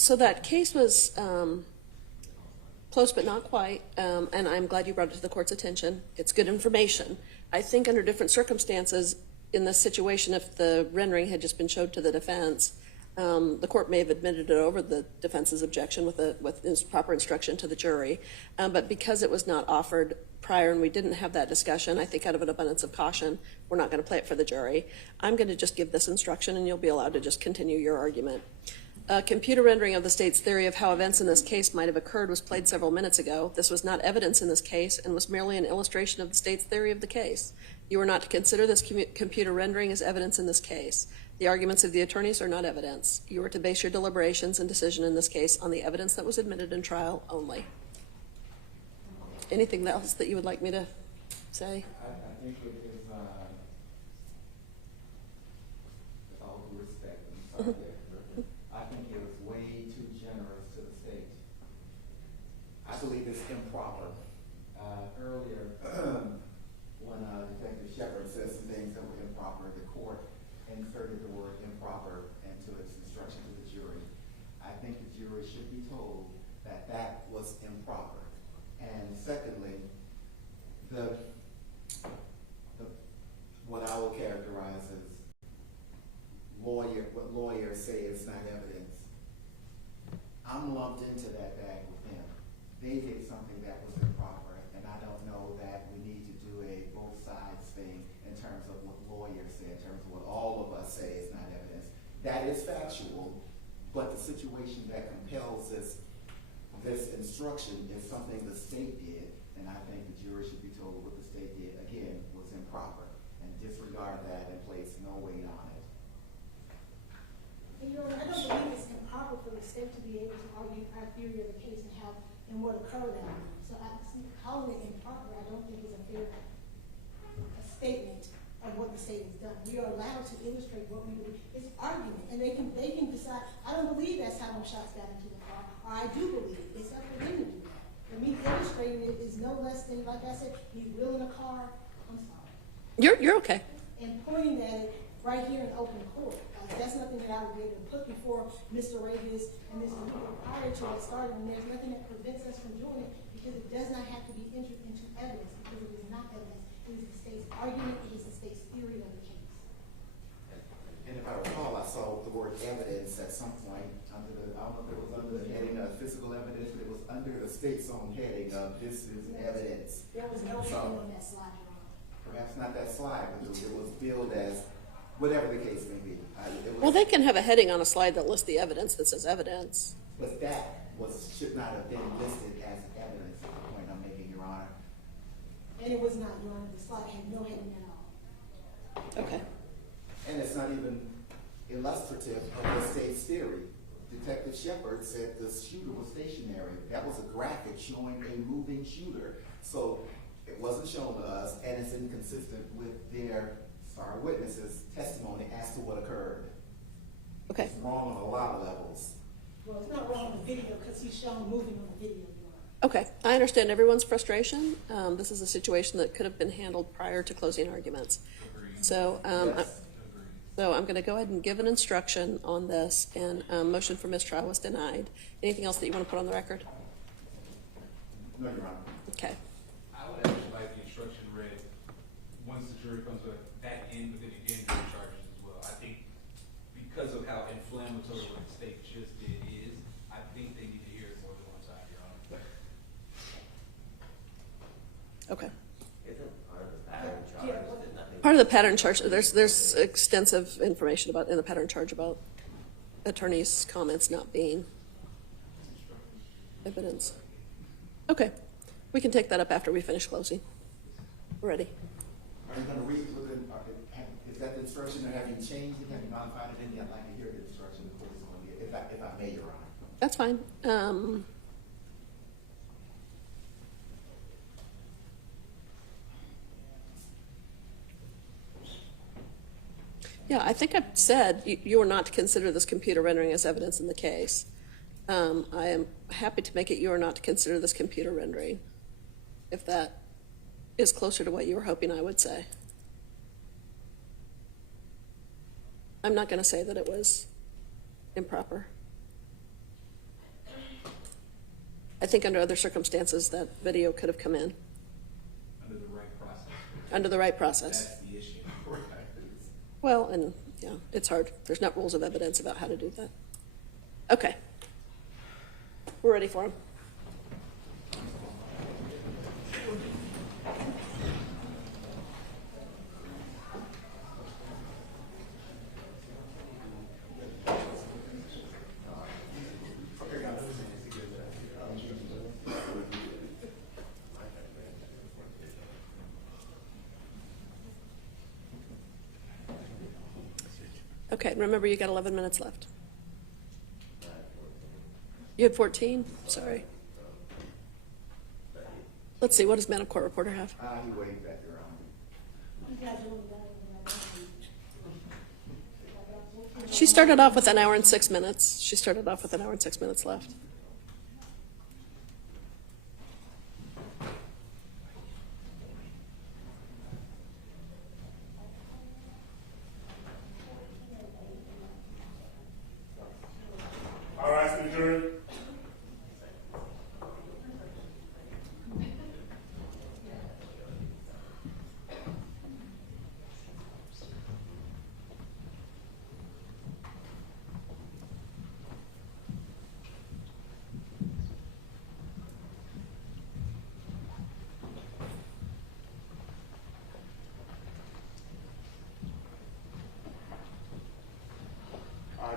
So that case was close but not quite, and I'm glad you brought it to the court's attention. It's good information. I think under different circumstances, in this situation, if the rendering had just been showed to the defense, the court may have admitted it over the defense's objection with proper instruction to the jury. But because it was not offered prior and we didn't have that discussion, I think out of an abundance of caution, we're not going to play it for the jury. I'm going to just give this instruction and you'll be allowed to just continue your argument. Computer rendering of the state's theory of how events in this case might have occurred was played several minutes ago. This was not evidence in this case and was merely an illustration of the state's theory of the case. You are not to consider this computer rendering as evidence in this case. The arguments of the attorneys are not evidence. You are to base your deliberations and decision in this case on the evidence that was admitted in trial only. Anything else that you would like me to say? I think it is, with all due respect, I'm sorry, I think it was way too generous to the state. I believe it's improper. Earlier, when Detective Shepard said some things that were improper, the court inserted the word improper into its instruction to the jury. I think the jury should be told that that was improper. And secondly, what I will characterize as what lawyers say is not evidence. I'm lumped into that bag with them. They did something that was improper, and I don't know that we need to do a both sides thing in terms of what lawyers say, in terms of what all of us say is not evidence. That is factual, but the situation that compels this instruction is something the state did, and I think the jury should be told what the state did, again, was improper, and disregard that and place no weight on it. And, Your Honor, I don't believe it's improper for the state to be able to argue our theory of the case and what occurred out of it. So calling it improper, I don't think is a fair statement of what the state has done. We are allowed to illustrate what we believe. It's argument, and they can decide. I don't believe that's how them shots got into the car, or I do believe it. It's up to them to do that. For me, illustrating it is no less than, like I said, he's wheeling a car. I'm sorry. You're okay. And pointing at it right here in open court. That's nothing that I would be able to put before Mr. Reyes and Mr. Weaver prior to it starting, and there's nothing that prevents us from doing it because it does not have to be entered into evidence because it is not evidence. It is the state's argument, it is the state's theory of the case. And if I recall, I saw the word evidence at some point under the, I don't know if it was under the heading of physical evidence, but it was under the state's own heading of this is evidence. There was no heading on that slide, Your Honor. Perhaps not that slide, but it was billed as whatever the case may be. Well, they can have a heading on a slide that lists the evidence that says evidence. But that should not have been listed as evidence at the point I'm making, Your Honor. And it was not, Your Honor. The slide had no heading at all. Okay. And it's not even illustrative of the state's theory. Detective Shepard said the shooter was stationary. That was a graphic showing a moving shooter. So it wasn't shown to us, and it's inconsistent with their witnesses' testimony as to what occurred. Okay. It's wrong on a lot of levels. Well, it's not wrong on the video because he's shown moving on the video, Your Honor. Okay. I understand everyone's frustration. This is a situation that could have been handled prior to closing arguments. So, Yes. so I'm going to go ahead and give an instruction on this, and motion for mistrial was denied. Anything else that you want to put on the record? No, Your Honor. Okay. I would actually like the instruction read once the jury comes back in, but then again, the charges as well. I think because of how inflammatory what the state just did is, I think they need to hear it more than one time, Your Honor. Okay. Isn't part of the pattern charge that nothing? Part of the pattern charge, there's extensive information in the pattern charge about attorneys' comments not being evidence. Okay. We can take that up after we finish closing. We're ready. Are you going to read within, is that the instruction, or have you changed it? Have you modified it? I'd like to hear the instruction the court is going to give, if I may, Your Honor. That's fine. Yeah, I think I've said you are not to consider this computer rendering as evidence in the case. I am happy to make it you are not to consider this computer rendering, if that is closer to what you were hoping I would say. I'm not going to say that it was improper. I think under other circumstances, that video could have come in, Under the right process. under the right process. That's the issue. Right. Well, and, yeah, it's hard. There's not rules of evidence about how to do that. Okay. We're ready for him. Okay, remember you got 11 minutes left. You had 14? Sorry. Let's see, what does Madam Court Reporter have? He waved back there on. She started off with an hour and 6 minutes. She started off with an hour and 6 minutes left. All right, to the jury.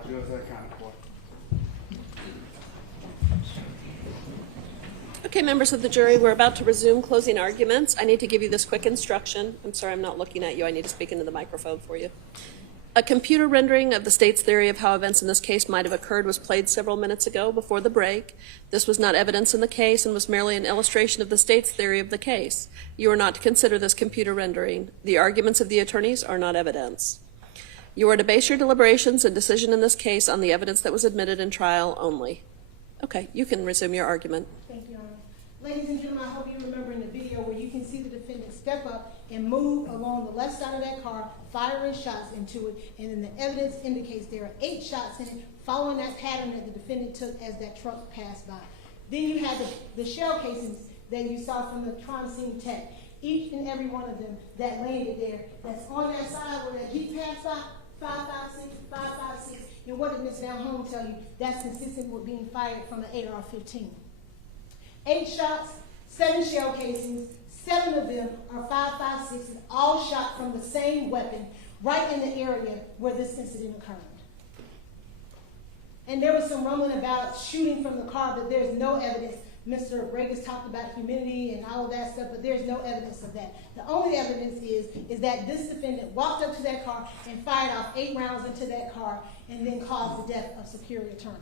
Judge, that kind of court. Okay, members of the jury, we're about to resume closing arguments. I need to give you this quick instruction. I'm sorry, I'm not looking at you. I need to speak into the microphone for you. A computer rendering of the state's theory of how events in this case might have occurred was played several minutes ago before the break. This was not evidence in the case and was merely an illustration of the state's theory of the case. You are not to consider this computer rendering. The arguments of the attorneys are not evidence. You are to base your deliberations and decision in this case on the evidence that was admitted in trial only. Okay, you can resume your argument. Thank you, Your Honor. Ladies and gentlemen, I hope you remember in the video where you can see the defendant step up and move along the left side of that car, firing shots into it, and then the evidence indicates there are 8 shots in it, following that pattern that the defendant took as that truck passed by. Then you have the shell casings that you saw from the crime scene tech. Each and every one of them that landed there, that's on that side where that Jeep passed by, 5.56, 5.56, and what did Ms. Van Home tell you? That's consistent with being fired from an AR-15. 8 shots, 7 shell casings, 7 of them are 5.56, all shot from the same weapon right in the area where this incident occurred. And there was some rumbling about shooting from the car, but there's no evidence. Mr. Regas talked about humidity and all of that stuff, but there's no evidence of that. The only evidence is that this defendant walked up to that car and fired off 8 rounds into that car and then caused the death of Secoriea Turner.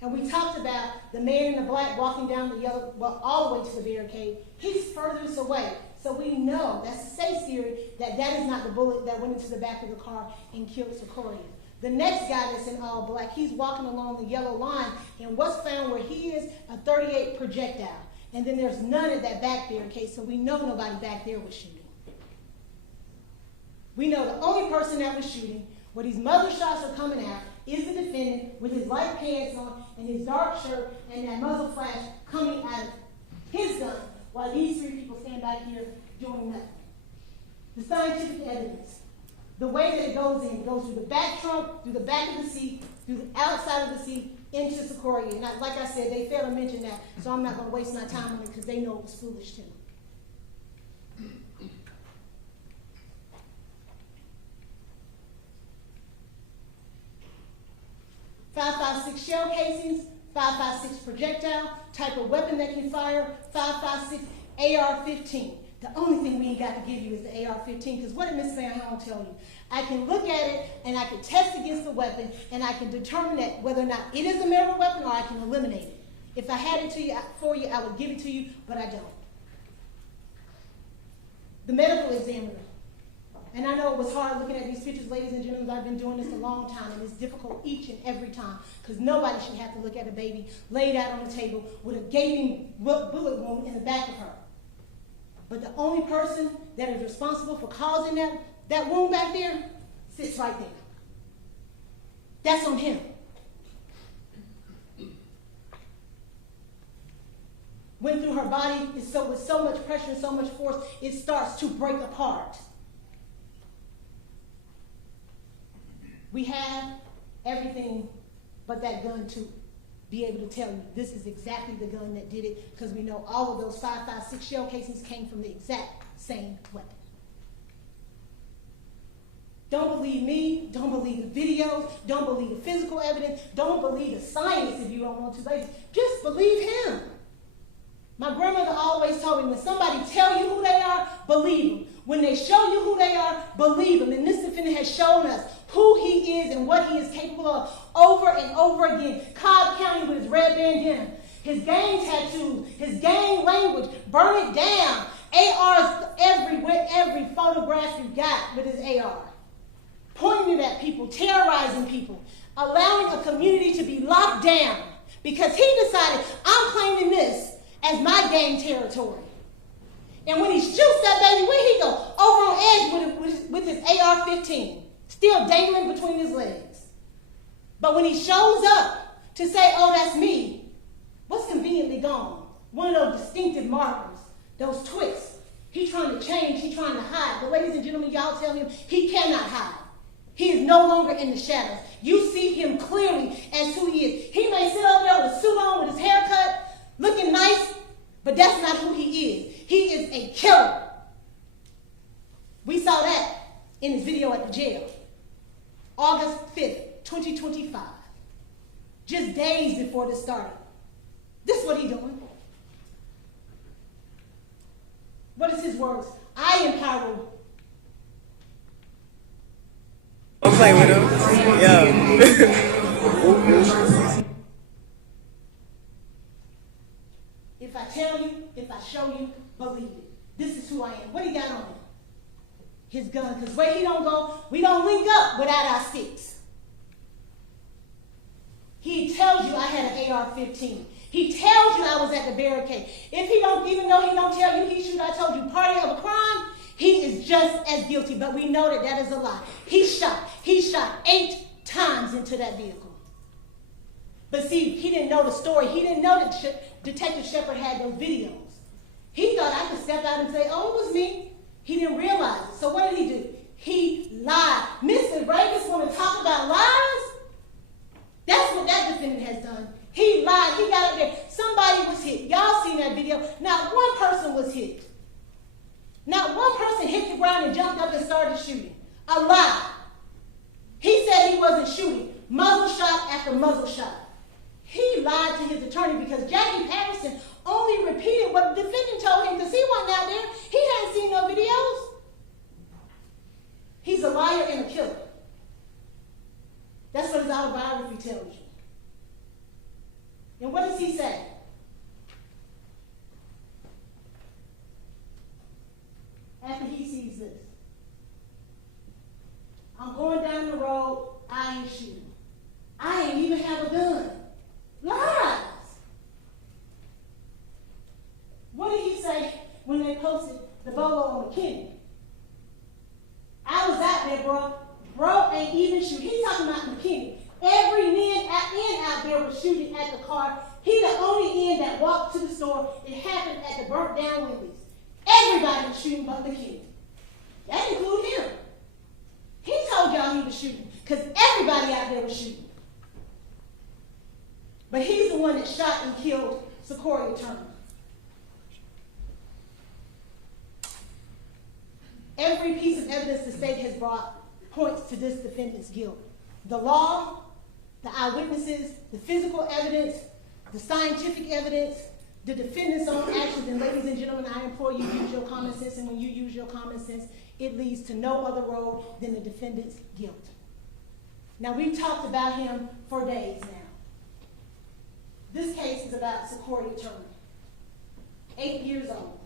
And we talked about the man in the black walking down the yellow, well, all the way to the barricade. He's furthest away. So we know, that's a safe theory, that that is not the bullet that went into the back of the car and killed Secoriea. The next guy that's in all black, he's walking along the yellow line, and what's found where he is, a .38 projectile. And then there's none at that back barricade, so we know nobody back there was shooting. We know the only person that was shooting, where these muzzle shots are coming out, is the defendant with his light pants on and his dark shirt and that muzzle flash coming out of his gun, while these 3 people stand back here doing nothing. The scientific evidence. The way that it goes through the back trunk, through the back of the seat, through the outside of the seat, into Secoriea. And like I said, they failed to mention that, so I'm not going to waste my time on it because they know it was foolish too. 5.56 shell casings, 5.56 projectile, type of weapon that can fire, 5.56 AR-15. The only thing we ain't got to give you is the AR-15, because what did Ms. Van Home tell you? I can look at it, and I can test against the weapon, and I can determine that whether or not it is a metal weapon or I can eliminate it. If I had it for you, I would give it to you, but I don't. The medical examiner. And I know it was hard looking at these pictures, ladies and gentlemen. I've been doing this a long time, and it's difficult each and every time, because nobody should have to look at a baby laid out on the table with a gaping bullet wound in the back of her. But the only person that is responsible for causing that wound back there sits right there. That's on him. went through her body with so much pressure and so much force, it starts to break apart. We have everything but that gun to be able to tell you this is exactly the gun that did it, because we know all of those 5.56 shell casings came from the exact same weapon. Don't believe me, don't believe the videos, don't believe the physical evidence, don't believe the science if you don't want to, ladies. Just believe him. My grandmother always told me, when somebody tell you who they are, believe them. When they show you who they are, believe them. And this defendant has shown us who he is and what he is capable of over and over again. Cobb County with his red bandana, his gang tattoos, his gang language, burn it down. ARs everywhere, every photograph you got with his AR. Pointing it at people, terrorizing people, allowing a community to be locked down because he decided, I'm claiming this as my gang territory. And when he shoots that baby, where he go? Over on edge with his AR-15, still dangling between his legs. But when he shows up to say, oh, that's me, what's conveniently gone? One of those distinctive markers, those twists. He's trying to change, he's trying to hide. But ladies and gentlemen, y'all tell him he cannot hide. He is no longer in the shadows. You see him clearly as who he is. He may sit over there with a suit on, with his hair cut, looking nice, but that's not who he is. He is a killer. We saw that in his video at the jail. August 5th, 2025. Just days before this started. This is what he's doing. What is his words? I empower. Don't play with him. Yo. If I tell you, if I show you, believe it. This is who I am. What he got on him? His gun. Because where he don't go, we don't link up without our sticks. He tells you I had an AR-15. He tells you I was at the barricade. If he don't, even though he don't tell you he shoot, I told you, party of a crime, he is just as guilty. But we know that that is a lie. He shot 8 times into that vehicle. But see, he didn't know the story. He didn't know that Detective Shepard had those videos. He thought I could step out and say, oh, it was me. He didn't realize it. So what did he do? He lied. Mr. Ravis want to talk about lies? That's what that defendant has done. He lied. He got up there. Somebody was hit. Y'all seen that video. Not one person was hit. Not one person hit the ground and jumped up and started shooting. A lie. He said he wasn't shooting. Muzzle shot after muzzle shot. He lied to his attorney because Jackie Patterson only repeated what the defendant told him because he wasn't out there. He hadn't seen no videos. He's a liar and a killer. That's what his autobiography tells you. And what does he say? After he sees this. I'm going down the road, I ain't shooting. I ain't even have a gun. Lies. What did he say when they posted the bolo on McKinney? I was out there, bro. Bro ain't even shooting. He's talking about McKinney. Every man out there was shooting at the car. He the only end that walked to the store. It happened at the burnt down Wendy's. Everybody was shooting but McKinney. That included him. He told y'all he was shooting because everybody out there was shooting. But he's the one that shot and killed Secoriea Turner. Every piece of evidence the state has brought points to this defendant's guilt. The law, the eyewitnesses, the physical evidence, the scientific evidence, the defendant's own actions. And ladies and gentlemen, I implore you to use your common sense. And when you use your common sense, it leads to no other road than the defendant's guilt. Now, we've talked about him for days now. This case is about Secoriea Turner, 8 years old,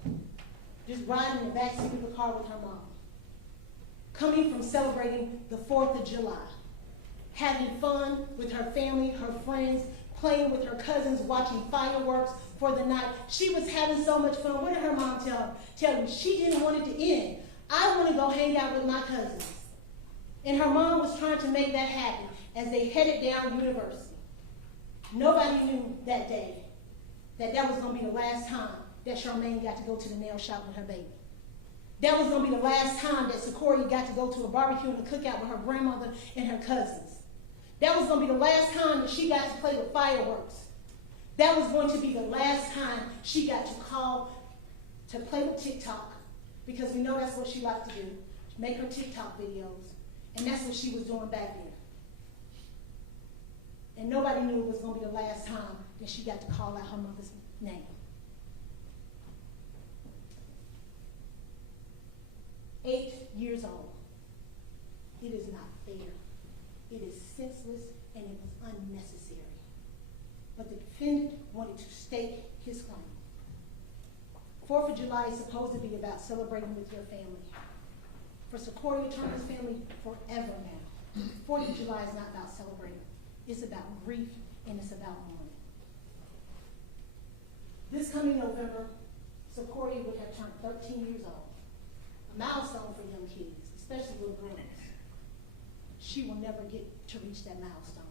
just riding in the backseat of the car with her mom, coming from celebrating the 4th of July, having fun with her family, her friends, playing with her cousins, watching fireworks for the night. She was having so much fun. What did her mom tell you? She didn't want it to end. I want to go hang out with my cousins. And her mom was trying to make that happen as they headed down University. Nobody knew that day that that was going to be the last time that Charmaine got to go to the nail shop with her baby. That was going to be the last time that Secoriea got to go to a barbecue and a cookout with her grandmother and her cousins. That was going to be the last time that she got to play with fireworks. That was going to be the last time she got to call to play with TikTok, because we know that's what she liked to do, make her TikTok videos, and that's what she was doing back then. And nobody knew it was going to be the last time that she got to call out her mother's name. 8 years old. It is not fair. It is senseless, and it was unnecessary. But the defendant wanted to stake his claim. 4th of July is supposed to be about celebrating with your family. For Secoriea Turner's family, forever now. 4th of July is not about celebrating. It's about grief, and it's about mourning. This coming November, Secoriea would have turned 13 years old. A milestone for young kids, especially little girls. She will never get to reach that milestone.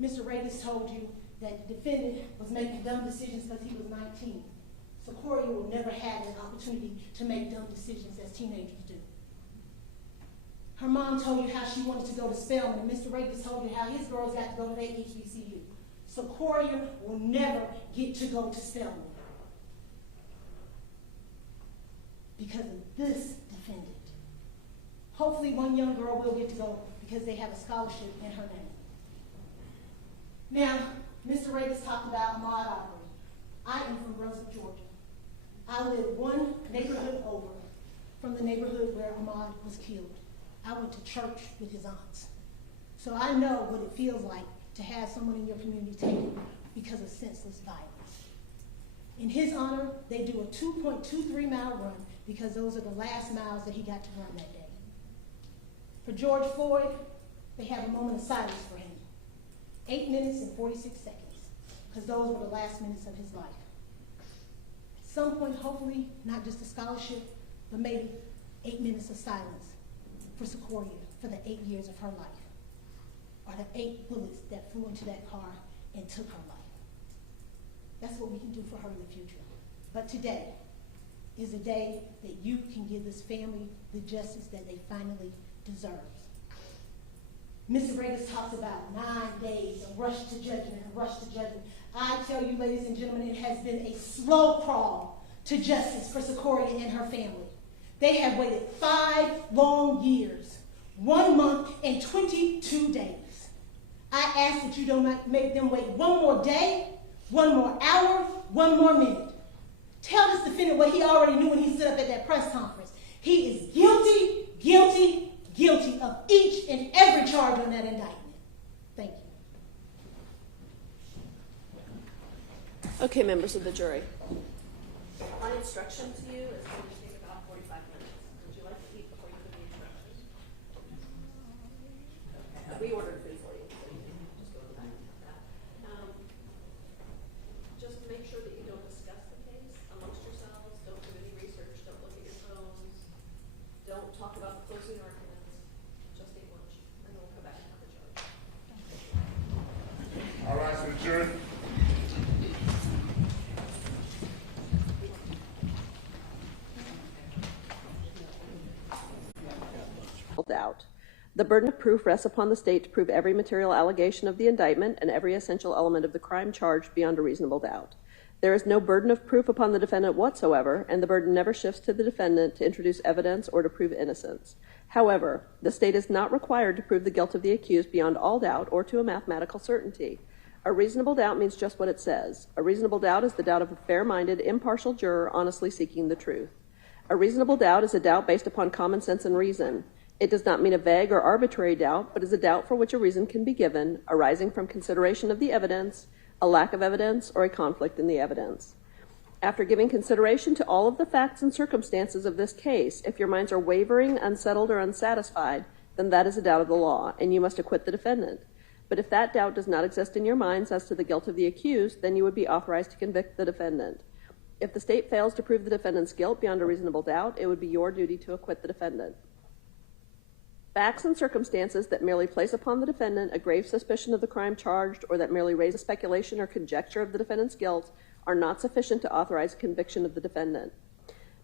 Mr. Regis told you that the defendant was making dumb decisions because he was 19. Secoriea will never have an opportunity to make dumb decisions as teenagers do. Her mom told you how she wanted to go to Spelman, and Mr. Regis told you how his girls got to go to their HBCU. Secoriea will never get to go to Spelman because of this defendant. Hopefully one young girl will get to go because they have a scholarship in her name. Now, Mr. Regis talked about Ahmaud Arbery. I am from Brunswick, Georgia. I live one neighborhood over from the neighborhood where Ahmaud was killed. I went to church with his aunts. So I know what it feels like to have someone in your community taken because of senseless violence. In his honor, they do a 2.23-mile run because those are the last miles that he got to run that day. For George Floyd, they have a moment of silence for him. 8 minutes and 46 seconds, because those were the last minutes of his life. At some point, hopefully, not just a scholarship, but maybe 8 minutes of silence for Secoriea for the 8 years of her life, or the 8 bullets that flew into that car and took her life. That's what we can do for her in the future. But today is a day that you can give this family the justice that they finally deserve. Mr. Regis talks about 9 days of rush to judgment and rush to judgment. I tell you, ladies and gentlemen, it has been a slow crawl to justice for Secoriea and her family. They have waited 5 long years, 1 month and 22 days. I ask that you don't make them wait 1 more day, 1 more hour, 1 more minute. Tell this defendant what he already knew when he stood up at that press conference. He is guilty, guilty, guilty of each and every charge on that indictment. Thank you. Okay, members of the jury. My instruction to you is going to take about 45 minutes. Would you like to eat before you give the instructions? Okay. We ordered food for you, so you can just go to the back and have that. Just make sure that you don't discuss the case amongst yourselves. Don't do any research. Don't look at your phones. Don't talk about the closing arguments. Just eat lunch, and then we'll come back and have the judge. All right, so the jury. Doubt. The burden of proof rests upon the state to prove every material allegation of the indictment and every essential element of the crime charged beyond a reasonable doubt. There is no burden of proof upon the defendant whatsoever, and the burden never shifts to the defendant to introduce evidence or to prove innocence. However, the state is not required to prove the guilt of the accused beyond all doubt or to a mathematical certainty. A reasonable doubt means just what it says. A reasonable doubt is the doubt of a fair-minded, impartial juror honestly seeking the truth. A reasonable doubt is a doubt based upon common sense and reason. It does not mean a vague or arbitrary doubt, but is a doubt for which a reason can be given, arising from consideration of the evidence, a lack of evidence, or a conflict in the evidence. After giving consideration to all of the facts and circumstances of this case, if your minds are wavering, unsettled, or unsatisfied, then that is a doubt of the law, and you must acquit the defendant. But if that doubt does not exist in your minds as to the guilt of the accused, then you would be authorized to convict the defendant. If the state fails to prove the defendant's guilt beyond a reasonable doubt, it would be your duty to acquit the defendant. Facts and circumstances that merely place upon the defendant a grave suspicion of the crime charged or that merely raise a speculation or conjecture of the defendant's guilt are not sufficient to authorize conviction of the defendant.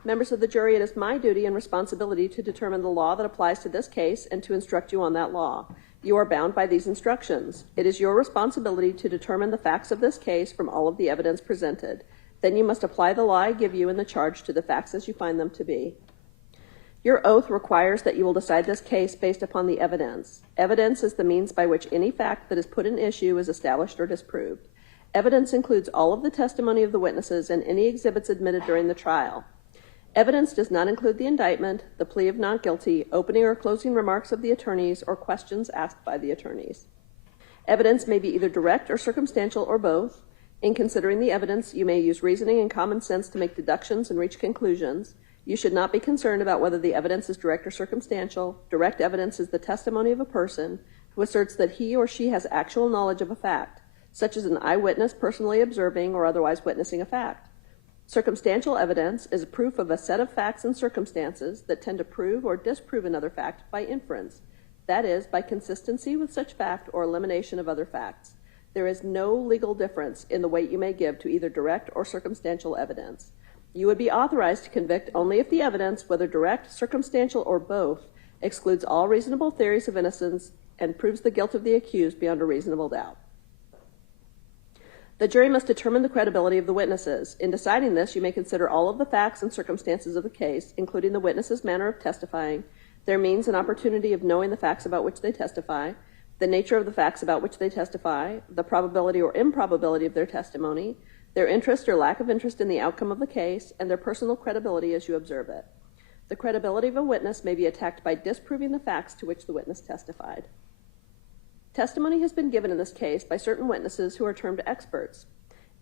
Members of the jury, it is my duty and responsibility to determine the law that applies to this case and to instruct you on that law. You are bound by these instructions. It is your responsibility to determine the facts of this case from all of the evidence presented. Then you must apply the law I give you in the charge to the facts as you find them to be. Your oath requires that you will decide this case based upon the evidence. Evidence is the means by which any fact that is put in issue is established or disproved. Evidence includes all of the testimony of the witnesses and any exhibits admitted during the trial. Evidence does not include the indictment, the plea of not guilty, opening or closing remarks of the attorneys, or questions asked by the attorneys. Evidence may be either direct or circumstantial or both. In considering the evidence, you may use reasoning and common sense to make deductions and reach conclusions. You should not be concerned about whether the evidence is direct or circumstantial. Direct evidence is the testimony of a person who asserts that he or she has actual knowledge of a fact, such as an eyewitness personally observing or otherwise witnessing a fact. Circumstantial evidence is proof of a set of facts and circumstances that tend to prove or disprove another fact by inference, that is, by consistency with such fact or elimination of other facts. There is no legal difference in the weight you may give to either direct or circumstantial evidence. You would be authorized to convict only if the evidence, whether direct, circumstantial, or both, excludes all reasonable theories of innocence and proves the guilt of the accused beyond a reasonable doubt. The jury must determine the credibility of the witnesses. In deciding this, you may consider all of the facts and circumstances of the case, including the witness's manner of testifying, their means and opportunity of knowing the facts about which they testify, the nature of the facts about which they testify, the probability or improbability of their testimony, their interest or lack of interest in the outcome of the case, and their personal credibility as you observe it. The credibility of a witness may be attacked by disproving the facts to which the witness testified. Testimony has been given in this case by certain witnesses who are termed experts.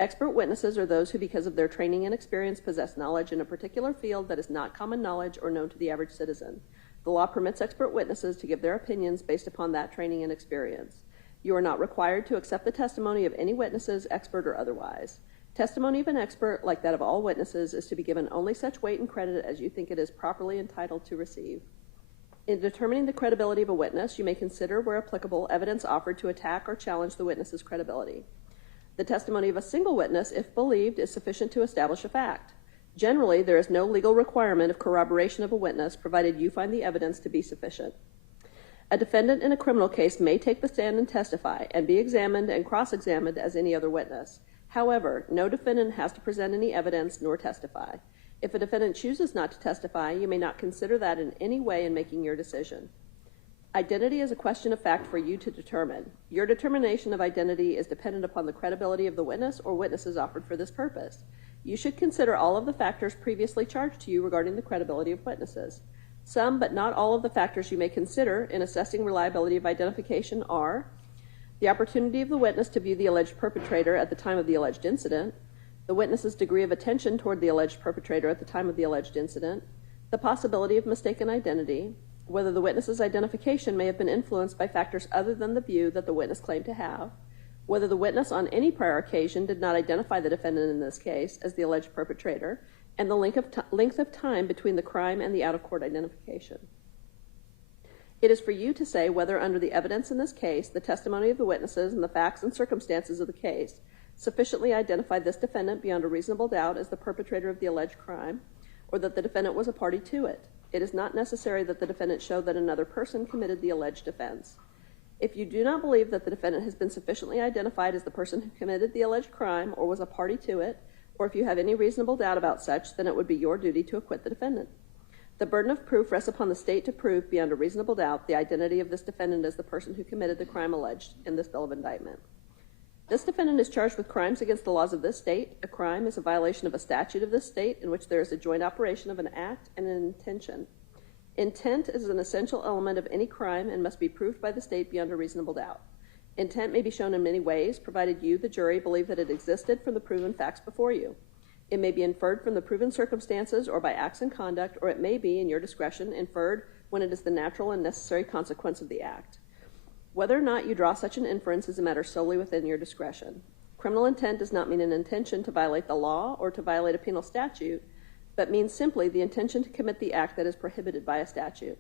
Expert witnesses are those who, because of their training and experience, possess knowledge in a particular field that is not common knowledge or known to the average citizen. The law permits expert witnesses to give their opinions based upon that training and experience. You are not required to accept the testimony of any witnesses, expert or otherwise. Testimony of an expert, like that of all witnesses, is to be given only such weight and credit as you think it is properly entitled to receive. In determining the credibility of a witness, you may consider, where applicable, evidence offered to attack or challenge the witness's credibility. The testimony of a single witness, if believed, is sufficient to establish a fact. Generally, there is no legal requirement of corroboration of a witness, provided you find the evidence to be sufficient. A defendant in a criminal case may take the stand and testify, and be examined and cross-examined as any other witness. However, no defendant has to present any evidence nor testify. If a defendant chooses not to testify, you may not consider that in any way in making your decision. Identity is a question of fact for you to determine. Your determination of identity is dependent upon the credibility of the witness or witnesses offered for this purpose. You should consider all of the factors previously charged to you regarding the credibility of witnesses. Some, but not all of the factors you may consider in assessing reliability of identification are the opportunity of the witness to view the alleged perpetrator at the time of the alleged incident, the witness's degree of attention toward the alleged perpetrator at the time of the alleged incident, the possibility of mistaken identity, whether the witness's identification may have been influenced by factors other than the view that the witness claimed to have, whether the witness on any prior occasion did not identify the defendant in this case as the alleged perpetrator, and the length of time between the crime and the out-of-court identification. It is for you to say whether, under the evidence in this case, the testimony of the witnesses and the facts and circumstances of the case sufficiently identify this defendant beyond a reasonable doubt as the perpetrator of the alleged crime, or that the defendant was a party to it. It is not necessary that the defendant show that another person committed the alleged offense. If you do not believe that the defendant has been sufficiently identified as the person who committed the alleged crime or was a party to it, or if you have any reasonable doubt about such, then it would be your duty to acquit the defendant. The burden of proof rests upon the state to prove beyond a reasonable doubt the identity of this defendant as the person who committed the crime alleged in this bill of indictment. This defendant is charged with crimes against the laws of this state. A crime is a violation of a statute of this state in which there is a joint operation of an act and an intention. Intent is an essential element of any crime and must be proved by the state beyond a reasonable doubt. Intent may be shown in many ways, provided you, the jury, believe that it existed from the proven facts before you. It may be inferred from the proven circumstances or by acts and conduct, or it may be, in your discretion, inferred when it is the natural and necessary consequence of the act. Whether or not you draw such an inference is a matter solely within your discretion. Criminal intent does not mean an intention to violate the law or to violate a penal statute, but means simply the intention to commit the act that is prohibited by a statute.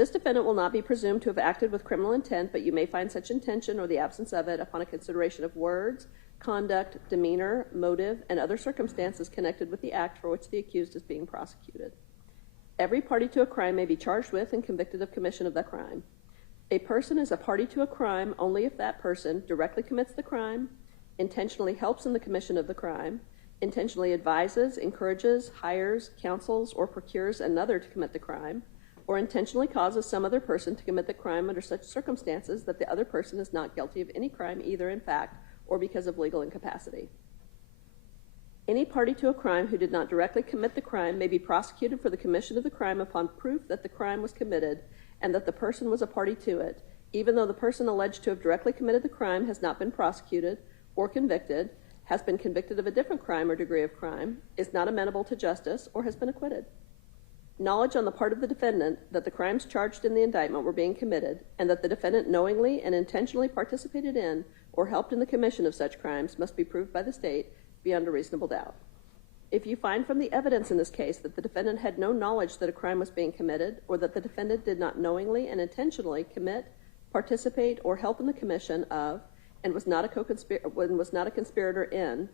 This defendant will not be presumed to have acted with criminal intent, but you may find such intention or the absence of it upon a consideration of words, conduct, demeanor, motive, and other circumstances connected with the act for which the accused is being prosecuted. Every party to a crime may be charged with and convicted of commission of that crime. A person is a party to a crime only if that person directly commits the crime, intentionally helps in the commission of the crime, intentionally advises, encourages, hires, counsels, or procures another to commit the crime, or intentionally causes some other person to commit the crime under such circumstances that the other person is not guilty of any crime either in fact or because of legal incapacity. Any party to a crime who did not directly commit the crime may be prosecuted for the commission of the crime upon proof that the crime was committed and that the person was a party to it, even though the person alleged to have directly committed the crime has not been prosecuted or convicted, has been convicted of a different crime or degree of crime, is not amenable to justice, or has been acquitted. Knowledge on the part of the defendant that the crimes charged in the indictment were being committed and that the defendant knowingly and intentionally participated in or helped in the commission of such crimes must be proved by the state beyond a reasonable doubt. If you find from the evidence in this case that the defendant had no knowledge that a crime was being committed or that the defendant did not knowingly and intentionally commit, participate, or help in the commission of and was not a conspirator in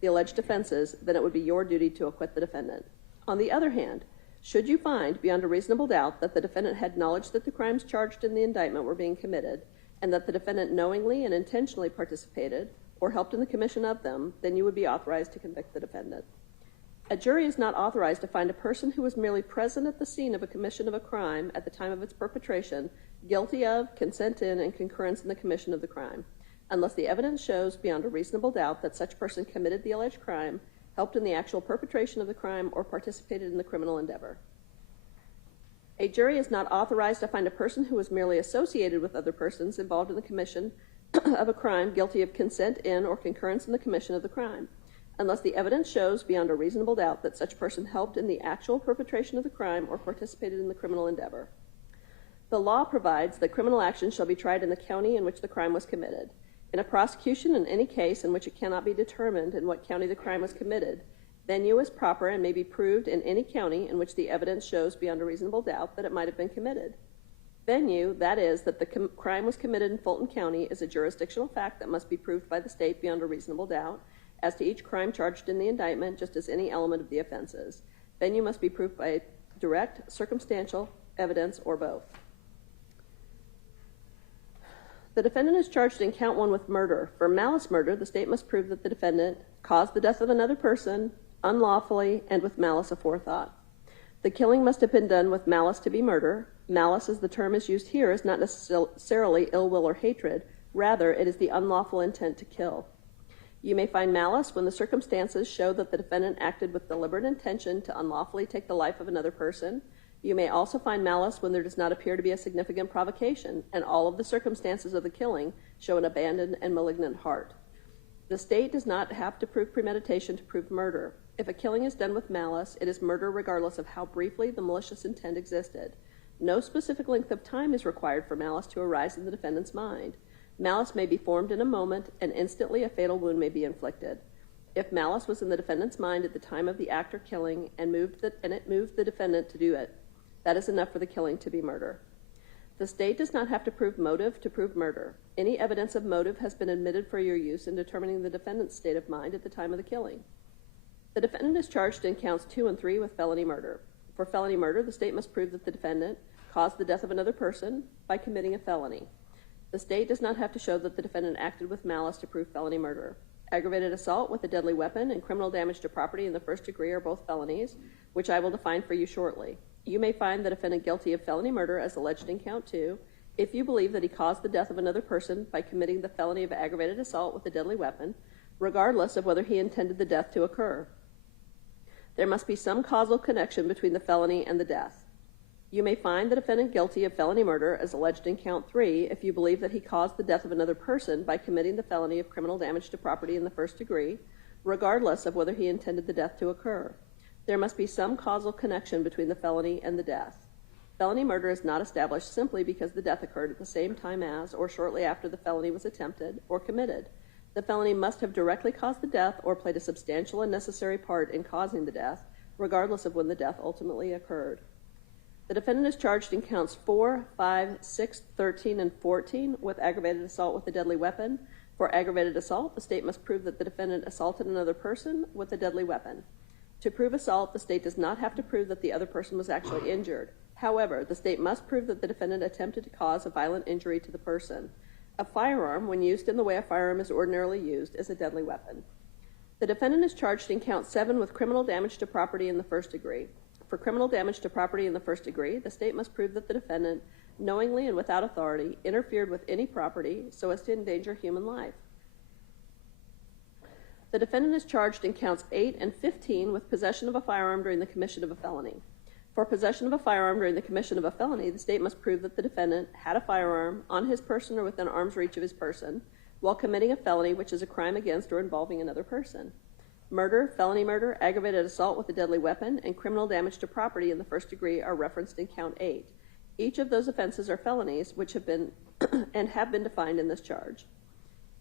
the alleged offenses, then it would be your duty to acquit the defendant. On the other hand, should you find beyond a reasonable doubt that the defendant had knowledge that the crimes charged in the indictment were being committed and that the defendant knowingly and intentionally participated or helped in the commission of them, then you would be authorized to convict the defendant. A jury is not authorized to find a person who was merely present at the scene of a commission of a crime at the time of its perpetration guilty of, consent in, and concurrence in the commission of the crime, unless the evidence shows beyond a reasonable doubt that such person committed the alleged crime, helped in the actual perpetration of the crime, or participated in the criminal endeavor. A jury is not authorized to find a person who was merely associated with other persons involved in the commission of a crime guilty of consent in or concurrence in the commission of the crime, unless the evidence shows beyond a reasonable doubt that such person helped in the actual perpetration of the crime or participated in the criminal endeavor. The law provides that criminal action shall be tried in the county in which the crime was committed. In a prosecution in any case in which it cannot be determined in what county the crime was committed, venue is proper and may be proved in any county in which the evidence shows beyond a reasonable doubt that it might have been committed. Venue, that is, that the crime was committed in Fulton County, is a jurisdictional fact that must be proved by the state beyond a reasonable doubt as to each crime charged in the indictment, just as any element of the offense is. Venue must be proved by direct, circumstantial evidence, or both. The defendant is charged in count 1 with murder. For malice murder, the state must prove that the defendant caused the death of another person unlawfully and with malice aforethought. The killing must have been done with malice to be murder. Malice, as the term is used here, is not necessarily ill will or hatred. Rather, it is the unlawful intent to kill. You may find malice when the circumstances show that the defendant acted with deliberate intention to unlawfully take the life of another person. You may also find malice when there does not appear to be a significant provocation, and all of the circumstances of the killing show an abandoned and malignant heart. The state does not have to prove premeditation to prove murder. If a killing is done with malice, it is murder regardless of how briefly the malicious intent existed. No specific length of time is required for malice to arise in the defendant's mind. Malice may be formed in a moment, and instantly a fatal wound may be inflicted. If malice was in the defendant's mind at the time of the act or killing and it moved the defendant to do it, that is enough for the killing to be murder. The state does not have to prove motive to prove murder. Any evidence of motive has been admitted for your use in determining the defendant's state of mind at the time of the killing. The defendant is charged in counts 2 and 3 with felony murder. For felony murder, the state must prove that the defendant caused the death of another person by committing a felony. The state does not have to show that the defendant acted with malice to prove felony murder. Aggravated assault with a deadly weapon and criminal damage to property in the first degree are both felonies, which I will define for you shortly. You may find the defendant guilty of felony murder as alleged in count 2 if you believe that he caused the death of another person by committing the felony of aggravated assault with a deadly weapon, regardless of whether he intended the death to occur. There must be some causal connection between the felony and the death. You may find the defendant guilty of felony murder as alleged in count 3 if you believe that he caused the death of another person by committing the felony of criminal damage to property in the first degree, regardless of whether he intended the death to occur. There must be some causal connection between the felony and the death. Felony murder is not established simply because the death occurred at the same time as or shortly after the felony was attempted or committed. The felony must have directly caused the death or played a substantial and necessary part in causing the death, regardless of when the death ultimately occurred. The defendant is charged in counts 4, 5, 6, 13, and 14 with aggravated assault with a deadly weapon. For aggravated assault, the state must prove that the defendant assaulted another person with a deadly weapon. To prove assault, the state does not have to prove that the other person was actually injured. However, the state must prove that the defendant attempted to cause a violent injury to the person. A firearm, when used in the way a firearm is ordinarily used, is a deadly weapon. The defendant is charged in count 7 with criminal damage to property in the first degree. For criminal damage to property in the first degree, the state must prove that the defendant, knowingly and without authority, interfered with any property so as to endanger human life. The defendant is charged in counts 8 and 15 with possession of a firearm during the commission of a felony. For possession of a firearm during the commission of a felony, the state must prove that the defendant had a firearm on his person or within arm's reach of his person while committing a felony, which is a crime against or involving another person. Murder, felony murder, aggravated assault with a deadly weapon, and criminal damage to property in the first degree are referenced in count 8. Each of those offenses are felonies which have been and have been defined in this charge.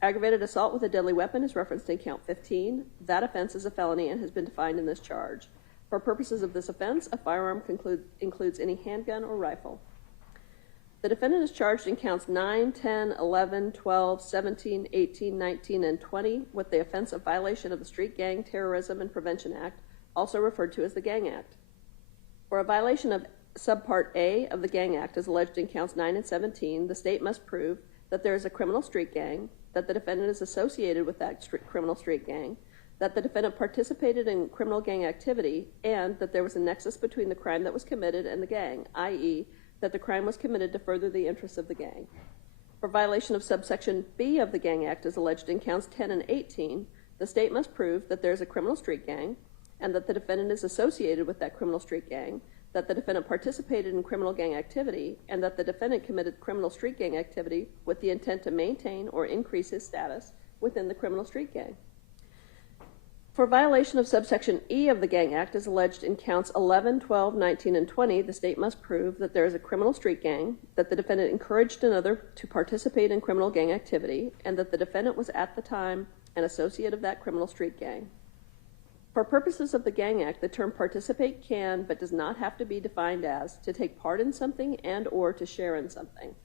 Aggravated assault with a deadly weapon is referenced in count 15. That offense is a felony and has been defined in this charge. For purposes of this offense, a firearm includes any handgun or rifle. The defendant is charged in counts 9, 10, 11, 12, 17, 18, 19, and 20 with the offense of violation of the Street Gang Terrorism and Prevention Act, also referred to as the Gang Act. For a violation of Subpart A of the Gang Act as alleged in counts 9 and 17, the state must prove that there is a criminal street gang, that the defendant is associated with that criminal street gang, that the defendant participated in criminal gang activity, and that there was a nexus between the crime that was committed and the gang, i.e., that the crime was committed to further the interests of the gang. For violation of subsection B of the Gang Act as alleged in counts 10 and 18, the state must prove that there is a criminal street gang, and that the defendant is associated with that criminal street gang, that the defendant participated in criminal gang activity, and that the defendant committed criminal street gang activity with the intent to maintain or increase his status within the criminal street gang. For violation of subsection E of the Gang Act as alleged in counts 11, 12, 19, and 20, the state must prove that there is a criminal street gang, that the defendant encouraged another to participate in criminal gang activity, and that the defendant was at the time an associate of that criminal street gang. For purposes of the Gang Act, the term participate can but does not have to be defined as to take part in something and or to share in something.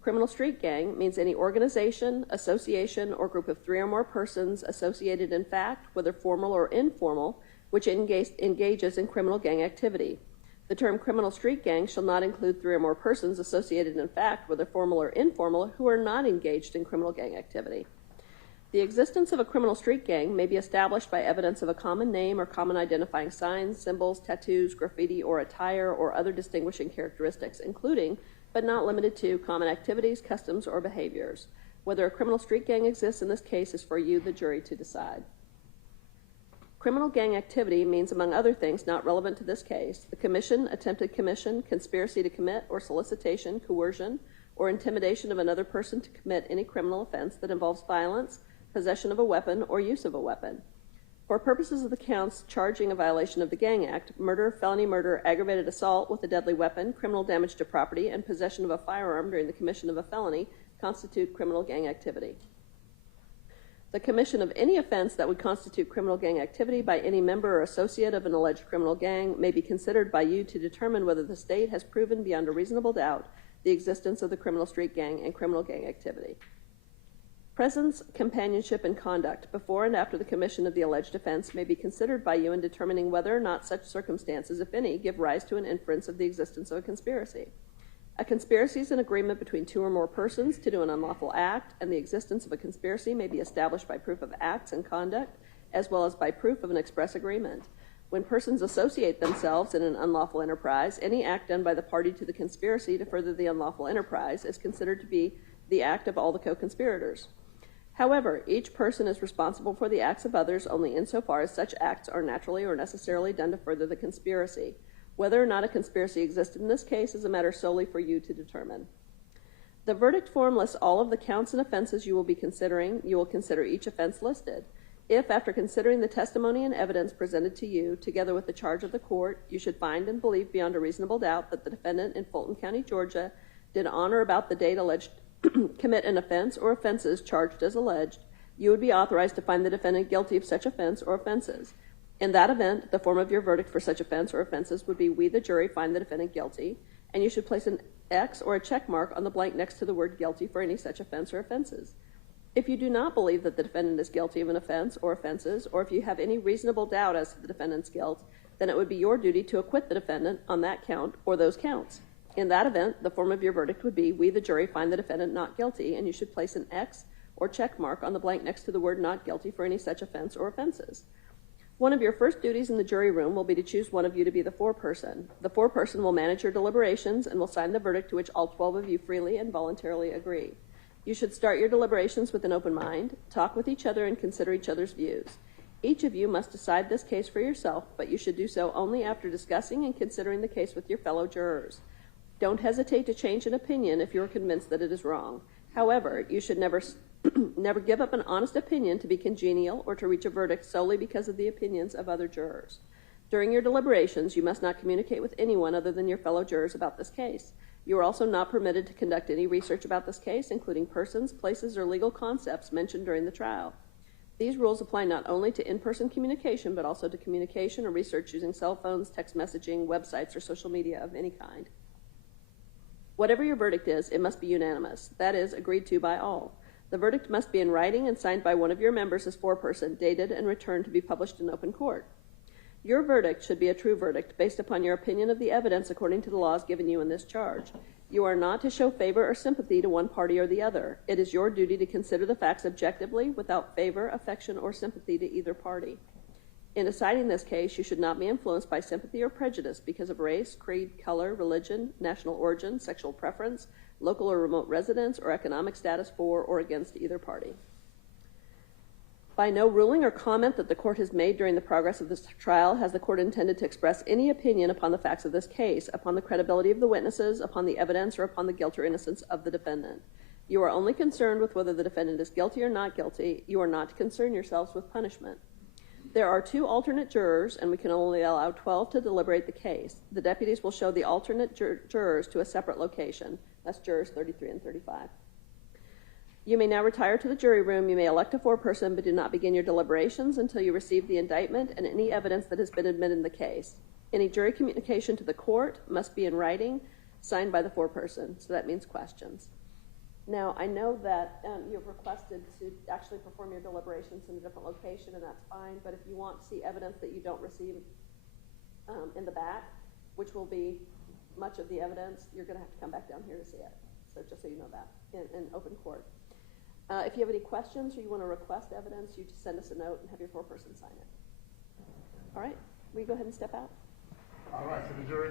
Criminal street gang means any organization, association, or group of 3 or more persons associated in fact, whether formal or informal, which engages in criminal gang activity. The term criminal street gang shall not include 3 or more persons associated in fact, whether formal or informal, who are not engaged in criminal gang activity. The existence of a criminal street gang may be established by evidence of a common name or common identifying signs, symbols, tattoos, graffiti, or attire, or other distinguishing characteristics, including, but not limited to, common activities, customs, or behaviors. Whether a criminal street gang exists in this case is for you, the jury, to decide. Criminal gang activity means, among other things not relevant to this case, the commission, attempted commission, conspiracy to commit, or solicitation, coercion, or intimidation of another person to commit any criminal offense that involves violence, possession of a weapon, or use of a weapon. For purposes of the counts charging a violation of the Gang Act, murder, felony murder, aggravated assault with a deadly weapon, criminal damage to property, and possession of a firearm during the commission of a felony constitute criminal gang activity. The commission of any offense that would constitute criminal gang activity by any member or associate of an alleged criminal gang may be considered by you to determine whether the state has proven beyond a reasonable doubt the existence of the criminal street gang and criminal gang activity. Presence, companionship, and conduct before and after the commission of the alleged offense may be considered by you in determining whether or not such circumstances, if any, give rise to an inference of the existence of a conspiracy. A conspiracy is an agreement between 2 or more persons to do an unlawful act, and the existence of a conspiracy may be established by proof of acts and conduct, as well as by proof of an express agreement. When persons associate themselves in an unlawful enterprise, any act done by the party to the conspiracy to further the unlawful enterprise is considered to be the act of all the co-conspirators. However, each person is responsible for the acts of others only insofar as such acts are naturally or necessarily done to further the conspiracy. Whether or not a conspiracy existed in this case is a matter solely for you to determine. The verdict form lists all of the counts and offenses you will be considering. You will consider each offense listed. If, after considering the testimony and evidence presented to you, together with the charge of the court, you should find and believe beyond a reasonable doubt that the defendant in Fulton County, Georgia, did on or about the date alleged commit an offense or offenses charged as alleged, you would be authorized to find the defendant guilty of such offense or offenses. In that event, the form of your verdict for such offense or offenses would be, we, the jury, find the defendant guilty, and you should place an X or a check mark on the blank next to the word guilty for any such offense or offenses. If you do not believe that the defendant is guilty of an offense or offenses, or if you have any reasonable doubt as to the defendant's guilt, then it would be your duty to acquit the defendant on that count or those counts. In that event, the form of your verdict would be, we, the jury, find the defendant not guilty, and you should place an X or check mark on the blank next to the word not guilty for any such offense or offenses. One of your first duties in the jury room will be to choose one of you to be the foreperson. The foreperson will manage your deliberations and will sign the verdict to which all 12 of you freely and voluntarily agree. You should start your deliberations with an open mind, talk with each other, and consider each other's views. Each of you must decide this case for yourself, but you should do so only after discussing and considering the case with your fellow jurors. Don't hesitate to change an opinion if you are convinced that it is wrong. However, you should never give up an honest opinion to be congenial or to reach a verdict solely because of the opinions of other jurors. During your deliberations, you must not communicate with anyone other than your fellow jurors about this case. You are also not permitted to conduct any research about this case, including persons, places, or legal concepts mentioned during the trial. These rules apply not only to in-person communication, but also to communication or research using cell phones, text messaging, websites, or social media of any kind. Whatever your verdict is, it must be unanimous. That is, agreed to by all. The verdict must be in writing and signed by one of your members as foreperson, dated and returned to be published in open court. Your verdict should be a true verdict based upon your opinion of the evidence according to the laws given you in this charge. You are not to show favor or sympathy to one party or the other. It is your duty to consider the facts objectively without favor, affection, or sympathy to either party. In deciding this case, you should not be influenced by sympathy or prejudice because of race, creed, color, religion, national origin, sexual preference, local or remote residence, or economic status for or against either party. By no ruling or comment that the court has made during the progress of this trial has the court intended to express any opinion upon the facts of this case, upon the credibility of the witnesses, upon the evidence, or upon the guilt or innocence of the defendant. You are only concerned with whether the defendant is guilty or not guilty. You are not to concern yourselves with punishment. There are 2 alternate jurors, and we can only allow 12 to deliberate the case. The deputies will show the alternate jurors to a separate location. That's jurors 33 and 35. You may now retire to the jury room. You may elect a foreperson, but do not begin your deliberations until you receive the indictment and any evidence that has been admitted in the case. Any jury communication to the court must be in writing, signed by the foreperson, so that means questions. Now, I know that you've requested to actually perform your deliberations in a different location, and that's fine, but if you want to see evidence that you don't receive in the back, which will be much of the evidence, you're going to have to come back down here to see it. So just so you know that, in open court. If you have any questions or you want to request evidence, you just send us a note and have your foreperson sign it. All right, will you go ahead and step out? All right, to the jury.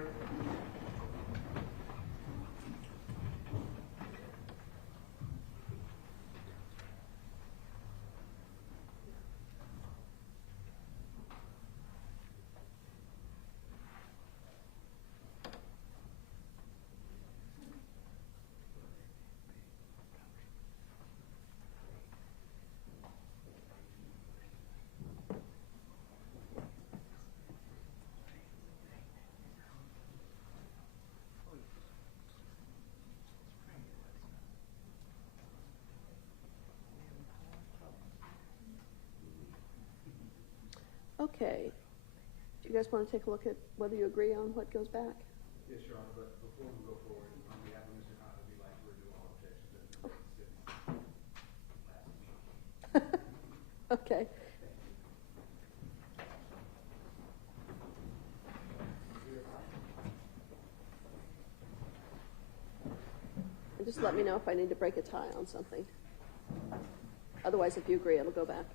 Okay. Do you guys want to take a look at whether you agree on what goes back? Yes, Your Honor, but before we go forward, on behalf of Mr. Conley, we'd like to renew all objections that were last week. Okay. And just let me know if I need to break a tie on something. Otherwise, if you agree, it'll go back.